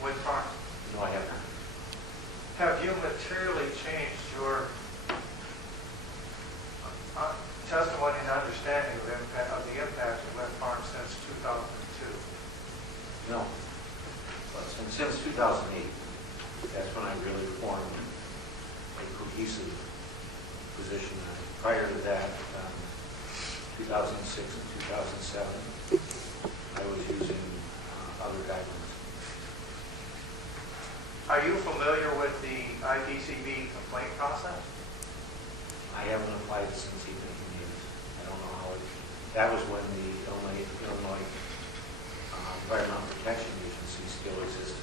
wind farms? No, I have not. Have you materially changed your testimony and understanding of the impact of wind farms since 2002? No. But since 2008, that's when I really formed a cohesive position. Prior to that, 2006 and 2007, I was using other guidelines. Are you familiar with the IPCB complaint process? I haven't applied it since even years. I don't know how it, that was when the Illinois Environmental Protection Agency still existed.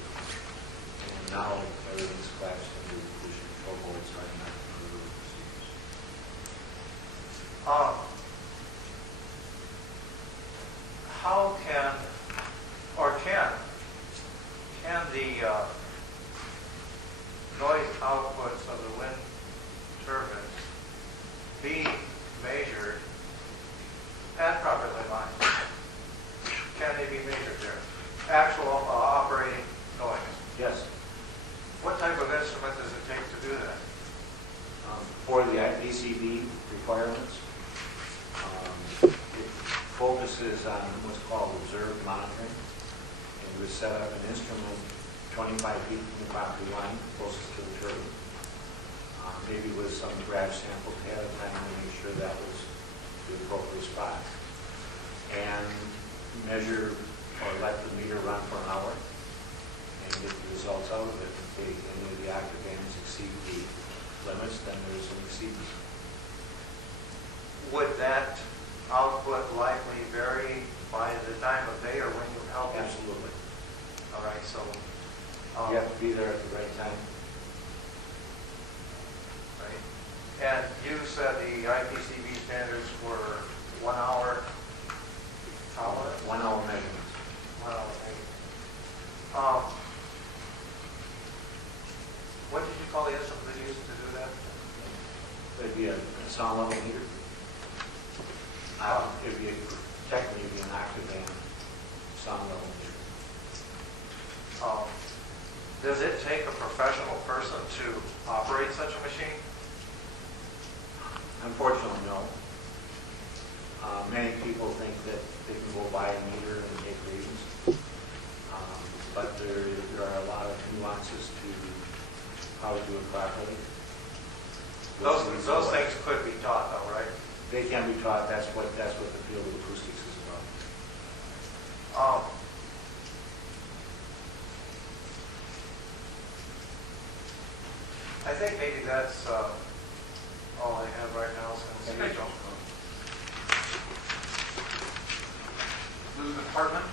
And now everything's collapsed into the pollution control board, so I'm not familiar with the procedures. How can, or can the noise outputs of the wind turbines be measured at properly lined? Can they be measured there? Actual operating noise? Yes, What type of instrument does it take to do that? for the IPCB requirements, it focuses on what's called observed monitoring. And we set up an instrument 25 feet from the property line, closest to the turbine, maybe with some graph samples ahead of time to make sure that was the appropriate spot. And measure or let the meter run for an hour and get the results out of it. If any of the octabands exceed the limits, then there's an exceedance. Would that output likely vary by the time of day or when you help it? Absolutely. All right, so. You have to be there at the right time. Right. And you said the IPCB standards were 1 hour tolerance? 1 hour measurements. 1 hour maybe. What did you call the instrument that used to do that? It'd be a sound level meter. It'd be technically be an octave sound level meter. Does it take a professional person to operate such a machine? Unfortunately, no. Many people think that they can go buy a meter and take readings, but there are a lot of nuances to how to do it properly. Those things could be taught, though, right? They can be taught. That's what the field of acoustics is about. I think maybe that's all I have right now. Since Okay. Elizabeth Hartman.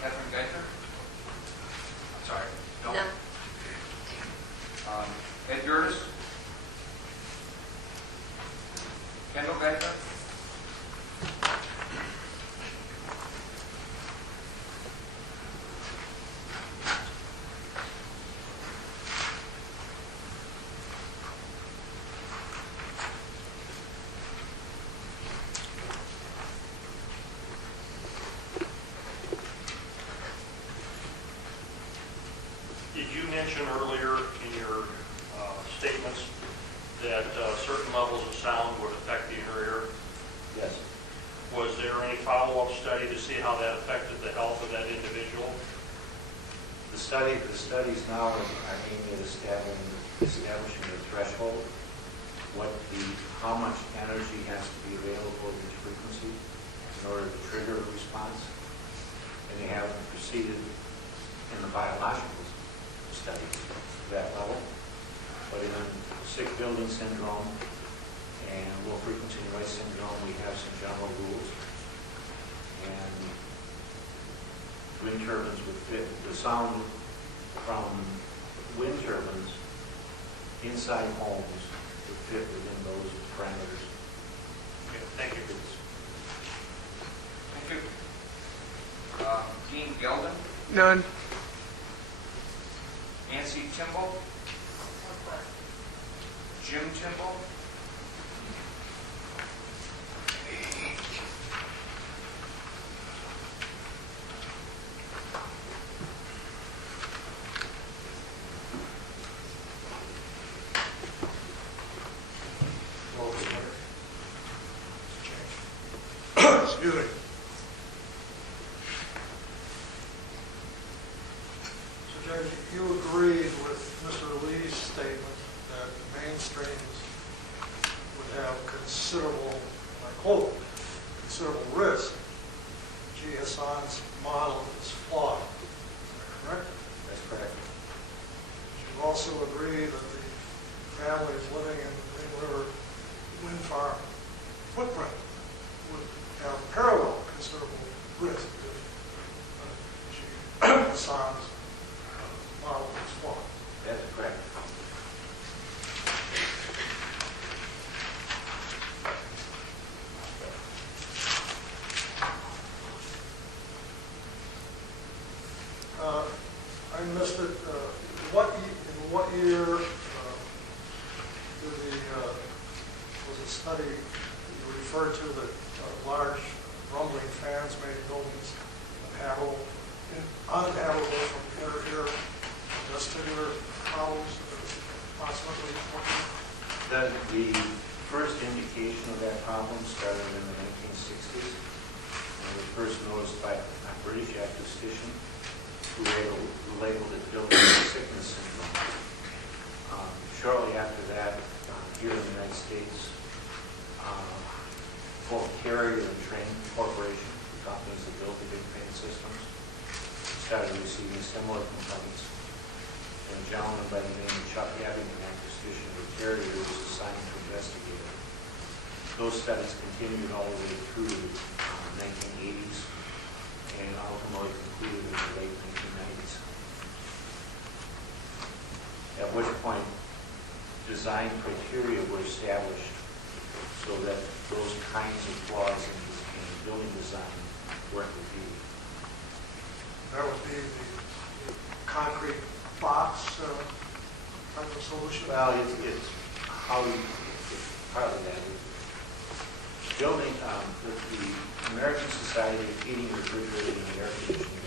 Catherine Geiser. I'm sorry. Don't. No. Ed Gertis. Kendall Geiser. Did you mention earlier in your statements that certain levels of sound would affect the inner ear? Yes. Was there any follow-up study to see how that affected the health of that individual? The studies now are aimed at establishing the threshold, how much energy has to be available at each frequency in order to trigger a response. And they haven't proceeded in the biological study to that level. But in sick building syndrome and low frequency noise syndrome, we have some general rules. And wind turbines would fit. The sound from wind turbines inside homes would fit within those parameters. Okay, thank you. Thank you. Dean Gelden. None. Nancy Timble. Jim Timble. Excuse me. So, Judge, you agreed with Mr. Lee's statement that mainstreams would have considerable, and I quote, considerable risk, G. Hassan's model is flawed. Is that correct? That's correct. You also agree that the families living in the Green River wind farm footprint would have parallel considerable risk if G. Hassan's model is flawed. That's correct. I missed it. In what year was a study you referred to that large rumbling fans made buildings uninhabitable from year to year, vestibular problems, approximately 20? The first indication of that problem started in the 1960s. And it was first noticed by a British acustician who labeled it building sickness syndrome. Shortly after that, here in the United States, both Carrier and Train Corporation, the companies that built the big fan systems, started receiving similar complaints. And a gentleman by the name of Chuck Abbey, an acustician with Carrier, was assigned to investigate it. Those studies continued all the way through the 1980s and ultimately concluded in the late 1990s. At which point, design criteria were established so that those kinds of flaws in building design weren't repeated. That would be the concrete box type of solution? Well, it's how you, partly that. Building, the American Society of Heating, Refrigerating, and Air Conditioning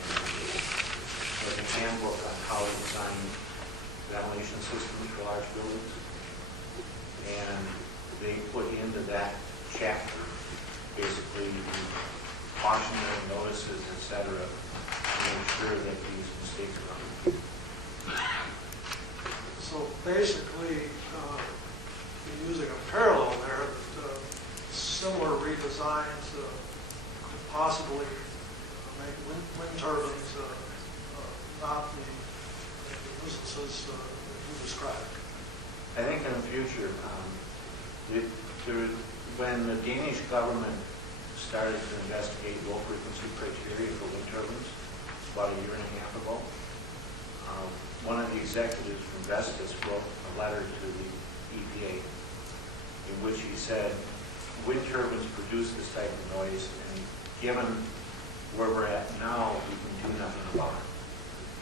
has a handbook on how to design ventilation systems for large buildings. And they put into that chapter basically cautionary notices, et cetera, to make sure that these mistakes are not repeated. So basically, you're using a parallel there that similar redesigns could possibly make wind turbines not the nuisances that you described. I think in the future, when the Danish government started to investigate low frequency criteria for wind turbines about a year and a half ago, one of the executives from Vestas wrote a letter to the EPA in which he said, wind turbines produce this type of noise, and given where we're at now, we can do nothing about it.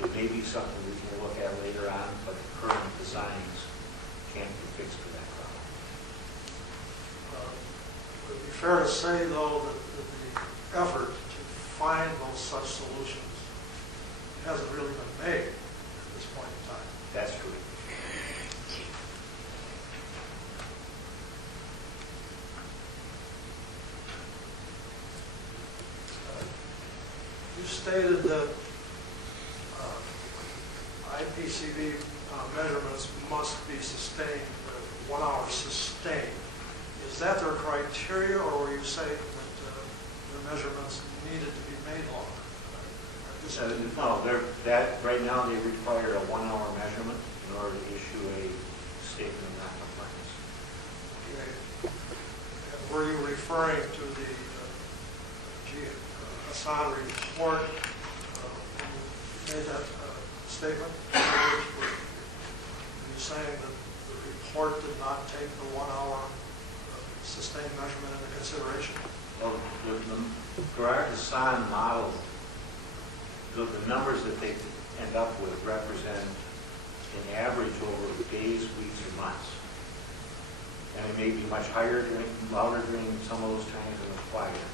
It may be something we can look at later on, but the current designs can't be fixed for that problem. It would be fair to say, though, that the effort to find those such solutions hasn't really been made at this point in time. That's true. You stated that IPCV measurements must be sustained, 1 hour sustained. Is that their criteria, or were you saying that the measurements needed to be made longer? No, right now they require a 1 hour measurement in order to issue a statement of non-compliance. Okay. And were you referring to the G. Hassan report when you made that statement? Were you saying that the report did not take the 1 hour sustained measurement into consideration? Well, the Gerard Hassan model, the numbers that they end up with represent an average over days, weeks, or months. And it may be much higher, louder during some of those times than it's quieter.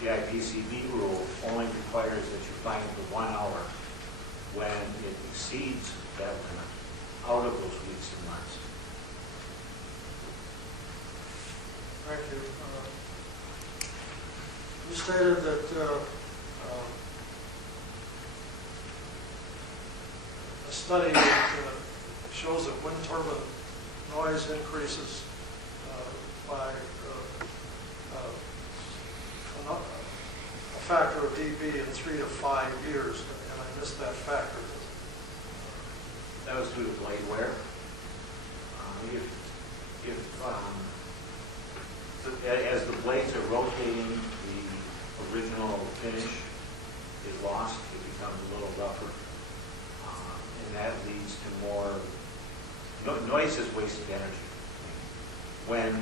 The IPCV rule only requires that you find the 1 hour when it exceeds that limit out of those weeks and months. Thank you. You stated that a study that shows that wind turbine noise increases by a factor of dB in 3 to 5 years, and I missed that factor. That was due to blade wear. As the blades are rotating, the original finish is lost. It becomes a little rougher, and that leads to more noise is wasted energy. When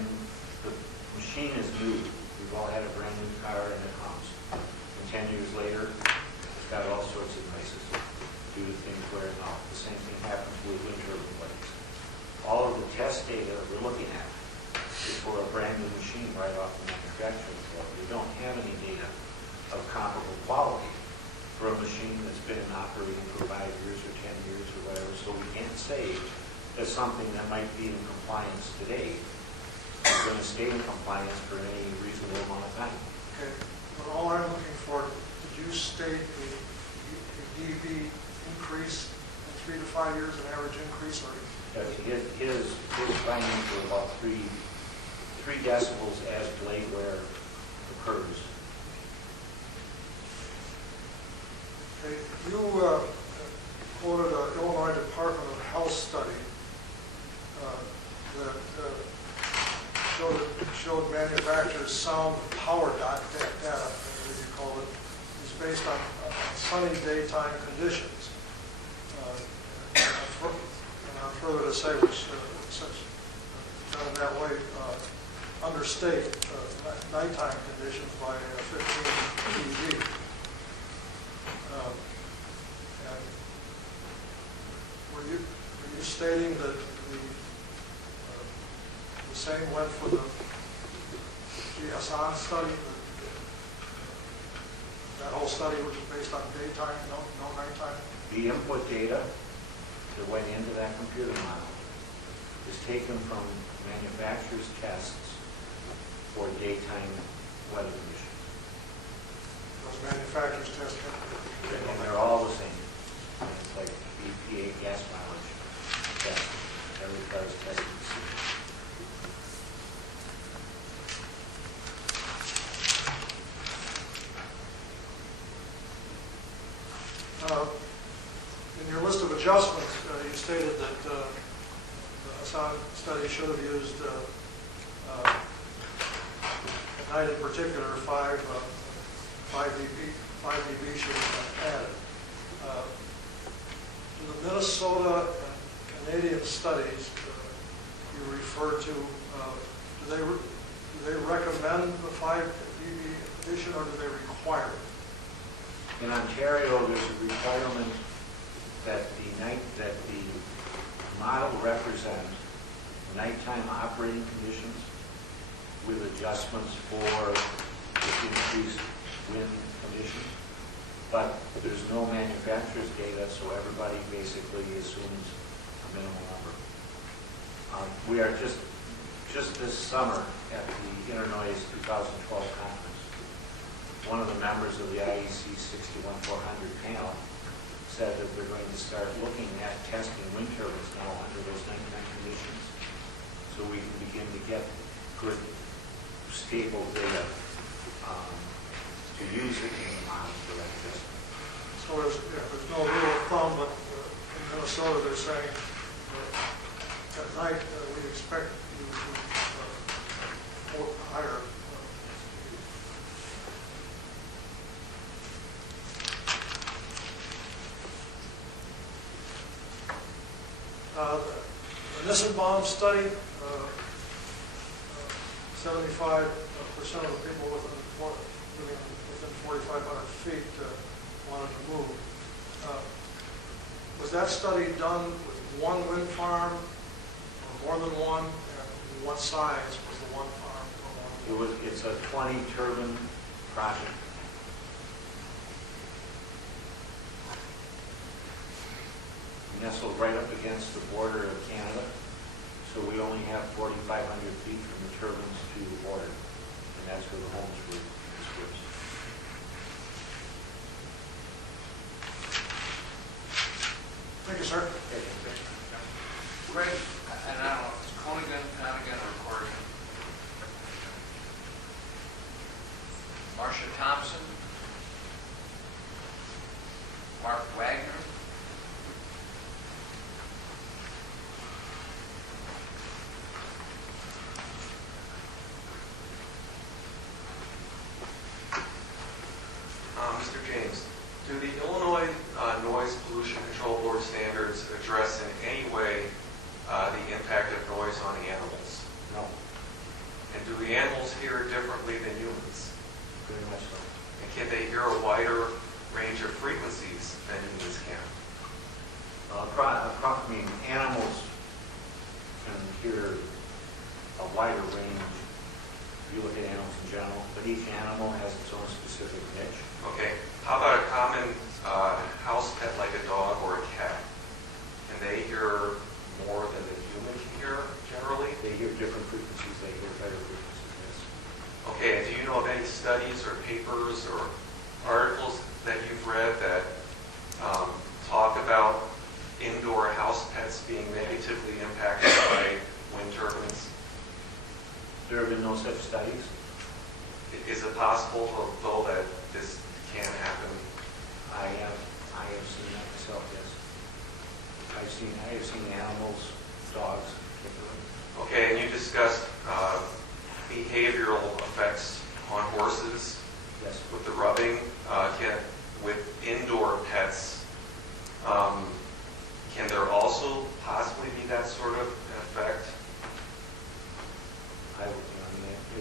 the machine is new, we've all had a brand new car and it comes. And 10 years later, it's got all sorts of noises due to things wearing off. The same thing happens with wind turbine blades. All of the test data that we're looking at is for a brand new machine right off the manufacturing floor. We don't have any data of comparable quality for a machine that's been operating for 5 years or 10 years or whatever, so we can't say that something that might be in compliance today is going to stay in compliance for any reasonable amount of time. Okay, but all I'm looking for, did you state a dB increase in 3 to 5 years, an average increase, or? His findings were about 3 decibels as blade wear occurs. Okay, you quoted an Illinois Department of Health study that showed manufacturers' sound power data, as you call it, is based on sunny daytime conditions. And I'm further to say, which such done in that way, understate nighttime conditions by 15 dB. And were you stating that the same went for the GSON study? That whole study was based on daytime, no nighttime? The input data that went into that computer model is taken from manufacturers' tests for daytime weather conditions. Those manufacturers test And they're all the same. It's like EPA gas mileage test. Every car is tested the same. In your list of adjustments, you stated that the sound study should have used, at night in particular, 5 dB should have been added. In the Minnesota and Canadian studies you refer to, do they recommend the 5 dB addition, or do they require it? In Ontario, there's a requirement that the model represent nighttime operating conditions with adjustments for increased wind conditions. But there's no manufacturer's data, so everybody basically assumes a minimal number. We are just this summer at the Internoise 2012 conference. One of the members of the IEC 61400 panel said that they're going to start looking at testing wind turbines now under those nighttime conditions, so we can begin to get good, stable data to use it in the model for that testing. So there's no rule of thumb, but in Minnesota they're saying at night we expect you to higher. The Nissenbaum study, 75% of the people living within 4,500 feet wanted to move. Was that study done with one wind farm or more than one? And what size was the one farm? It's a 20 turbine project. Nestled right up against the border of Canada, so we only have 4,500 feet from the turbines to the border, and that's where the homes were dispersed. Thank you, sir. Greg, and I don't know if it's Conigan, or Corrigan. Marsh Mark Wagner. Mr. James, do the Illinois Noise Pollution Control Board standards address in any way the impact of noise on animals? No, And do the animals hear differently than humans? pretty much so. And can they hear a wider range of frequencies than humans can? Animals can hear a wider range. You look at animals in general, but each animal has its own specific niche. Okay, how about a common house pet like a dog or a cat? Can they hear more than the human can hear generally? They hear different frequencies, they hear better frequencies, yes. Okay, and do you know of any studies or papers or articles that you've read that talk about indoor house pets being negatively impacted by wind turbines? There have been no such studies. Is it possible, though, that this can happen? I have seen that myself, yes. I have seen animals, dogs, particularly. Okay, and you discussed behavioral effects on horses Yes. with the rubbing. With indoor pets, can there also possibly be that sort of effect? It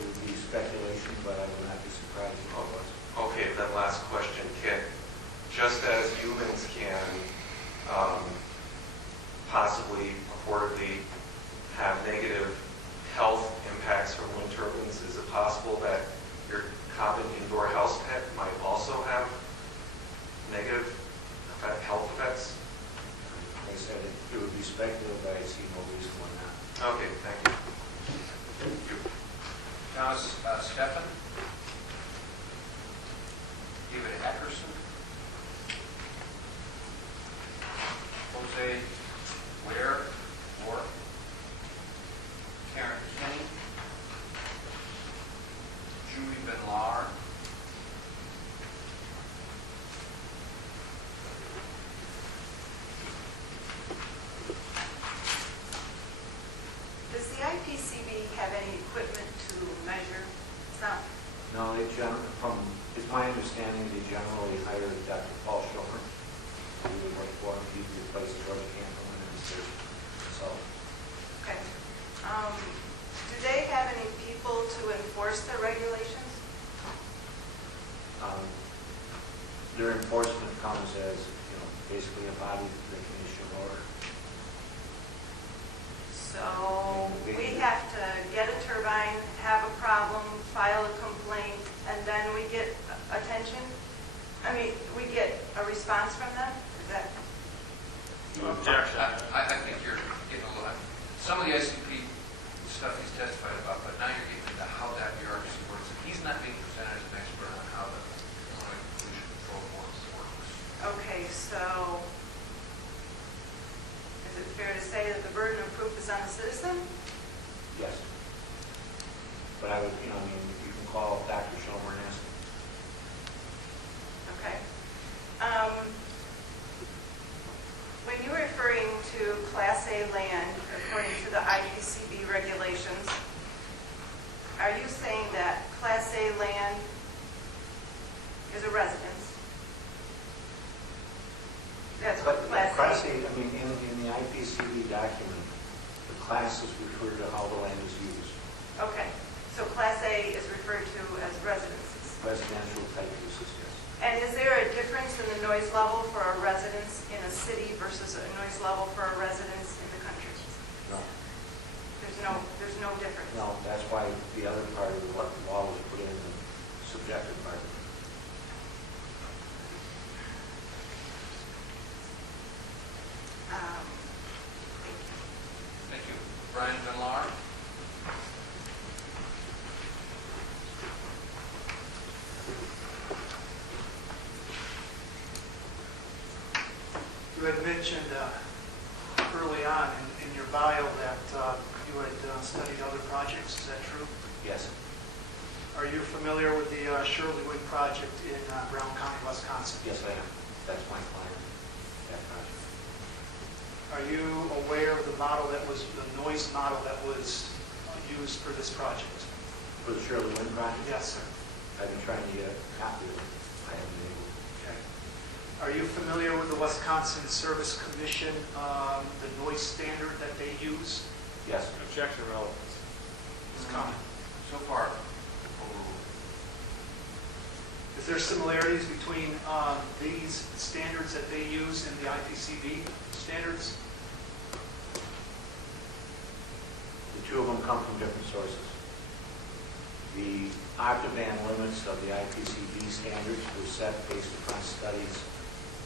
would be speculation, but I would not be surprised if it was. Okay, then last question. Just as humans can possibly, purportedly, have negative health impacts from wind turbines, is it possible that your common indoor house pet might also have negative health effects? Like I said, it would be speculative, but I see no reason why not. Okay, thank you. Thomas Steffen. David Eckerson. Jose Ware, or Karen Kenny. Julie Benlar. Does the IPCB have any equipment to measure sound? No, it's my understanding they generally hire Dr. Paul Schomer, who would work for him, he replaced George Campbell in his station. So, Okay. Do they have any people to enforce their regulations? their enforcement comes as, basically a body that can issue an order. So we have to get a turbine, have a problem, file a complaint, and then we get attention? I mean, we get a response from them? Is that? Objection. I think you're getting a little, some of the ICP stuff he's testified about, but now you're getting into how that bureaucracy works. He's not being presented as an expert on how the Illinois Pollution Control Board works. Okay, so is it fair to say that the burden of proof is on the citizen? Yes. But I would, you can call Dr. Schomer and ask him. Okay. When you're referring to Class A land, according to the IPCB regulations, are you saying that Class A land is a residence? That's what Class A... in the IPCB document, the classes refer to how the land is used. Okay, so Class A is referred to as residences. Residential type uses, yes. And is there a difference in the noise level for a residence in a city versus a noise level for a residence in the country? No. There's no difference? No, that's why the other part of what the law was put in, the subjective part. Thank you. Brian Benlar. You had mentioned early on in your bio that you had studied other projects. Is that true? Yes. Are you familiar with the Shirley Wind project in Brown County, Wisconsin? Yes, I am. That's my client. Are you aware of the model that was, the noise model that was used for this project? For the Shirley Wind project, Yes, sir. I've been trying to get a copy of it. I haven't been able. Okay. Are you familiar with the Wisconsin Service Commission, the noise standard that they use? Yes. Objection relevant. It's common. So far, Is there similarities between these standards that they use and the IPCB standards? The two of them come from different sources. The octave-band limits of the IPCB standards were set based upon studies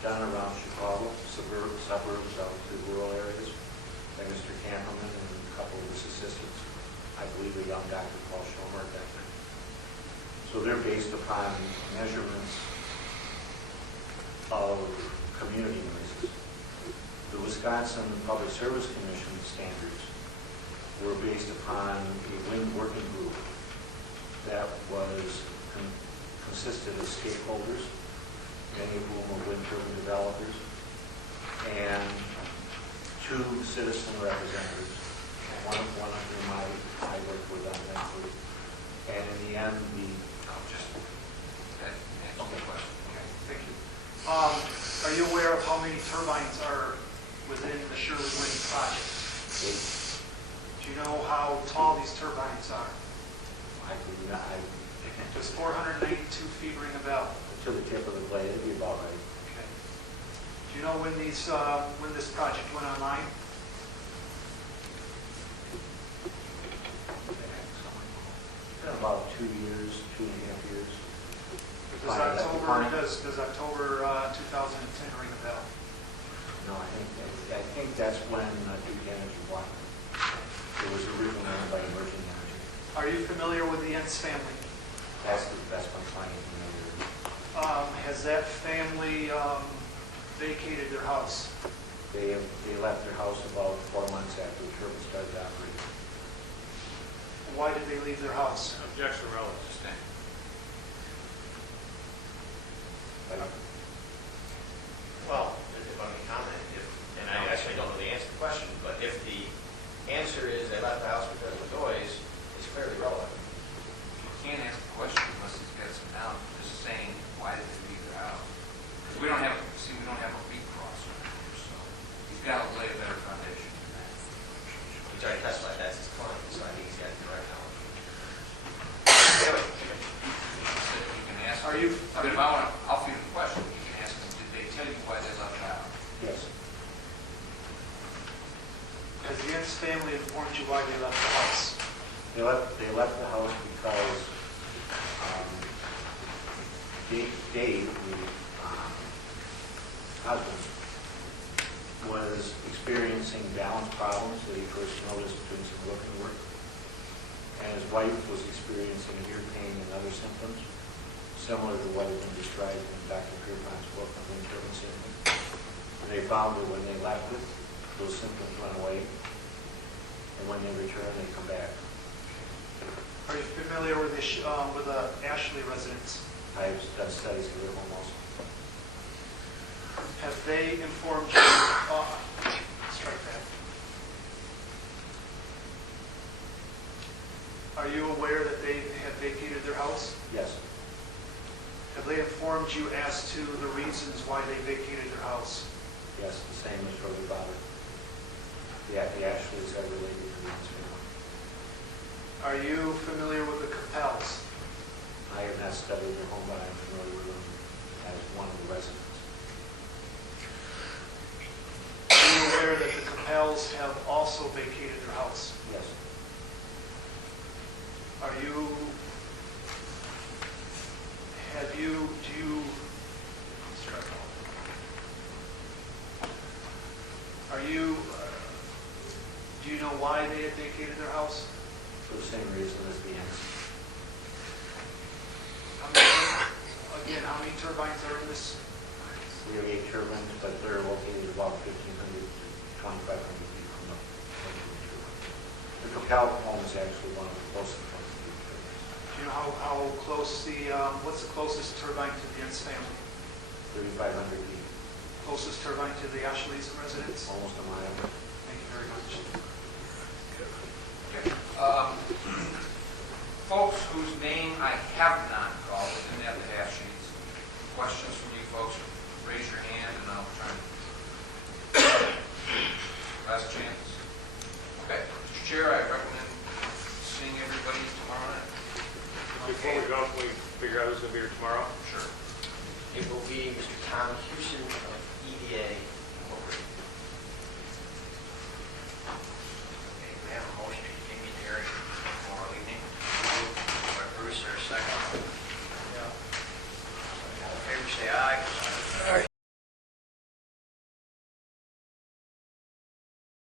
done around Chicago, suburbs out to rural areas, by Mr. Camperman and a couple of his assistants. I believe a young Dr. Paul Schomer at that time. So they're based upon measurements of community noises. The Wisconsin Public Service Commission standards were based upon a wind working group that was consisted of stakeholders, many of whom were wind turbine developers, and 2 citizen representatives, one of whom I worked with on that group. And in the end, Thank you. Are you aware of how many turbines are within the Shirley Wind project? 8. Do you know how tall these turbines are? I could not, Does 492 feet ring a bell? to the tip of the blade, it'd be about right. Okay. Do you know when this project went online? It's been about 2 years, 2.5 years. Does October 2010 ring a bell? No, I think that's when Duke Energy bought it. It was originally owned by Emerging Energy. Are you familiar with the Entz family? That's my client familiar. Has that family vacated their house? They left their house about 4 months after the turbine started operating. Why did they leave their house? Objection relevant. Well, if I may comment, and I actually don't know the answer to the question, but if the answer is they left the house because of the noise, it's clearly relevant. you can't ask the question unless he's got some doubt, just saying, why did they leave their house? Because we don't have a beat cross around here, so he's got to lay a better foundation than that. He's already testified that's his client, so I think he's got the right knowledge. You can ask. Are you- I mean, if I want to, I'll feed him a question. You can ask him, did they tell you why they left the house? Yes. Has the Entz family informed you why they left the house? They left the house because Dave, the husband, was experiencing balance problems that he first noticed doing some roofing work. And his wife was experiencing ear pain and other symptoms, similar to what had been described in Dr. Pierpont's book on wind turbine syndrome. And they found that when they left it, those symptoms went away. And when they return, they come back. Are you familiar with the Ashley residence? I've done studies of their home also. Have they informed you? Strike that. Are you aware that they have vacated their house? Yes. Have they informed you as to the reasons why they vacated their house? Yes, the same as for the father. The Ashleys are related to the Entz family. Are you familiar with the Capels? I have not studied their home, but I'm familiar with them as one of the residents. Are you aware that the Capels have also vacated their house? Yes. Do you know why they had vacated their house? For the same reason as the Entz. How many turbines are in this? We have 8 turbines, but they're located about 1,500 to 2,500 feet from the turbine. The Capel home is actually one of the closest ones to the turbines. Do you know how close what's the closest turbine to the Entz family? 3,500 feet. Closest turbine to the Ashleys residence? almost a mile. Thank you very much. Folks whose name I have not